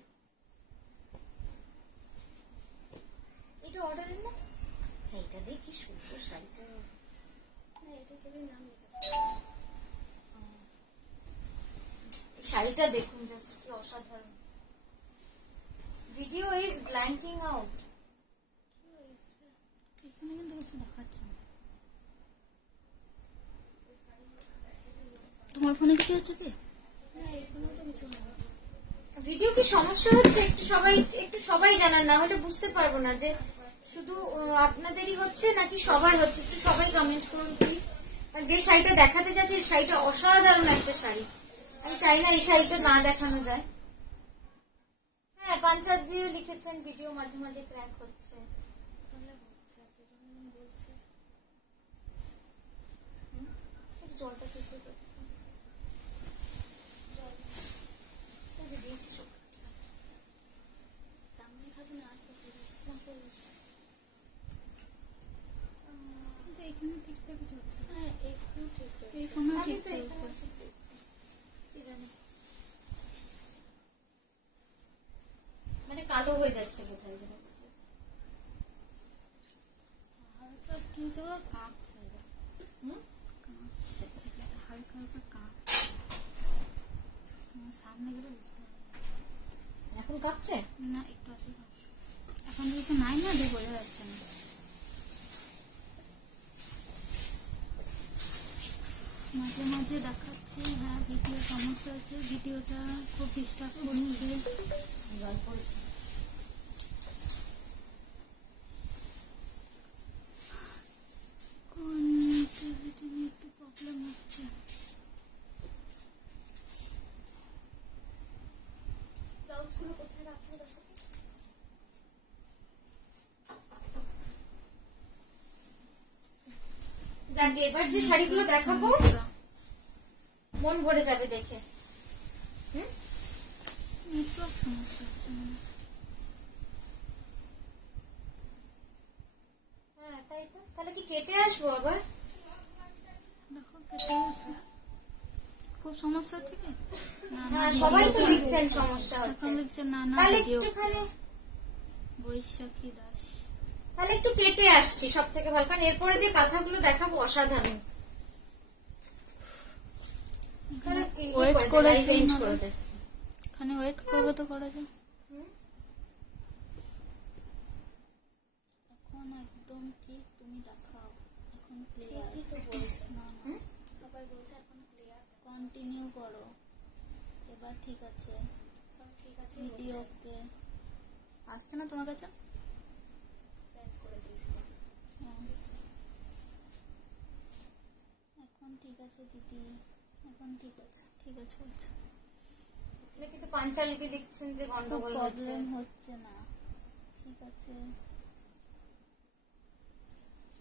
এটা অর্ডারের না? হ্যাঁ এটা দেখি সুন্দর শাড়িটা। না এটা কেবলই নাম লেখা। এই শাড়িটা দেখুন জাস্ট কি অসাধারণ। Video is blanking out. কি হয়েছে? এখানে কিন্তু কিছু দেখাচ্ছে না। তোমার ফোনে কিছু আছে কি? না এখানেও তো কিছু নেই। ভিডিও কি সমস্যা হচ্ছে? একটু সবাই জানান, না হলে বুঝতে পারবো না যে শুধু আপনাদেরই হচ্ছে নাকি সবার হচ্ছে। একটু সবাই কমেন্ট করুন প্লিজ। যে শাড়িটা দেখাতে যাচ্ছে এই শাড়িটা অসাধারণ একটা শাড়ি, আমি চাই না এই শাড়িটা না দেখানো যায়। হ্যাঁ পাঞ্চার দিয়ে লিখেছেন ভিডিও মাঝে মাঝে ক্র্যাক হচ্ছে। তাহলে হচ্ছে এতজন বলছে। জলটা খেতে দিয়েছি। সামনে খাবে না আশপাশে? কিন্তু এখানে ঠিকঠাক কিছু হচ্ছে। হ্যাঁ এখানেও ঠিক হচ্ছে। এখানেও ঠিক হচ্ছে। মানে কালো হয়ে যাচ্ছে কোথায় যেন। হালকা কিন্তু কাঁপছে। কাঁপছে হালকা হালকা কাঁপছে। তোমার সামনে গেলে বুঝতে পারবে। এখন কাঁপছে না একটু আছে। এখন কিছু নাই না, দিয়ে বোঝা যাচ্ছে না। মাঝে মাঝে দেখাচ্ছি হ্যাঁ ভিডিও সমস্যা আছে, ভিডিওটা খুব ডিস্টার্ব করছে। কনেক্টিভিটি নিয়ে একটু প্রবলেম হচ্ছে। ব্লাউজগুলো কোথায় রাখবো দেখো। যাক এবার যে শাড়িগুলো দেখাবো মন ভরে যাবে দেখে। নেটওয়ার্ক সমস্যা হচ্ছে মনে হয়। হ্যাঁ তাই তো, তাহলে কি কেটে আসবো আবার? দেখো কেটে আসে। খুব সমস্যা হচ্ছে কি? না না হ্যাঁ সবাই তো লিখছেন সমস্যা হচ্ছে। এখন লিখছে না না তাহলে ভিডিও। একটুখানি বৈশাখী দাস। তাহলে একটু কেটে আসছি সব থেকে ভালো, কারণ এরপরে যে কথাগুলো দেখাবো অসাধারণ। ওয়েট করেছি, এখানে ওয়েট করবে তো করা যায়। এখন একদম ঠিক তুমি দেখাও। এখন ক্লিয়ার তো বলছে না না সবাই বলছে এখন ক্লিয়ার। কন্টিনিউ করো। এবার ঠিক আছে, সব ঠিক আছে। ভিডিওকে আসছে না তোমার কাছে? ব্যাক করে দিয়েছিল। এখন ঠিক আছে দিদি, এখন ঠিক আছে, ঠিক আছে বলছে। কিন্তু পাঞ্চালিপি লিখছেন যে গন্ডগোল প্রবলেম হচ্ছে না, ঠিক আছে।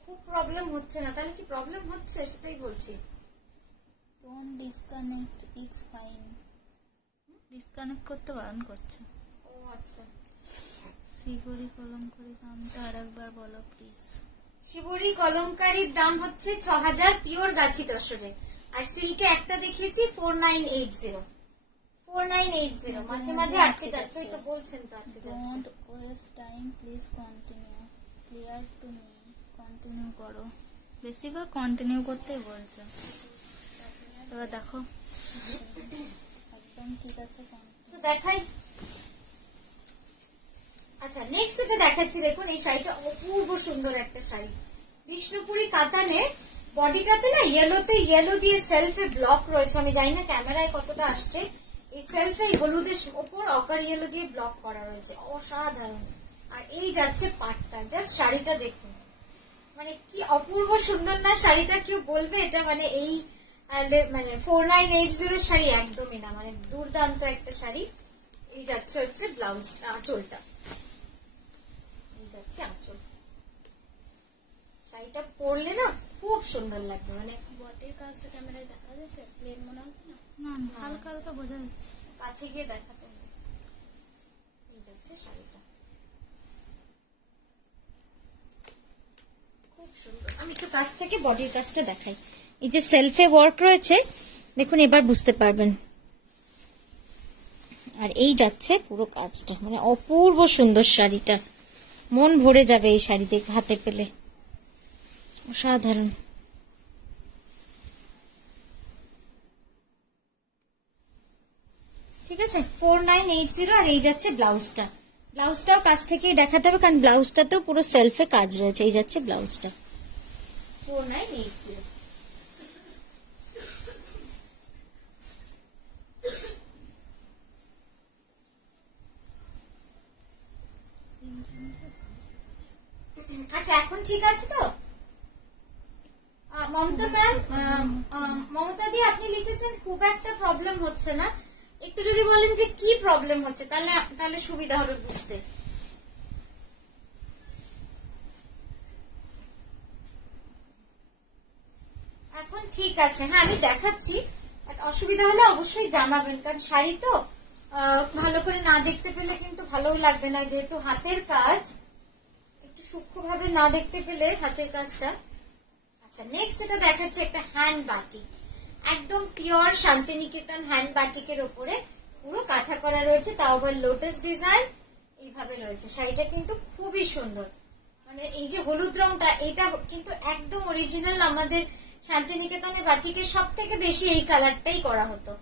খুব প্রবলেম হচ্ছে না, তাহলে কি প্রবলেম হচ্ছে সেটাই বলছি। Don't disconnect, it's fine. Disconnect করতে বারণ করছে। ও আচ্ছা। শিবরি কলমকারী দামটা আরেকবার বলো প্লিজ। শিবরি কলমকারীর দাম হচ্ছে 6000 পিওর গাছি তসরে, আর সিল্কে একটা দেখিয়েছি 4980। 4980 মাঝে মাঝে আটকে যাচ্ছে, ওই তো বলছেন তো আটকে যাচ্ছে। Don't waste time, please continue. Clear to me, continue করো। বেশিরভাগ কন্টিনিউ করতেই বলছে। এবার দেখো একদম ঠিক আছে। তো দেখাই। আচ্ছা নেক্সট এটা দেখাচ্ছি, দেখুন এই শাড়িটা অপূর্ব সুন্দর একটা শাড়ি, বিষ্ণুপুরি কাতানে। বডিটাতে না ইয়েলো দিয়ে সেলফে ব্লক রয়েছে, আমি জানি না ক্যামেরায় কতটা আসছে। এই সেলফে হলুদের ওপর অকার ইয়েলো দিয়ে ব্লক করা রয়েছে, অসাধারণ। আর এই যাচ্ছে পাটটা, জাস্ট শাড়িটা দেখুন, মানে কি অপূর্ব সুন্দর না শাড়িটা, কেউ বলবে এটা মানে এই মানে 4980 শাড়ি? একদমই না, মানে দুর্দান্ত একটা শাড়ি। এই যাচ্ছে হচ্ছে ব্লাউজ, আঁচলটা, এই যাচ্ছে আঁচল। শাড়িটা পরলে না খুব সুন্দর লাগবে, মানে বটের কাজটা ক্যামেরায় দেখা যাচ্ছে, প্লেন মনে হচ্ছে না? না হালকা হালকা বোঝা যাচ্ছে, কাছে গিয়ে দেখাতে হবে। এই যাচ্ছে শাড়িটা, খুব সুন্দর। আমি একটু কাছ থেকে বডির কাজটা দেখাই। এই যে সেলফে ওয়ার্ক রয়েছে দেখুন, এবার বুঝতে পারবেন। আর এই যাচ্ছে পুরো কাজটা, মানে অপূর্ব সুন্দর শাড়িটা, মন ভরে যাবে এই শাড়ি দেখে হাতে পেলে, অসাধারণ। ঠিক আছে, 4980। আর এই যাচ্ছে ব্লাউজটা, ব্লাউজটাও কাছ থেকেই দেখাতে হবে, কারণ ব্লাউজটাতেও পুরো সেলফে কাজ রয়েছে। এই যাচ্ছে ব্লাউজটা, 4980। আচ্ছা, এখন ঠিক আছে তো? মমতা ম্যাম, মমতা দি আপনি লিখেছেন খুব একটা প্রবলেম হচ্ছে না, একটু যদি বলেন যে কি প্রবলেম হচ্ছে, তাহলে সুবিধা হবে বুঝতে। এখন ঠিক আছে, হ্যাঁ আমি দেখাচ্ছি, অসুবিধা হলে অবশ্যই জানাবেন, কারণ শাড়ি তো ভালো করে না দেখতে পেলে কিন্তু ভালোও লাগবে না, যেহেতু হাতের কাজ, একটু সূক্ষ্মভাবে না দেখতে পেলে হাতের কাজটা। আচ্ছা, নেক্সট যেটা দেখাচ্ছে একটা হ্যান্ড বাটিক, একদম পিওর শান্তিনিকেতন হ্যান্ড বাটিকের উপরে পুরো কাঁথা করা রয়েছে, তাও আবার লোটাস ডিজাইন এইভাবে রয়েছে। শাড়িটা কিন্তু খুবই সুন্দর, মানে এই যে হলুদ রংটা, এটা কিন্তু একদম অরিজিনাল আমাদের শান্তিনিকেতনের বাটিকের সব থেকে বেশি এই কালারটাই করা হতো।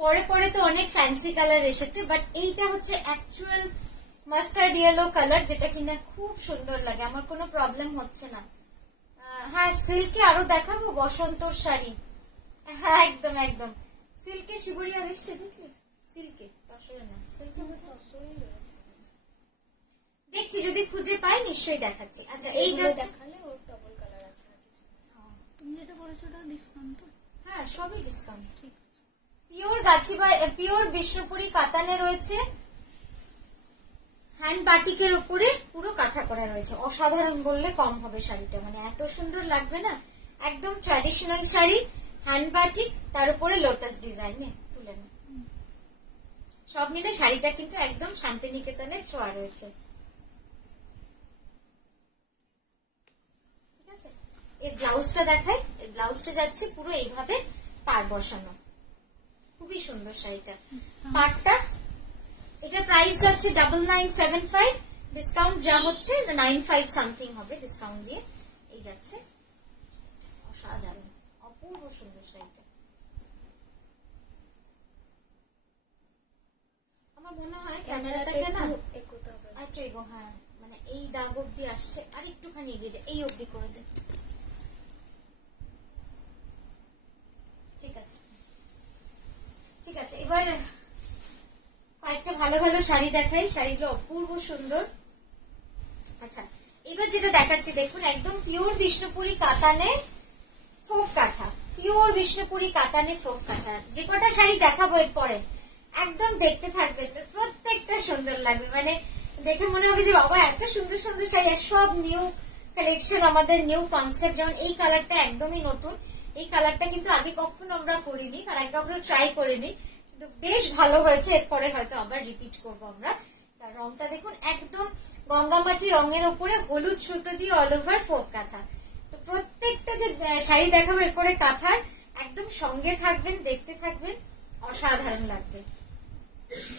পরে পরে তো অনেক ফ্যান্সি কালার এসেছে, বাট এইটা হচ্ছে অ্যাকচুয়াল মাস্টার্ড ইয়েলো কালার, যেটা কিনা খুব সুন্দর লাগে, আমার কোনো প্রবলেম হচ্ছে না। হ্যাঁ, সিল্কে আরো দেখাবো, বসন্তর শাড়ি, হ্যাঁ একদম একদম সিল্কে। শিবরি আর এসছে দেখলি, সিল্কে তসরে না, সিল্কে তসরেই রয়েছে, দেখছি যদি খুঁজে পাই নিশ্চয়ই দেখাচ্ছি। আচ্ছা, এই যে দেখালে ওর ডবল কালার আছে, তুমি যেটা বলেছো ওটা ডিসকাউন্ট তো? হ্যাঁ, সবই ডিসকাউন্ট। ঠিক আছে, পিওর গাছি বা পিওর বিষ্ণুপুরি কাতানে রয়েছে, হ্যান্ড বাটিকের উপরে পুরো কাঁথা করা রয়েছে, অসাধারণ বললে কম হবে শাড়িটা, মানে এত সুন্দর লাগবে না, একদম ট্র্যাডিশনাল শাড়ি, হ্যান্ড বাটিক, তার উপরে লোটাস ডিজাইনে তুলে না, সব মিলে শাড়িটা কিন্তু একদম শান্তিনিকেতনের ছোঁয়া রয়েছে। ঠিক আছে, এর ব্লাউজটা দেখাই, এর ব্লাউজটা যাচ্ছে পুরো এইভাবে পার বসানো, খুবই সুন্দর শাড়িটা। পাটটা, এটা প্রাইস যাচ্ছে 9975, ডিসকাউন্ট যা হচ্ছে 95 সামথিং হবে ডিসকাউন্ট দিয়ে। এই যাচ্ছে, অসাধারণ অপূর্ব সুন্দর শাড়িটা। আমার মনে হয় ক্যামেরাটাকে না এগোতে হবে, একটু এগো, হ্যাঁ মানে এই দাগ অব্দি আসছে, আর একটুখানি এগিয়ে দে, এই অব্দি করে দে। ঠিক আছে, ঠিক আছে, এবার কয়েকটা ভালো ভালো শাড়ি দেখাই, শাড়িগুলো অপূর্ব সুন্দর। আচ্ছা, এবার যেটা দেখাচ্ছি দেখুন, একদম পিওর বিষ্ণুপুরি কাতানে ফোক কাঁথা, পিওর বিষ্ণুপুরি কাতানে ফোক কাঁথা। যে কটা শাড়ি দেখাবো এরপরে একদম দেখতে থাকবে, প্রত্যেকটা সুন্দর লাগবে, মানে দেখে মনে হবে যে বাবা এত সুন্দর সুন্দর শাড়ি, আর সব নিউ কালেকশন, আমাদের নিউ কনসেপ্ট। যেমন এই কালারটা একদমই নতুন, এই কালারটা কিন্তু আগে কখনো আমরা করিনি, আর আগে কখনো ট্রাই করিনি, কিন্তু বেশ ভালো হয়েছে, এরপরে হয়তো আবার রিপিট করবো আমরা। তার রংটা দেখুন, একদম গঙ্গামাটি রঙের উপরে হলুদ সুতো দিয়ে অল ওভার ফোক কাঁথা। তো প্রত্যেকটা যে শাড়ি দেখাবো এরপরে কাঁথার, একদম সঙ্গে থাকবেন, দেখতে থাকবেন, অসাধারণ লাগবে।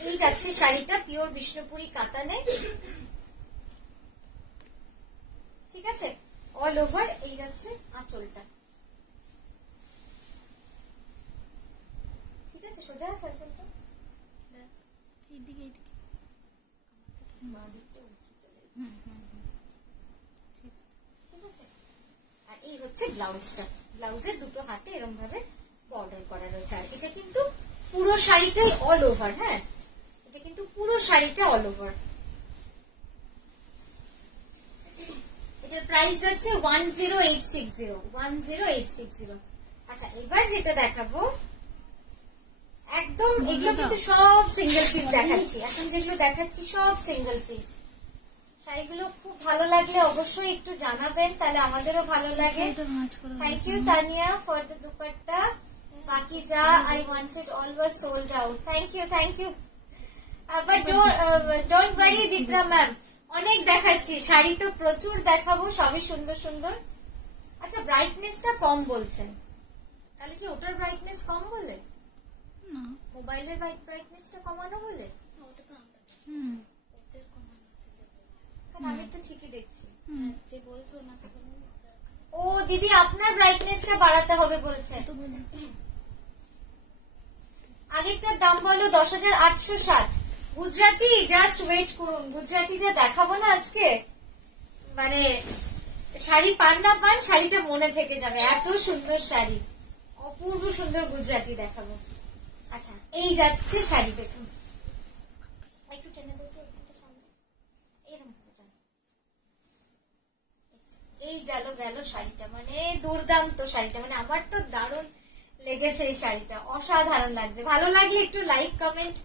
এই যাচ্ছে শাড়িটা পিওর বিষ্ণুপুরি কাতানে, ঠিক আছে, অল ওভার। এই যাচ্ছে আঁচলটা, ঠিক আছে, সোজা আছে আঁচলটা, এইদিকে এইদিকে ঠিক আছে। আর এই হচ্ছে ব্লাউজটা, ব্লাউজের দুটো হাতে এরকম ভাবে বর্ডার করা রয়েছে, আর এটা কিন্তু পুরো শাড়িটাই অল ওভার। হ্যাঁ, এটা কিন্তু পুরো শাড়িটা অল ওভার। এটার প্রাইস যাচ্ছে 10860। আচ্ছা, এবার যেটা দেখাবো একদম এগুলো কিন্তু সব সিঙ্গেল পিস দেখাচ্ছি। এখন যেগুলো দেখাচ্ছি সব সিঙ্গেল পিস। শাড়িগুলো খুব ভালো লাগলে অবশ্যই একটু জানাবেন, তাহলে আমাদেরও ভালো লাগে। Thank you Tania for the dupatta. বাকি যা I wanted all was sold out. Thank you. But don't worry Dipra ma'am, অনেক দেখাচ্ছি শাড়ি, তো প্রচুর দেখাবো, সবই সুন্দর সুন্দর। আচ্ছা, ব্রাইটনেসটা কম বলছেন, তাহলে কি ওটার ব্রাইটনেস কম বলে? না, মোবাইলের ব্রাইটনেসটা কমানো বলে? ওটা তো আমরা ওদের কমানো আছে যে বলছে। কারণ আমি তো ঠিকই দেখছি। যে বলছো ওনাকে বলুন। ও দিদি, আপনার ব্রাইটনেসটা বাড়াতে হবে বলছে। তো বলুন। আগেরটার দাম বলো 10,860। গুজরাটি জাস্ট ওয়েট করুন, গুজরাটি যা দেখাবো না আজকে, মানে শাড়ি পান না পান শাড়িটা মনে থেকে যাবে, এত সুন্দর শাড়ি, অপূর্ব সুন্দর গুজরাটি দেখাবো। আচ্ছা, এই যাচ্ছে শাড়ি, দেখুন একটু টেনে দেখো সামনে, এরকম এই গেল শাড়িটা, মানে দুর্দান্ত শাড়িটা, মানে আমার তো দারুণ লেগেছে এই শাড়িটা, অসাধারণ লাগছে। ভালো লাগলে একটু লাইক কমেন্ট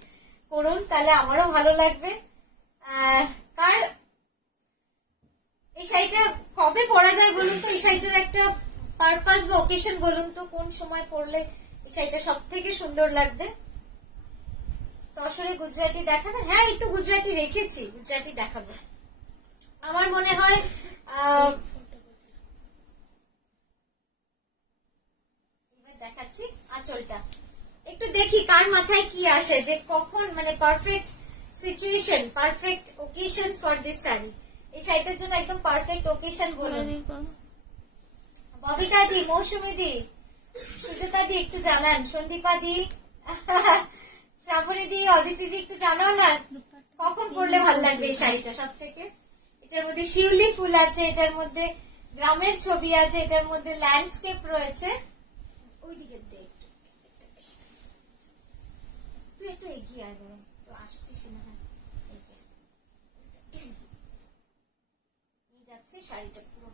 করুন, তাহলে আমারও ভালো লাগবে। কার এই শাড়িটা কবে পরা যায় বলুন তো? এই শাড়িটার একটা পারপাস বা ওকেশন বলুন তো, কোন সময় পরলে এই শাড়িটা সব থেকে সুন্দর লাগবে? তসরে গুজরাটি দেখাবেন? হ্যাঁ, এই তো গুজরাটি রেখেছি, গুজরাটি দেখাবো। আমার মনে হয় দেখাচ্ছি আঁচলটা, একটু দেখি কার মাথায় কি আসে, যে কখন মানে perfect situation, perfect occasion for this sari. এই শাড়িটার জন্য একদম পারফেক্ট ওকেশন বলুন। ববিতা দি, মৌসুমী দি, সুজাতা দি একটু জানান, সন্দীপা দি, শ্রাবণী দি, অদিতি দি একটু জানাও না কখন পরলে ভালো লাগবে এই শাড়িটা সব থেকে। এটার মধ্যে শিউলি ফুল আছে, এটার মধ্যে গ্রামের ছবি আছে, এটার মধ্যে ল্যান্ডস্কেপ রয়েছে। ওইদিকে একটু এগিয়ে আসবে, তো আসছিস না। এই যাচ্ছে শাড়িটা পুরো।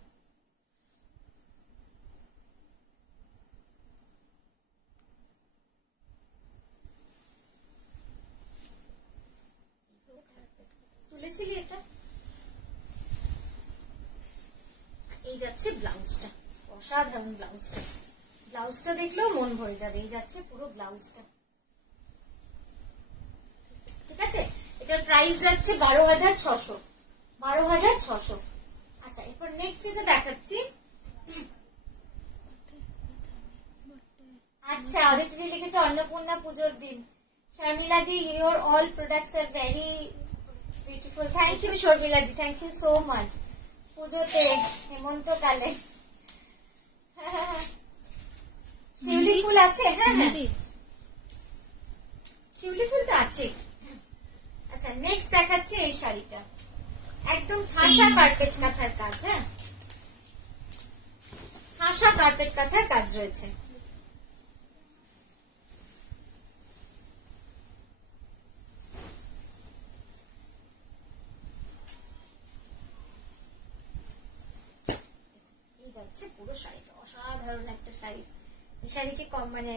তুলেছিলি এটা? এই যাচ্ছে ব্লাউজটা, অসাধারণ ব্লাউজটা, ব্লাউজটা দেখলেও মন ভরে যাবে। এই যাচ্ছে পুরো ব্লাউজটা, ঠিক আছে? এটার প্রাইস যাচ্ছে 12,600। আচ্ছা, এরপর নেক্সট যেটা দেখাচ্ছি। আচ্ছা, অদিতি দি লিখেছে অন্নপূর্ণা পুজোর দিন। Sharmila di, your all products are very beautiful. Thank you Sharmila di, thank you so much. পুজোতে হেমন্তকালে শিউলি ফুল আছে? হ্যাঁ, শিউলি ফুল তো আছে। আচ্ছা, নেক্সট দেখাচ্ছি এই শাড়িটা, একদম ঠাসা কার্পেট কাঁথার কাজ। হ্যাঁ, ঠাসা কার্পেট কাঁথার কাজ রয়েছে। এই যাচ্ছে পুরো শাড়িটা, অসাধারণ একটা শাড়ি। এই শাড়িকে কম মানে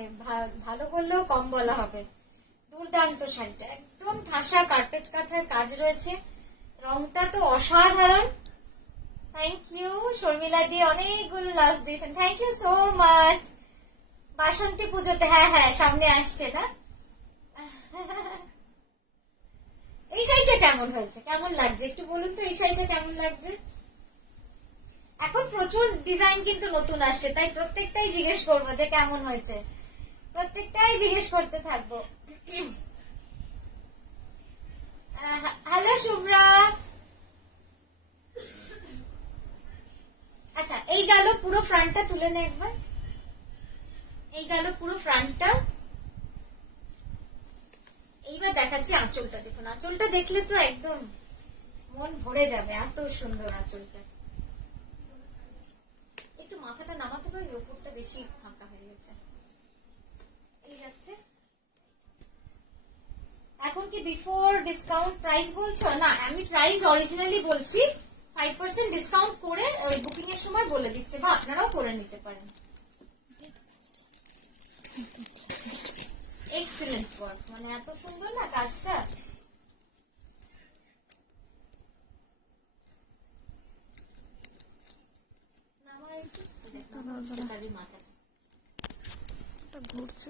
ভালো বললেও কম বলা হবে, দুর্দান্ত শাড়িটা, একদম ঠাসা কার্পেট কাঁথার কাজ রয়েছে, রংটা তো অসাধারণ। থ্যাংক ইউ শর্মিলা দি, অনেকগুলো লাভস দিয়েছেন, থ্যাংক ইউ সো মাচ। বাসন্তী পুজোতে, হ্যাঁ সামনে আসছে না? এই শাড়িটা কেমন হয়েছে, কেমন লাগছে একটু বলুন তো, এই শাড়িটা কেমন লাগছে? এখন প্রচুর ডিজাইন কিন্তু নতুন আসছে, তাই প্রত্যেকটাই জিজ্ঞেস করবো যে কেমন হয়েছে, প্রত্যেকটাই জিজ্ঞেস করতে থাকবো। হ্যালো শুভ্রা। আচ্ছা, এই গেল পুরো ফ্রন্টটা, তুলে নে একবার। এই গেল পুরো ফ্রন্টটা। এইবার দেখাচ্ছি আঁচলটা, দেখুন আঁচলটা দেখলে তো একদম মন ভরে যাবে, এত সুন্দর আঁচলটা। একটু মাথাটা নামাতে পারি, উপরটা বেশি ফাঁকা হয়ে গেছে। এই যাচ্ছে এখন কি বিফোর ডিসকাউন্ট প্রাইস বলছো? না, আমি প্রাইস অরিজিনালি বলছি, 5% ডিসকাউন্ট করে ওই বুকিং এর সময় বলে দিচ্ছে, বা আপনারাও করে নিতে পারেন। এক্সেলেন্ট ওয়ার্ক, মানে এত সুন্দর না কাজটা। মাথাটা ঘুরছে।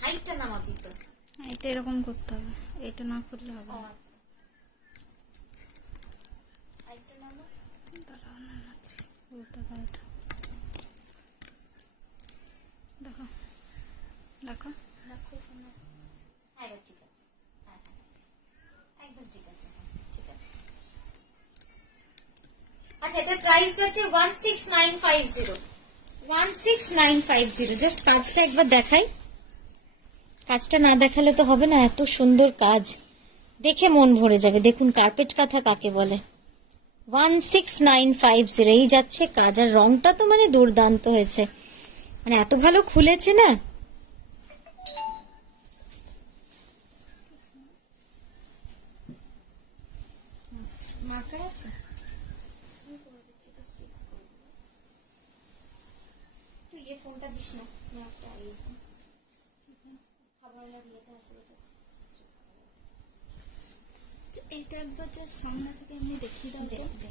হাইটটা নামাবি তো, এটা এরকম করতে হবে, এটা না করলে হবে না। দেখো দেখো ঠিক আছে, একদম ঠিক আছে, ঠিক আছে। আচ্ছা, এটার প্রাইস আছে 16950। 16950। জাস্ট কাজটা একবার দেখাই, কাজটা না দেখালে তো হবে না, এত সুন্দর কাজ, দেখে মন ভরে যাবে। দেখুন কার্পেট কাঁথা কাকে বলে। 16950 এই যাচ্ছে কাজ। আর রংটা তো মানে দুর্দান্ত হয়েছে, মানে এত ভালো খুলেছে না। মার্কার আছে, তুই এই ফোনটা দিস না, এইটা একবার জাস্ট সামনে থেকে এমনি দেখিয়ে দাও তো।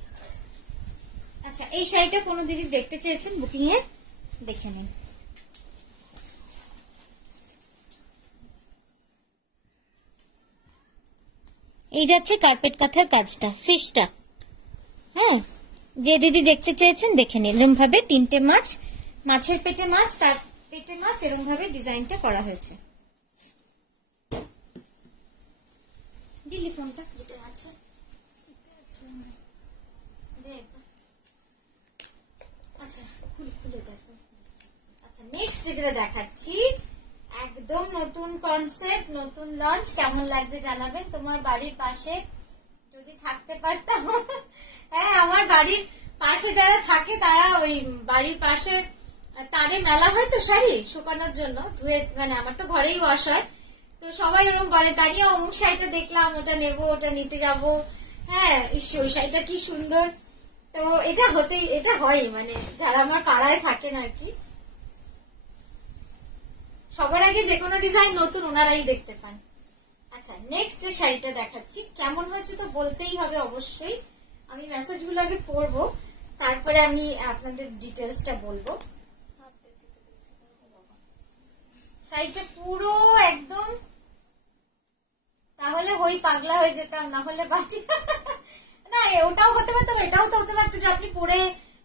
আচ্ছা, এই শাড়িটা কোনো দিদি দেখতে চেয়েছেন বুকিং এ, দেখে নিন। এই যাচ্ছে কার্পেট কাঁথার কাজটা, ফিশটা। হ্যাঁ, যে দিদি দেখতে চেয়েছেন দেখে নিন। এরকম ভাবে 3টে মাছ, মাছের পেটে মাছ, তার পেটে মাছ, এরকম ভাবে ডিজাইনটা করা হয়েছে। দিল্লি ফোনটা যেটা আছে, আচ্ছা খুলে খুলে দেখো। আচ্ছা, নেক্সট যেটা দেখাচ্ছি, একদম নতুন কনসেপ্ট, নতুন লঞ্চ। কেমন লাগছে জানাবেন। তোমার বাড়ির পাশে যদি থাকতে পারতাম। হ্যাঁ, আমার বাড়ির পাশে যারা থাকে তারা ওই বাড়ির পাশে তারে মেলা হয় তো শাড়ি শুকানোর জন্য, ধুয়ে, মানে আমার তো ঘরেই ওয়াশ হয়, তো সবাই ওরকম বলে, তানিয়া অমুক শাড়িটা দেখলাম, ওটা নেবো, ওটা নিতে যাবো। হ্যাঁ, ওই শাড়িটা কি সুন্দর। তো এটা হয়, মানে যারা আমার পাড়ায় থাকেন আর কি, সবার আগে যে কোনো ডিজাইন নতুন ওনারাই দেখতে পান। আচ্ছা, নেক্সট যে শাড়িটা দেখাচ্ছি, কেমন হয়েছে তো বলতেই হবে অবশ্যই। আমি মেসেজ গুলো আগে পড়বো, তারপরে আমি আপনাদের ডিটেলসটা বলবো। শাড়িটা পুরো একদম, তাহলে হই পাগলা হয়ে যেতাম, না হলে বাটি না, ওটাও হতে পারতো, এটাও তো হতে পারতো যে আপনি পরে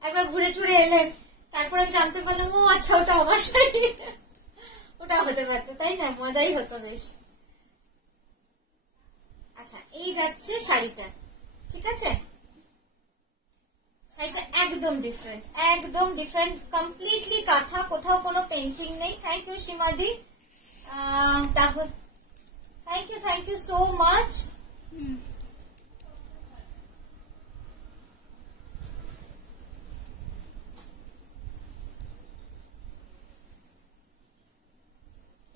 একবার ঘুরে টুরে এলেন, তারপরে আমি জানতে পারলাম ও আচ্ছা ওটা আমার শাড়ি, ওটা হতে পারতো, তাই না? মজাই হতো বেশ। আচ্ছা, এই যাচ্ছে শাড়িটা, ঠিক আছে? শাড়িটা একদম ডিফারেন্ট, একদম ডিফারেন্ট, কমপ্লিটলি কাঁথা, কোথাও কোনো পেন্টিং নেই। থ্যাংক ইউ সীমাদি, তাহলে থ্যাংক ইউ সো মাচ।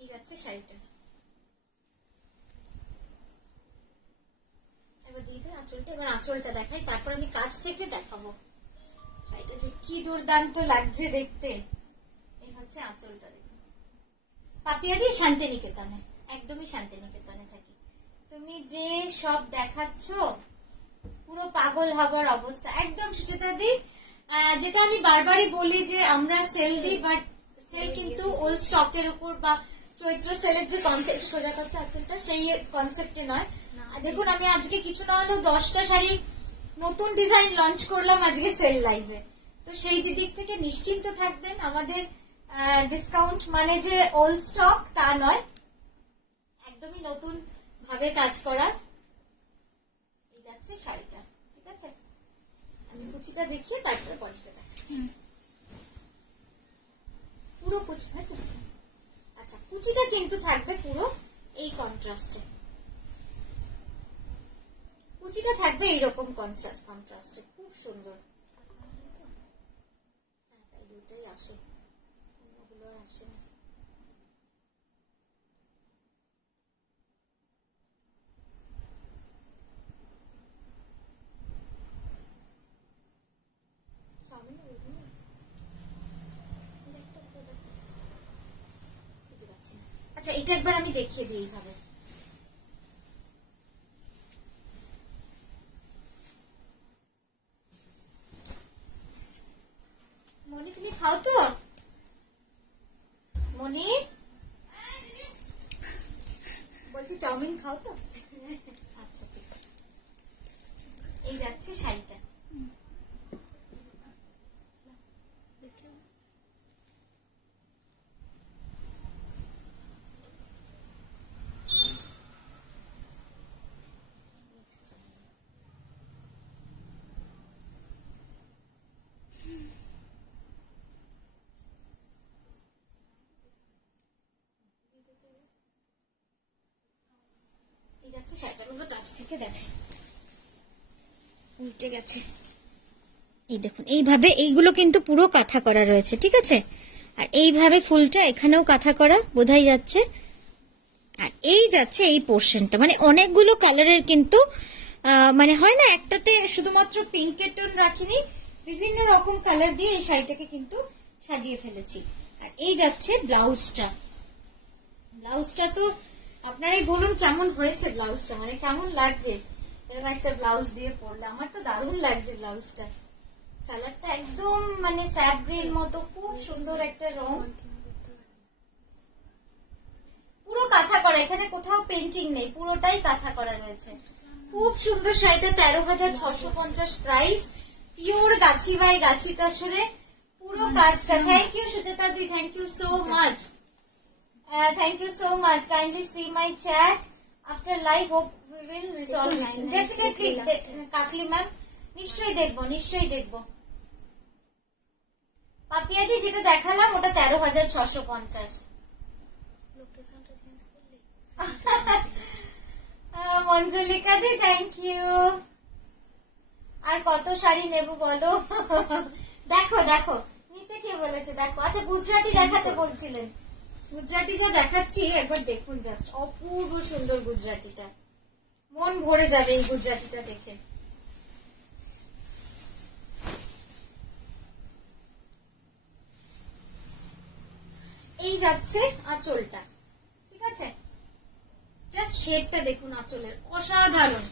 এই যাচ্ছে শাড়িটা, এবার দিয়ে দেন আঁচলটা। এবার আঁচলটা দেখাই, তারপর আমি কাছ থেকে দেখাবো শাড়িটা যে কি দুর্দান্ত লাগছে দেখতে। এই হচ্ছে আঁচলটা, দেখুন। পাপিয়া দিয়ে শান্তিনিকেতনে, একদমই শান্তিনিকেতনে থাকি। তুমি যে সব দেখাচ্ছ, পুরো পাগল হবার অবস্থা একদম। সুচেতা দি, যেটা আমি বারবারই বলি যে আমরা সেল দিই, বাট সেল কিন্তু ওল্ড স্টকের উপর বা চৈত্র সেলের যে কনসেপ্ট, সোজা কথা আঁচলটা, সেই কনসেপ্টে নয়। দেখুন, আমি আজকে কিছু না হলেও 10টা শাড়ি নতুন ডিজাইন লঞ্চ করলাম আজকে সেল লাইভে, তো সেই দিক থেকে নিশ্চিন্ত থাকবেন। আমাদের ডিসকাউন্ট মানে যে ওল্ড স্টক তা নয়, একদমই নতুন ভাবে কাজ করা। এই যাচ্ছে শাড়িটা, ঠিক আছে? আমি কুচিটা দেখিয়ে তারপরে বডিটা দেখাচ্ছি। পুরো কুচি আছে। আচ্ছা, কুচিটা কিন্তু থাকবে পুরো এই কন্ট্রাস্টে, কুচিটা থাকবে এইরকম কন্ট্রাস্টে, খুব সুন্দর। হ্যাঁ, তাই দুটাই আসে। আর আসে না। আচ্ছা এটা একবার আমি দেখিয়ে দিই এইভাবে। মনি তুমি খাও তো? মনি বলছি চাউমিন খাও তো? আচ্ছা ঠিক আছে। এই যাচ্ছে শাড়িটা। এই যাচ্ছে শাড়িটা, গুলো টাচ থেকে দেখে উল্টে গেছে। এই দেখুন এইভাবে এইগুলো কিন্তু পুরো কাঁথা করা রয়েছে, ঠিক আছে? আর এইভাবে ফুলটা এখানেও কাঁথা করা বোঝাই যাচ্ছে। আর এই যাচ্ছে এই পোর্শনটা, মানে অনেকগুলো কালারের কিন্তু মানে হয় না একটাতে শুধুমাত্র পিঙ্কের টোন রাখিনি, বিভিন্ন রকম কালার দিয়ে এই শাড়িটাকে কিন্তু সাজিয়ে ফেলেছি। আর এই যাচ্ছে ব্লাউজটা। ব্লাউজটা তো আপনারাই বলুন কেমন হয়েছে ব্লাউজটা, মানে কেমন লাগবে এরকম একটা ব্লাউজ দিয়ে পরলে। আমার তো দারুণ লাগছে ব্লাউজটা, কালারটা একদম মানে স্যাপ গ্রিন মতো, খুব সুন্দর একটা রং, পুরো কাঁথা করা, এখানে কোথাও পেন্টিং নেই, পুরোটাই কাঁথা করা রয়েছে। খুব সুন্দর শাড়িটা, 13,650 প্রাইস, পিওর গাছি বাই গাছি তসরে পুরো কাজটা। থ্যাংক ইউ সুচেতা দি, thank you so much, thank you so much. Kindly see my chat after live, hope we will resolve definitely. Kakoli ma'am নিশ্চয়ই দেখবো, নিশ্চয়ই দেখবো। পাপিয়াদি যেটা দেখালাম ওটা 13,650। মঞ্জুলিকা দি থ্যাংক ইউ। আর কত শাড়ি নেব বলো? দেখো দেখো নিতে কে বলেছে দেখো। আচ্ছা গুজরাটি দেখাতে বলছিলেন, গুজরাটি যা দেখাচ্ছি একবার দেখুন, জাস্ট অপূর্ব সুন্দর গুজরাটিটা, মন ভরে যাবে এই গুজরাটিটা দেখে। এই যাচ্ছে আঁচলটা, ঠিক আছে? জাস্ট শেডটা দেখুন আঁচলের, অসাধারণ।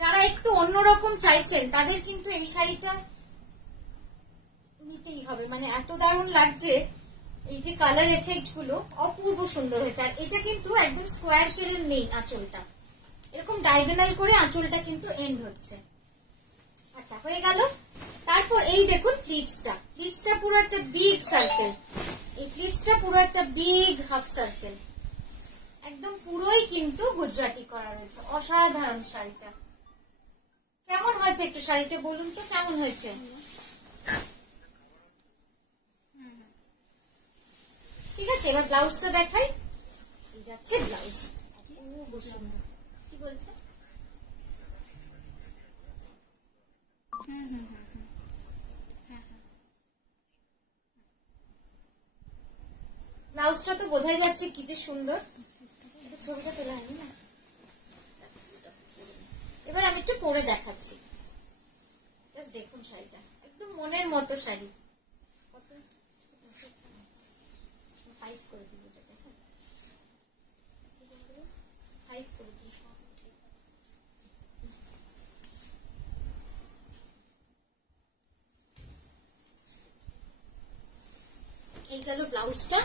যারা একটু অন্যরকম চাইছেন তাদের কিন্তু এই শাড়িটা নিতেই হবে, মানে এত দারুণ লাগছে। এই যে কালার এফেক্ট গুলো অপূর্ব সুন্দর হয়েছে। আর এটা কিন্তু একদম স্কোয়ার কেলের নেই আঁচলটা, এরকম ডায়াগোনাল করে আঁচলটা কিন্তু এন্ড হচ্ছে। আচ্ছা হয়ে গেল। তারপর এই দেখুন প্লিটসটা, প্লিটসটা পুরো একটা বিগ সার্কেল, এই প্লিটসটা পুরো একটা বিগ হাফ সার্কেল, একদম পুরোই কিন্তু গুজরাটি করা রয়েছে। অসাধারণ শাড়িটা, কেমন হয়েছে একটু শাড়িটা বলুন তো, কেমন হয়েছে? ঠিক আছে, এবার ব্লাউজটা দেখাই। এই যাচ্ছে ব্লাউজ, খুব সুন্দর। কি বলছে? ব্লাউজটা তো বোঝাই যাচ্ছে কি যে সুন্দর। ছবিটা তোলা হয়নি না, এবার আমি একটু পরে দেখাচ্ছি। দেখুন শাড়িটা একদম মনের মতো শাড়ি। কত 5 করে দিব, এটা দেখো 5 করে দিব। এই গেল ব্লাউজটা।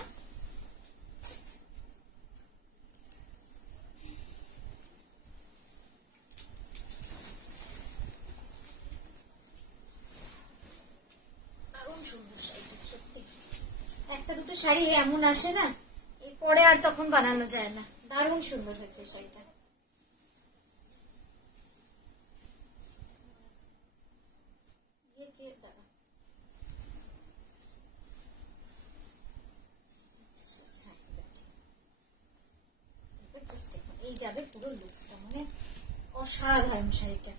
একটা দুটো শাড়ি এমন আসে না, এই পরে আর তখন বানানো যায় না। দারুণ সুন্দর হয়েছে শাড়িটা। এই যাবে পুরো লুকসটা, মানে অসাধারণ শাড়িটা।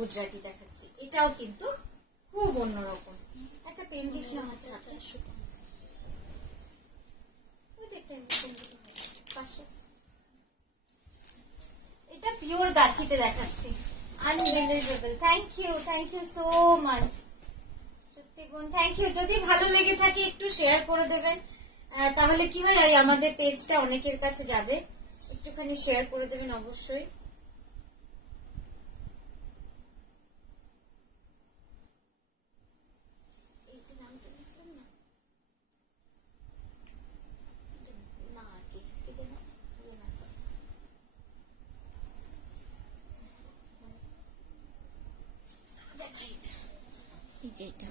গুজরাটি দেখাচ্ছি, এটাও কিন্তু খুব অন্যরকম। একটা পেন দিস না হাতে, এটা পিওর গাছিতে দেখাচ্ছি, unbelievable. Thank you so much সত্যি বোন, থ্যাংক ইউ। যদি ভালো লেগে থাকে একটু শেয়ার করে দেবেন, তাহলে কি হয় আমাদের পেজটা অনেকের কাছে যাবে। একটুখানি শেয়ার করে দেবেন অবশ্যই। এইটা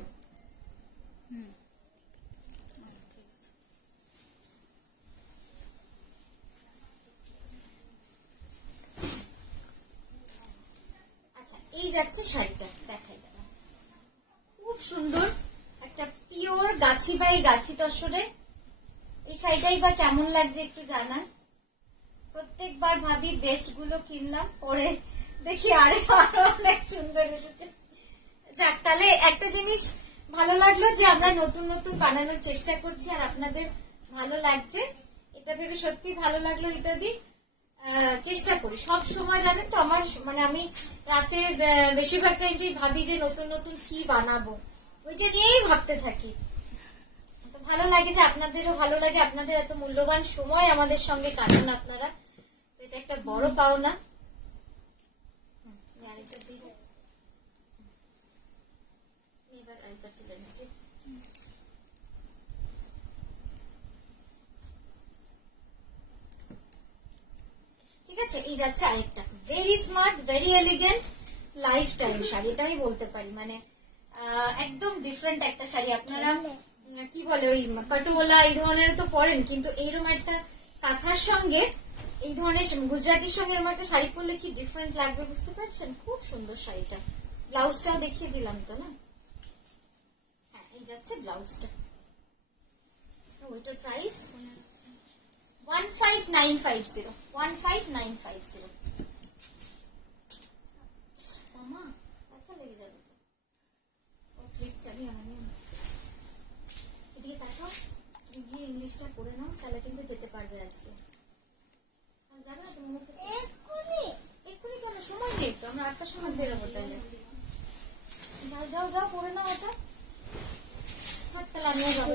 আচ্ছা, এই যাচ্ছে শাড়িটা, দেখাই দাদা, খুব সুন্দর একটা পিওর গাছি বাই গাছি তসরে। এই শাড়িটাই বা কেমন লাগছে একটু জানান। প্রত্যেকবার ভাবি বেস্ট গুলো কিনলাম, পরে দেখি আরো অনেক সুন্দর এসেছে। যাক, তাহলে একটা জিনিস ভালো লাগলো যে আমরা নতুন নতুন বানানোর চেষ্টা করছি আর আপনাদের ভালো লাগছে, এটা ভেবে সত্যি ভালো লাগলো। ইত্যাদি চেষ্টা করি সব সময়, জানেন তো আমার মানে আমি রাতে বেশিরভাগ টাইমটাই ভাবি যে নতুন নতুন কি বানাবো, ওইটা নিয়েই ভাবতে থাকি। তো ভালো লাগে যে আপনাদেরও ভালো লাগে, আপনাদের এত মূল্যবান সময় আমাদের সঙ্গে কাটান আপনারা, এটা একটা বড় পাওনা। ঠিক আছে, এই যাচ্ছে আরেকটা very smart, very elegant life time sari, এটা আমি বলতে পারি। মানে একদম ডিফারেন্ট একটা শাড়ি। আপনারা কি বলে ওই পাটোলা এই ধরনের তো পরেন, কিন্তু এইরকম একটা কাঁথার সঙ্গে এই ধরনের গুজরাটির সঙ্গে এরকম একটা শাড়ি পরলে কি ডিফারেন্ট লাগবে বুঝতে পারছেন। খুব সুন্দর শাড়িটা। ব্লাউজটাও দেখিয়ে দিলাম তো না? হ্যাঁ, এই যাচ্ছে ব্লাউজটা। ওইটার প্রাইস 15950 15950। মামা ব্যথা লেগে যাবে তো। ও ক্লিপটারই আনি। এদিকে তাকাও, তুমি গিয়ে ইংলিশটা পড়ে নাও, তাহলে কিন্তু যেতে পারবে আজকে। যাবে না তুমি? এক্ষুনি কেন, সময় নেই তো, আমরা 8টার সময় বেরোবো। তাহলে যাও যাও যাও, পড়ে নাও এটা। তাহলে আমিও যাবো।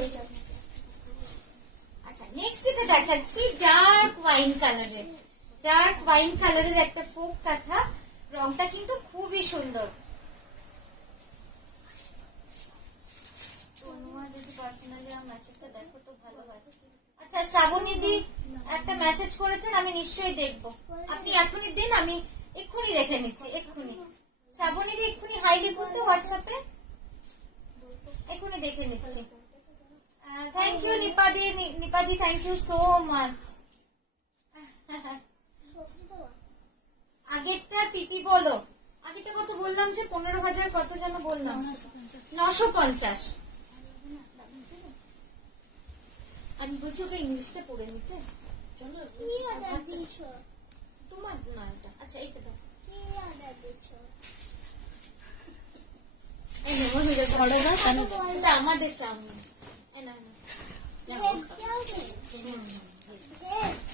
আচ্ছা, নেক্সট যেটা দেখাচ্ছি ডার্ক ওয়াইন কালারের, ডার্ক ওয়াইন কালারের একটা ফোক কাঁথা। রংটা কিন্তু খুবই সুন্দর। যদি পার্সোনালি আমার মেসেজটা দেখো তো ভালো হয়। আচ্ছা, শ্রাবণীদি একটা মেসেজ করেছেন, আমি নিশ্চয়ই দেখবো। আপনি এখনই দিন, আমি এক্ষুনি দেখে নিচ্ছি। এক্ষুনি শ্রাবণীদি এক্ষুনি হাই লিখুন তো হোয়াটসঅ্যাপে, এক্ষুনি দেখে নিচ্ছি। থ্যাংক ইউ নিপাদি, নিপাদি থ্যাংক ইউ সো মাচ। আগেরটা পিপি বলো, আগেরটা কত বললাম যে 15,000 কত যেন বললাম, 950। আমি বলছি ওকে ইংলিশটা পড়ে নিতে। চলো, তোমার না এটা। আচ্ছা, এইটা দাও। আমাদের চাউমিন।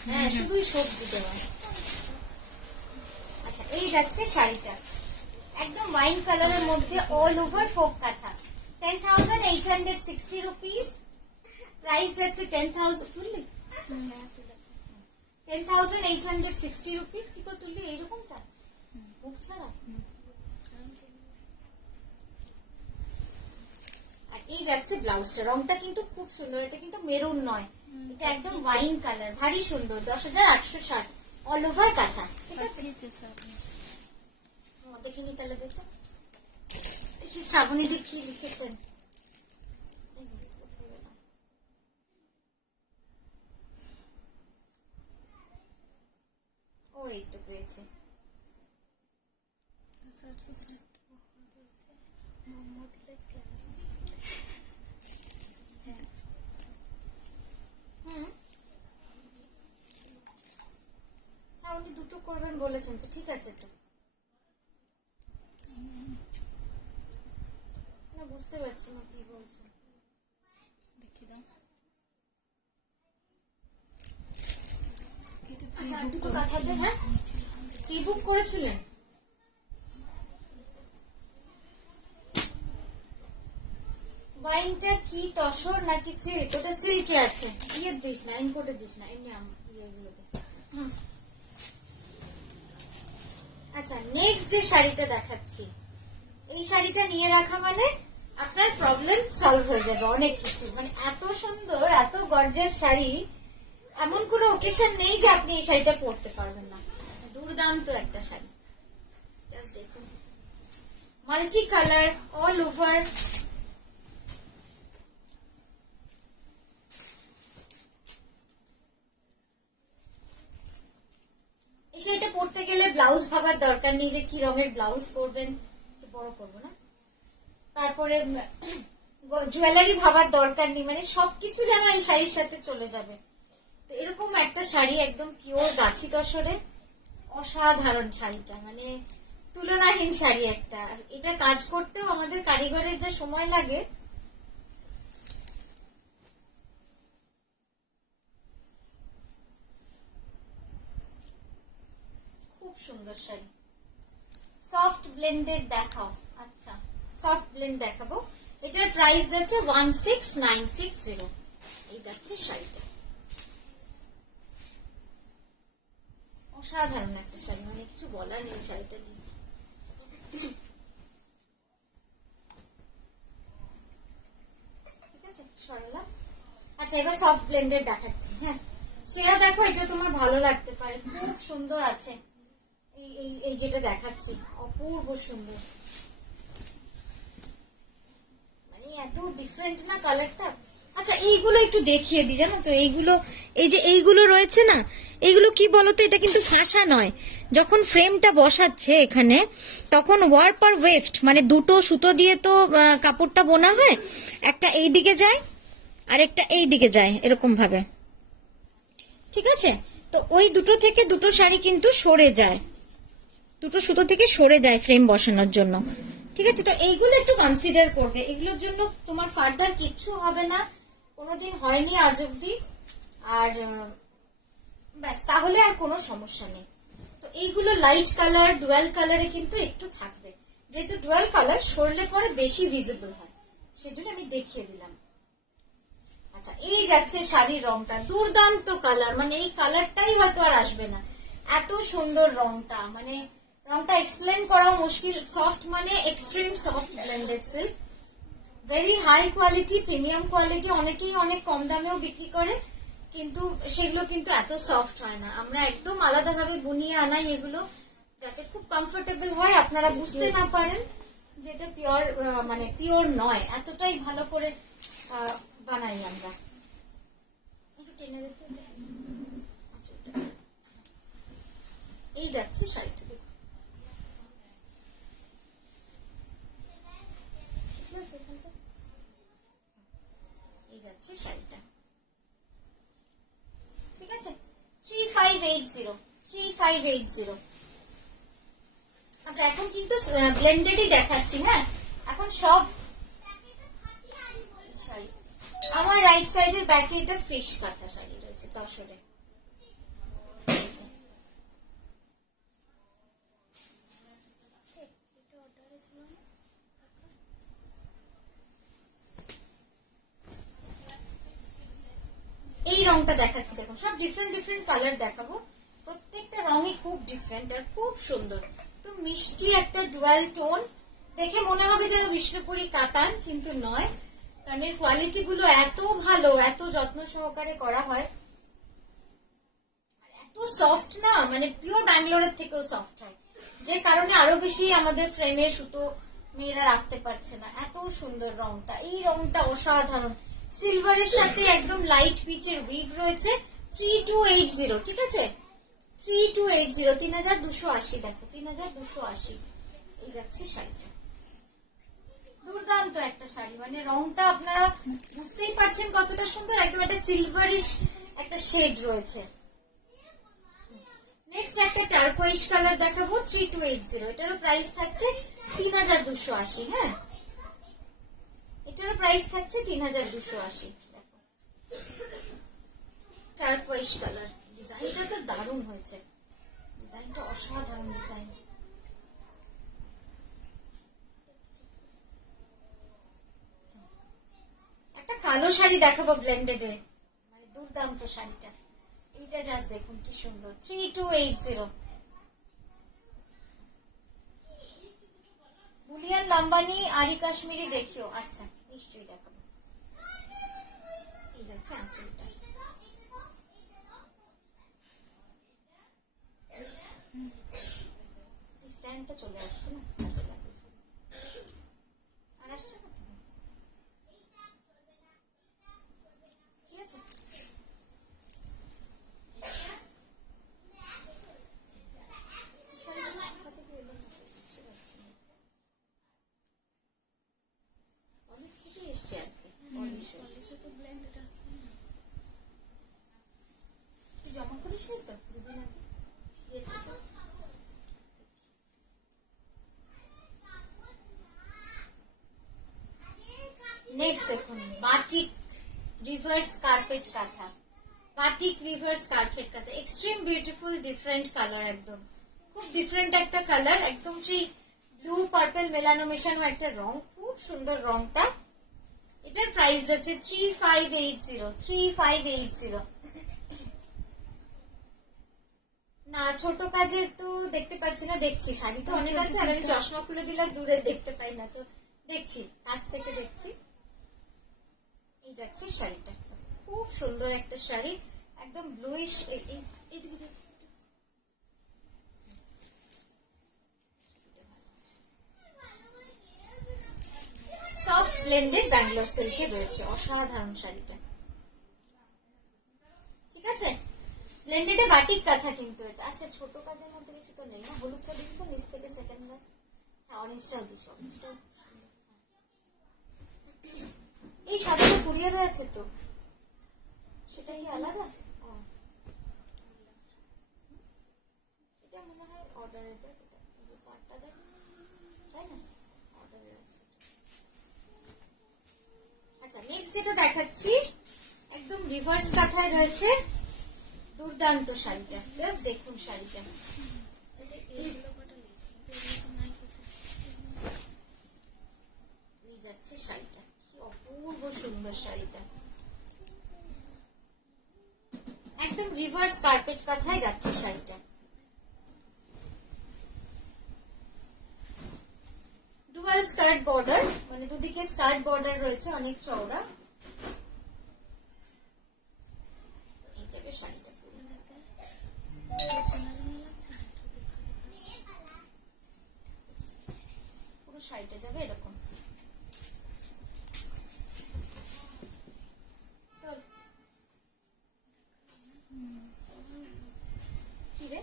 হ্যাঁ, শুধুই সবজি দেওয়া। আচ্ছা, এই যাচ্ছে শাড়িটা একদম ওয়াইন কালারের মধ্যে, অল ওভার ফোক কাঁথা। 10,860 রুপিস প্রাইস যাচ্ছে। 10,860 রুপিস। কি করে তুললি এইরকমটা মুখ ছাড়া? আর এই যাচ্ছে ব্লাউজটা, রংটা কিন্তু খুব সুন্দর। এটা কিন্তু মেরুন নয়, এটা একদম ওয়াইন কালার, ভারী সুন্দর। 10,860 অল ওভার কাঁথা। ঠিক আছে, দেখিনি তাহলে দেখো। দেখি শ্রাবণীদি কি লিখেছেন। ওই তো পেয়েছে। হ্যাঁ, উনি দুটো করবেন বলেছেন তো, ঠিক আছে তো। পারছি না কি বলছো। দেখি দাও। আচ্ছা আর দুটো কাঁথাতে, হ্যাঁ প্রি বুক করেছিলেন? ওয়াইনটা কি তসর নাকি সিল্ক? ওটা সিল্কে আছে, ইয়ে দিস না, ইনকোটে দিস না, এমনি ইয়েগুলোতে। আচ্ছা নেক্সট যে শাড়িটা দেখাচ্ছি, এই শাড়িটা নিয়ে রাখা মানে আপনার প্রবলেম সলভ হয়ে যাবে অনেক কিছু। মানে এত সুন্দর, এত গর্জিয়াস শাড়ি, এমন কোনো ওকেশন নেই যে আপনি এই শাড়িটা পরতে পারবেন না। দুর্দান্ত একটা শাড়ি, জাস্ট দেখুন, মাল্টি কালার, অল ওভার। এই শাড়িটা পরতে গেলে ব্লাউজ ভাবার দরকার নেই যে কি রঙের ব্লাউজ পরবেন, বড় করবো না। তারপরে জুয়েলারি ভাবার দরকার নেই, মানে সবকিছু যেন এই শাড়ির সাথে চলে যাবে। তো এরকম একটা শাড়ি একদম পিওর গাছি তসরে, অসাধারণ শাড়িটা, মানে তুলনাহীন শাড়ি একটা। এটা কাজ করতেও আমাদের কারিগরের যে সময় লাগে, খুব সুন্দর শাড়ি। সফট ব্লেন্ডেড দেখাও। আচ্ছা সফট ব্লেন্ড দেখাবো। এটার প্রাইস যাচ্ছে 16960। এই যাচ্ছে শাড়িটা, অসাধারণ একটা শাড়ি, মানে কিছু বলার নেই শাড়িটা নিয়ে। ঠিক আছে সরালাম। আচ্ছা এবার সফট ব্লেন্ডেড দেখাচ্ছি। হ্যাঁ শ্রেয়া দেখো, এটা তোমার ভালো লাগতে পারে, খুব সুন্দর আছে। এই যেটা দেখাচ্ছি অপূর্ব সুন্দর, মানে এত ডিফারেন্ট না কালারটা। আচ্ছা এইগুলো একটু দেখিয়ে দিই, জানো তো এইগুলো, এই যে এইগুলো রয়েছে না, এইগুলো কি বলতো, এটা কিন্তু ফাঁসা নয়। যখন ফ্রেমটা বসাচ্ছে এখানে, তখন ওয়ার্প আর ওয়েফট, মানে দুটো সুতো দিয়ে তো কাপড়টা বোনা হয়, একটা এই দিকে যায় আর একটা এই দিকে যায় এরকম ভাবে, ঠিক আছে? তো ওই দুটো থেকে দুটো শাড়ি কিন্তু সরে যায়, দুটো সুতো থেকে সরে যায় ফ্রেম বসানোর জন্য, ঠিক আছে? তো এইগুলো একটু কনসিডার করবে, এগুলোর জন্য তোমার ফার্দার কিচ্ছু হবে না, কোনোদিন হয়নি আজ অব্দি, আর ব্যাস তাহলে আর কোনো সমস্যা নেই। তো এইগুলো লাইট কালার, ডুয়াল কালারে কিন্তু একটু থাকবে, যেহেতু ডুয়াল কালার সরলে পরে বেশি ভিজিবল হয়, সেজন্য আমি দেখিয়ে দিলাম। আচ্ছা এই যাচ্ছে শাড়ির রংটা, দুর্দান্ত কালার, মানে এই কালারটাই হয়তো আর আসবে না, এত সুন্দর রংটা, মানে রংটা এক্সপ্লেন করাও মুশকিল। সফট মানে extreme soft blended silk, very high quality, premium quality. অনেকেই অনেক কম দামেও বিক্রি করে, কিন্তু সেগুলো কিন্তু এত সফট হয় না। আমরা একদম আলাদাভাবে বুনিয়ে আনাই এগুলো, যাতে খুব কমফোর্টেবল হয়, আপনারা বুঝতে না পারেন যে এটা পিওর, মানে পিওর নয়, এতটাই ভালো করে বানাই আমরা। একটু টেনে দিতে, এই যাচ্ছে শাড়িটা, দেখুন এই যাচ্ছে শাড়িটা, ঠিক আছে? 3580। আচ্ছা এখন কিন্তু ব্লেন্ডেডই দেখাচ্ছি, হ্যাঁ এখন সব শাড়ি। আমার রাইট সাইডের ব্যাকে এটা ফিশ কাঁথা শাড়ি রয়েছে তসরে, এই রংটা দেখাচ্ছি, দেখুন সব ডিফারেন্ট ডিফারেন্ট কালার দেখাবো, প্রত্যেকটা রঙই খুব ডিফারেন্ট আর খুব সুন্দর। তো মিষ্টি একটা ডুয়াল টোন, দেখে মনে হবে যেন বিষ্ণুপুরি কাতান, কিন্তু নয়, কারণ এর কোয়ালিটি গুলো এত ভালো, এত যত্ন সহকারে করা হয়, আর এত সফট না, মানে পিওর ব্যাঙ্গালোরের থেকেও সফট হয়, যে কারণে আরো বেশি আমাদের ফ্রেমে সুতো মেয়েরা রাখতে পারছে না। এত সুন্দর রংটা, এই রংটা অসাধারণ, সিলভারের সাথে একদম লাইট পিচের উইভ রয়েছে। 3280, ঠিক আছে? 3280, 3280, দেখো 3280, এই যাচ্ছে শাড়িটা, দুর্দান্ত একটা শাড়ি, মানে রংটা আপনারা বুঝতেই পারছেন কতটা সুন্দর, একদম একটা সিলভারিশ একটা শেড রয়েছে। নেক্সট একটা টার্কোয়েশ কালার দেখাবো, 3280, এটারও প্রাইস থাকছে 3280। হ্যাঁ এটার প্রাইস থাকছে 3280। দেখো টার্কোয়াইজ কালার, ডিজাইনটা তো দারুণ হয়েছে, ডিজাইনটা অসাধারণ ডিজাইন। একটা কালো শাড়ি দেখাবো ব্লেন্ডেড এ, মানে দুর্দান্ত শাড়িটা। এটা জাস্ট দেখুন কি সুন্দর, 3280। বুলিয়ান লাম্বানি আরি কাশ্মীরি দেখিও। আচ্ছা নিশ্চয়ই দেখাবো। এই যাচ্ছে আঁচলটা, স্ট্যান্ডটা চলে আসছে না, আর আসছে না, ঠিক আছে। এসছে আজকে তুই জমা করিস নি তো দুদিন আগে? নেক্সট দেখুন বাটিক রিভার্স কার্পেট কাঁথা। বাটিক রিভার্স কার্পেট কাঁথা, এক্সট্রিম বিউটিফুল, ডিফারেন্ট কালার, একদম খুব ডিফারেন্ট একটা কালার, একদম সেই ব্লু পার্পল মেলানো মেশানো একটা রং, খুব সুন্দর রংটা। এটার প্রাইস যাচ্ছে 3580। না ছোট কাজের তো দেখতে পাচ্ছি না, দেখছি শাড়ি তো অনেক আছে, আর আমি চশমা খুলে দিলে দূরে দেখতে পাই না, তো দেখছি কাছ থেকে দেখছি। এই যাচ্ছে শাড়িটা, খুব সুন্দর একটা শাড়ি, একদম ব্লুইশ, সফট ব্লেন্ডেড ব্যাঙ্গালোর সিল্কে রয়েছে, অসাধারণ শাড়িটা, ঠিক আছে। ব্লেন্ডেডে বাটিক কাঁথা কিন্তু এটা। আচ্ছা ছোট কাজের মধ্যে কিছু তো নেই না, হলুদটা দিস তো নিচ থেকে সেকেন্ড গ্লাস, হ্যাঁ অরেঞ্জটাও দিস, অরেঞ্জটাও। এই শাড়িটা কুরিয়ারে আছে তো, সেটা কি আলাদা আছে? এটা মনে হয় অর্ডারে দেখ, এটা এই যে পাটটা দেখ, তাই না, অর্ডারে আছে। আচ্ছা নেক্সট যেটা দেখাচ্ছি একদম রিভার্স কাঁথায় রয়েছে, দুর্দান্ত শাড়িটা, জাস্ট দেখুন শাড়িটা, যাচ্ছে শাড়িটা, কি অপূর্ব সুন্দর শাড়িটা, একদম রিভার্স কার্পেট কাঁথায় যাচ্ছে শাড়িটা। ডুয়াল স্কার্ট বর্ডার, মানে দুদিকে স্কার্ট বর্ডার রয়েছে, অনেক চওড়া। এই যাবে শাড়িটা, পুরো শাড়িটা যাবে এরকম। কি রে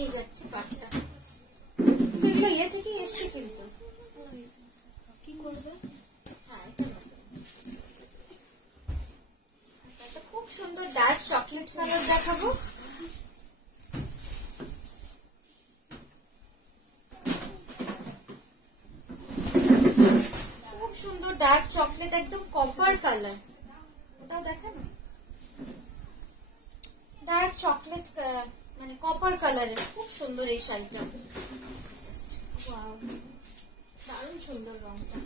এই যাচ্ছে পাটটা, এগুলো ইয়ে থেকে এসছে কিন্তু, কি করবে? হ্যাঁ এটা খুব সুন্দর ডার্ক চকলেট কালার দেখাবো। খুব সুন্দর ডার্ক চকলেট, একদম কপার কালার, ওটাও দেখা না, ডার্ক চকলেট মানে কপার কালারের, খুব সুন্দর এই শাড়িটা, দারুণ সুন্দর রংটা।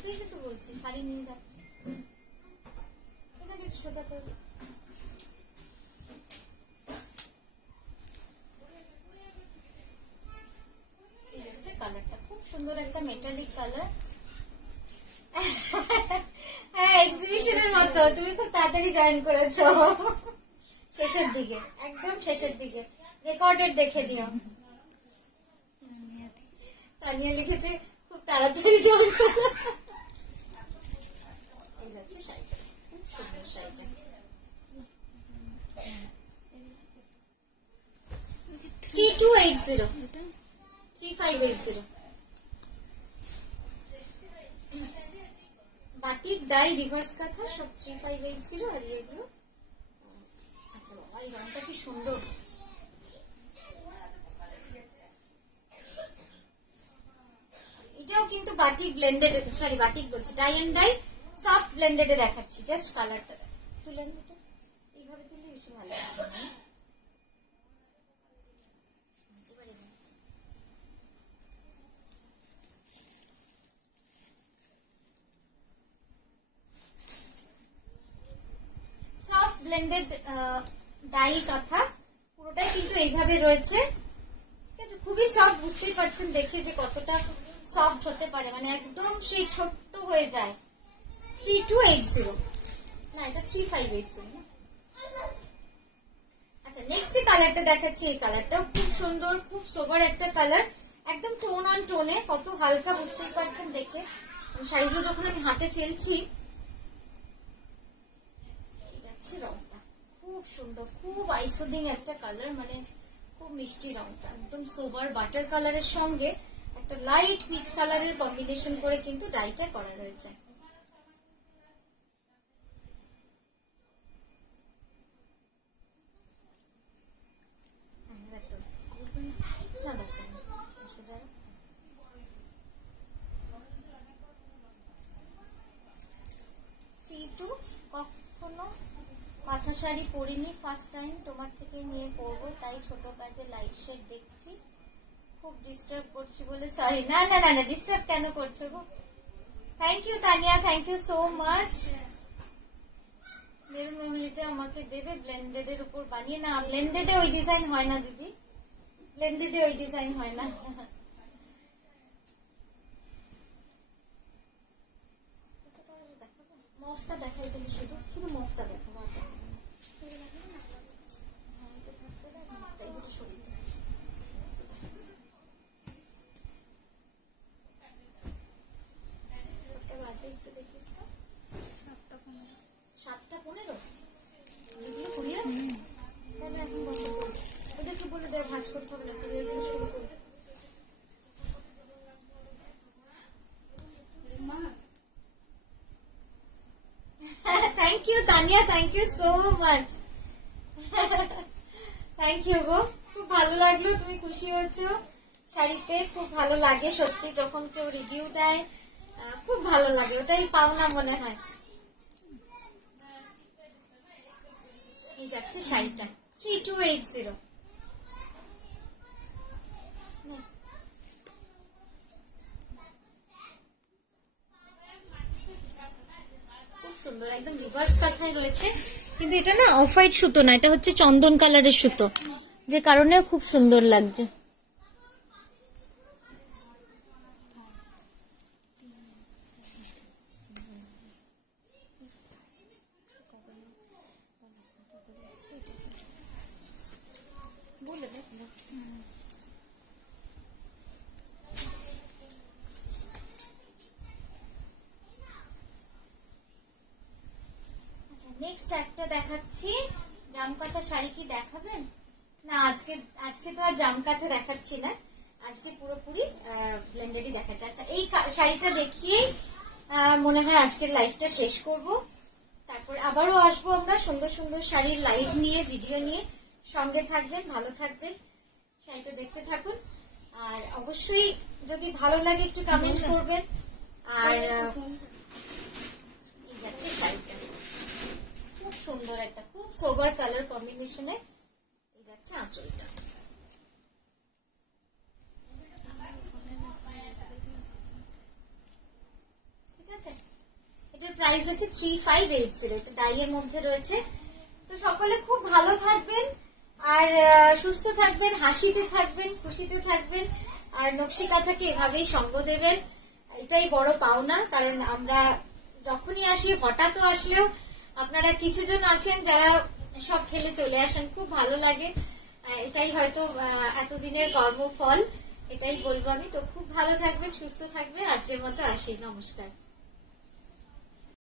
তুই তো বলছিস শাড়ি নিয়ে যাচ্ছি, এখানে একটু সোজা করে কালারটা খুব সুন্দর, একটা মেটালিক কালার। হ্যাঁ এক্সিবিশনের মতো, তুমি খুব তাড়াতাড়ি জয়েন করেছো, শেষের দিকে, একদম শেষের দিকে, রেকর্ডেড দেখে দিও। তানিয়া লিখেছে খুব তাড়াতাড়ি জয়েন করো। এই যাচ্ছে শাড়িটা, খুব সুন্দর শাড়িটা, 3580। বাটিক ডাই রিভার্স কাঁথা সব 3580 আর এগুলো। আচ্ছা বাবা এই রংটা কি সুন্দর। এটাও কিন্তু বাটিক ব্লেন্ডেড, সরি বাটিক বলছি, ডাই এন্ড ডাই সফট ব্লেন্ডেডে দেখাচ্ছি। জাস্ট কালারটা তুলেন, এটা এইভাবে তুললে বেশি ভালো লাগবে। সফট ব্লেন্ডেড ডাই কাঁথা পুরোটাই কিন্তু এইভাবে রয়েছে, ঠিক আছে। খুবই সফট, বুঝতেই পারছেন দেখে যে কতটা সফট হতে পারে, মানে একদম সেই ছোট্ট হয়ে যায়। 3280 না, এটা 3580 না। আচ্ছা নেক্সট যে কালারটা দেখাচ্ছি, এই কালারটাও খুব সুন্দর, খুব সোবার একটা কালার, একদম টোন অন টোনে, কত হালকা বুঝতেই পারছেন দেখে। শাড়িগুলো যখন আমি হাতে ফেলছি যাচ্ছে, রংটা খুব সুন্দর, খুব আইসোদিং একটা কালার, মানে খুব মিষ্টি রংটা, একদম সোবার বাটার কালারের সঙ্গে একটা লাইট পিচ কালারের কম্বিনেশন করে কিন্তু ডাইটা করা রয়েছে। কখনো মাথা শাড়ি পরিনি, ফার্স্ট টাইম তোমার থেকে নিয়ে পরবো, তাই ছোট কাজে লাইট শেড দেখছি, খুব ডিস্টার্ব করছি বলে সরি। না না না না, ডিস্টার্ব কেন করছো গো? Thank you Tania, thank you so much. Maroon রঙলিটা আমাকে দেবে ব্লেন্ডেড এর উপর বানিয়ে। না ব্লেন্ডেডে ওই ডিজাইন হয় না দিদি, ব্লেন্ডেডে ওই ডিজাইন হয় না। মফটা দেখাই তুমি, শুধু শুধু মফটা দেখো। একটু দেখিস তো, 7:15 এগুলো কুড়িয়ে তাহলে এখন বসে করবো। ওদেরকে বলে দেয় ভাজ করতে হবে না, কুড়িয়ে এগুলো শুরু করবে। Thank you Tania, thank you so much, thank you গো, খুব ভালো লাগলো, তুমি খুশি হচ্ছ শাড়ি পেয়ে, খুব ভালো লাগে সত্যি, যখন কেউ রিভিউ দেয় খুব ভালো লাগে, ওটাই পাওনা মনে হয়। এই যাচ্ছে শাড়িটা 3280, খুব সুন্দর, একদম রিভার্স কাঁথায় রয়েছে, কিন্তু এটা না অফ হোয়াইট সুতো না, এটা হচ্ছে চন্দন কালারের সুতো, যে কারণে খুব সুন্দর লাগছে। নেক্সট একটা দেখাচ্ছি, জামকাঁথা শাড়ি কি দেখাবেন? না আজকে তো আর জামকাঁথা দেখাচ্ছি না, আজকে পুরোপুরি ব্লেন্ডেডই দেখাচ্ছি। আচ্ছা এই শাড়িটা দেখিয়ে মনে হয় আজকের লাইভটা শেষ করব, তারপর আবারও আসবো আমরা সুন্দর সুন্দর শাড়ির লাইভ নিয়ে, ভিডিও নিয়ে। সঙ্গে থাকবেন, ভালো থাকবেন, শাড়িটা দেখতে থাকুন, আর অবশ্যই যদি ভালো লাগে একটু কমেন্ট করবেন। আর এই যাচ্ছে শাড়িটা, খুব সুন্দর একটা, খুব সোবার কালার কম্বিনেশনে, এই যাচ্ছে আঁচলটা। ঠিক আছে, এটার প্রাইস আছে 3580, এটা ডাইয়ের মধ্যে রয়েছে। তো সকলে খুব ভালো থাকবেন, আর সুস্থ থাকবেন, হাসিতে থাকবেন, খুশিতে থাকবেন, আর নকশি কাঁথাকে এভাবেই সঙ্গ দেবেন, এটাই বড় পাওনা। কারণ আমরা যখনই আসি, হঠাৎ আসলেও আপনারা কিছুজন আছেন যারা সব ফেলে চলে আসেন, খুব ভালো লাগে, এটাই হয়তো এতদিনের কর্মফল, এটাই বলবো আমি। তো খুব ভালো থাকবেন, সুস্থ থাকবেন, আজকের মতো আসি, নমস্কার।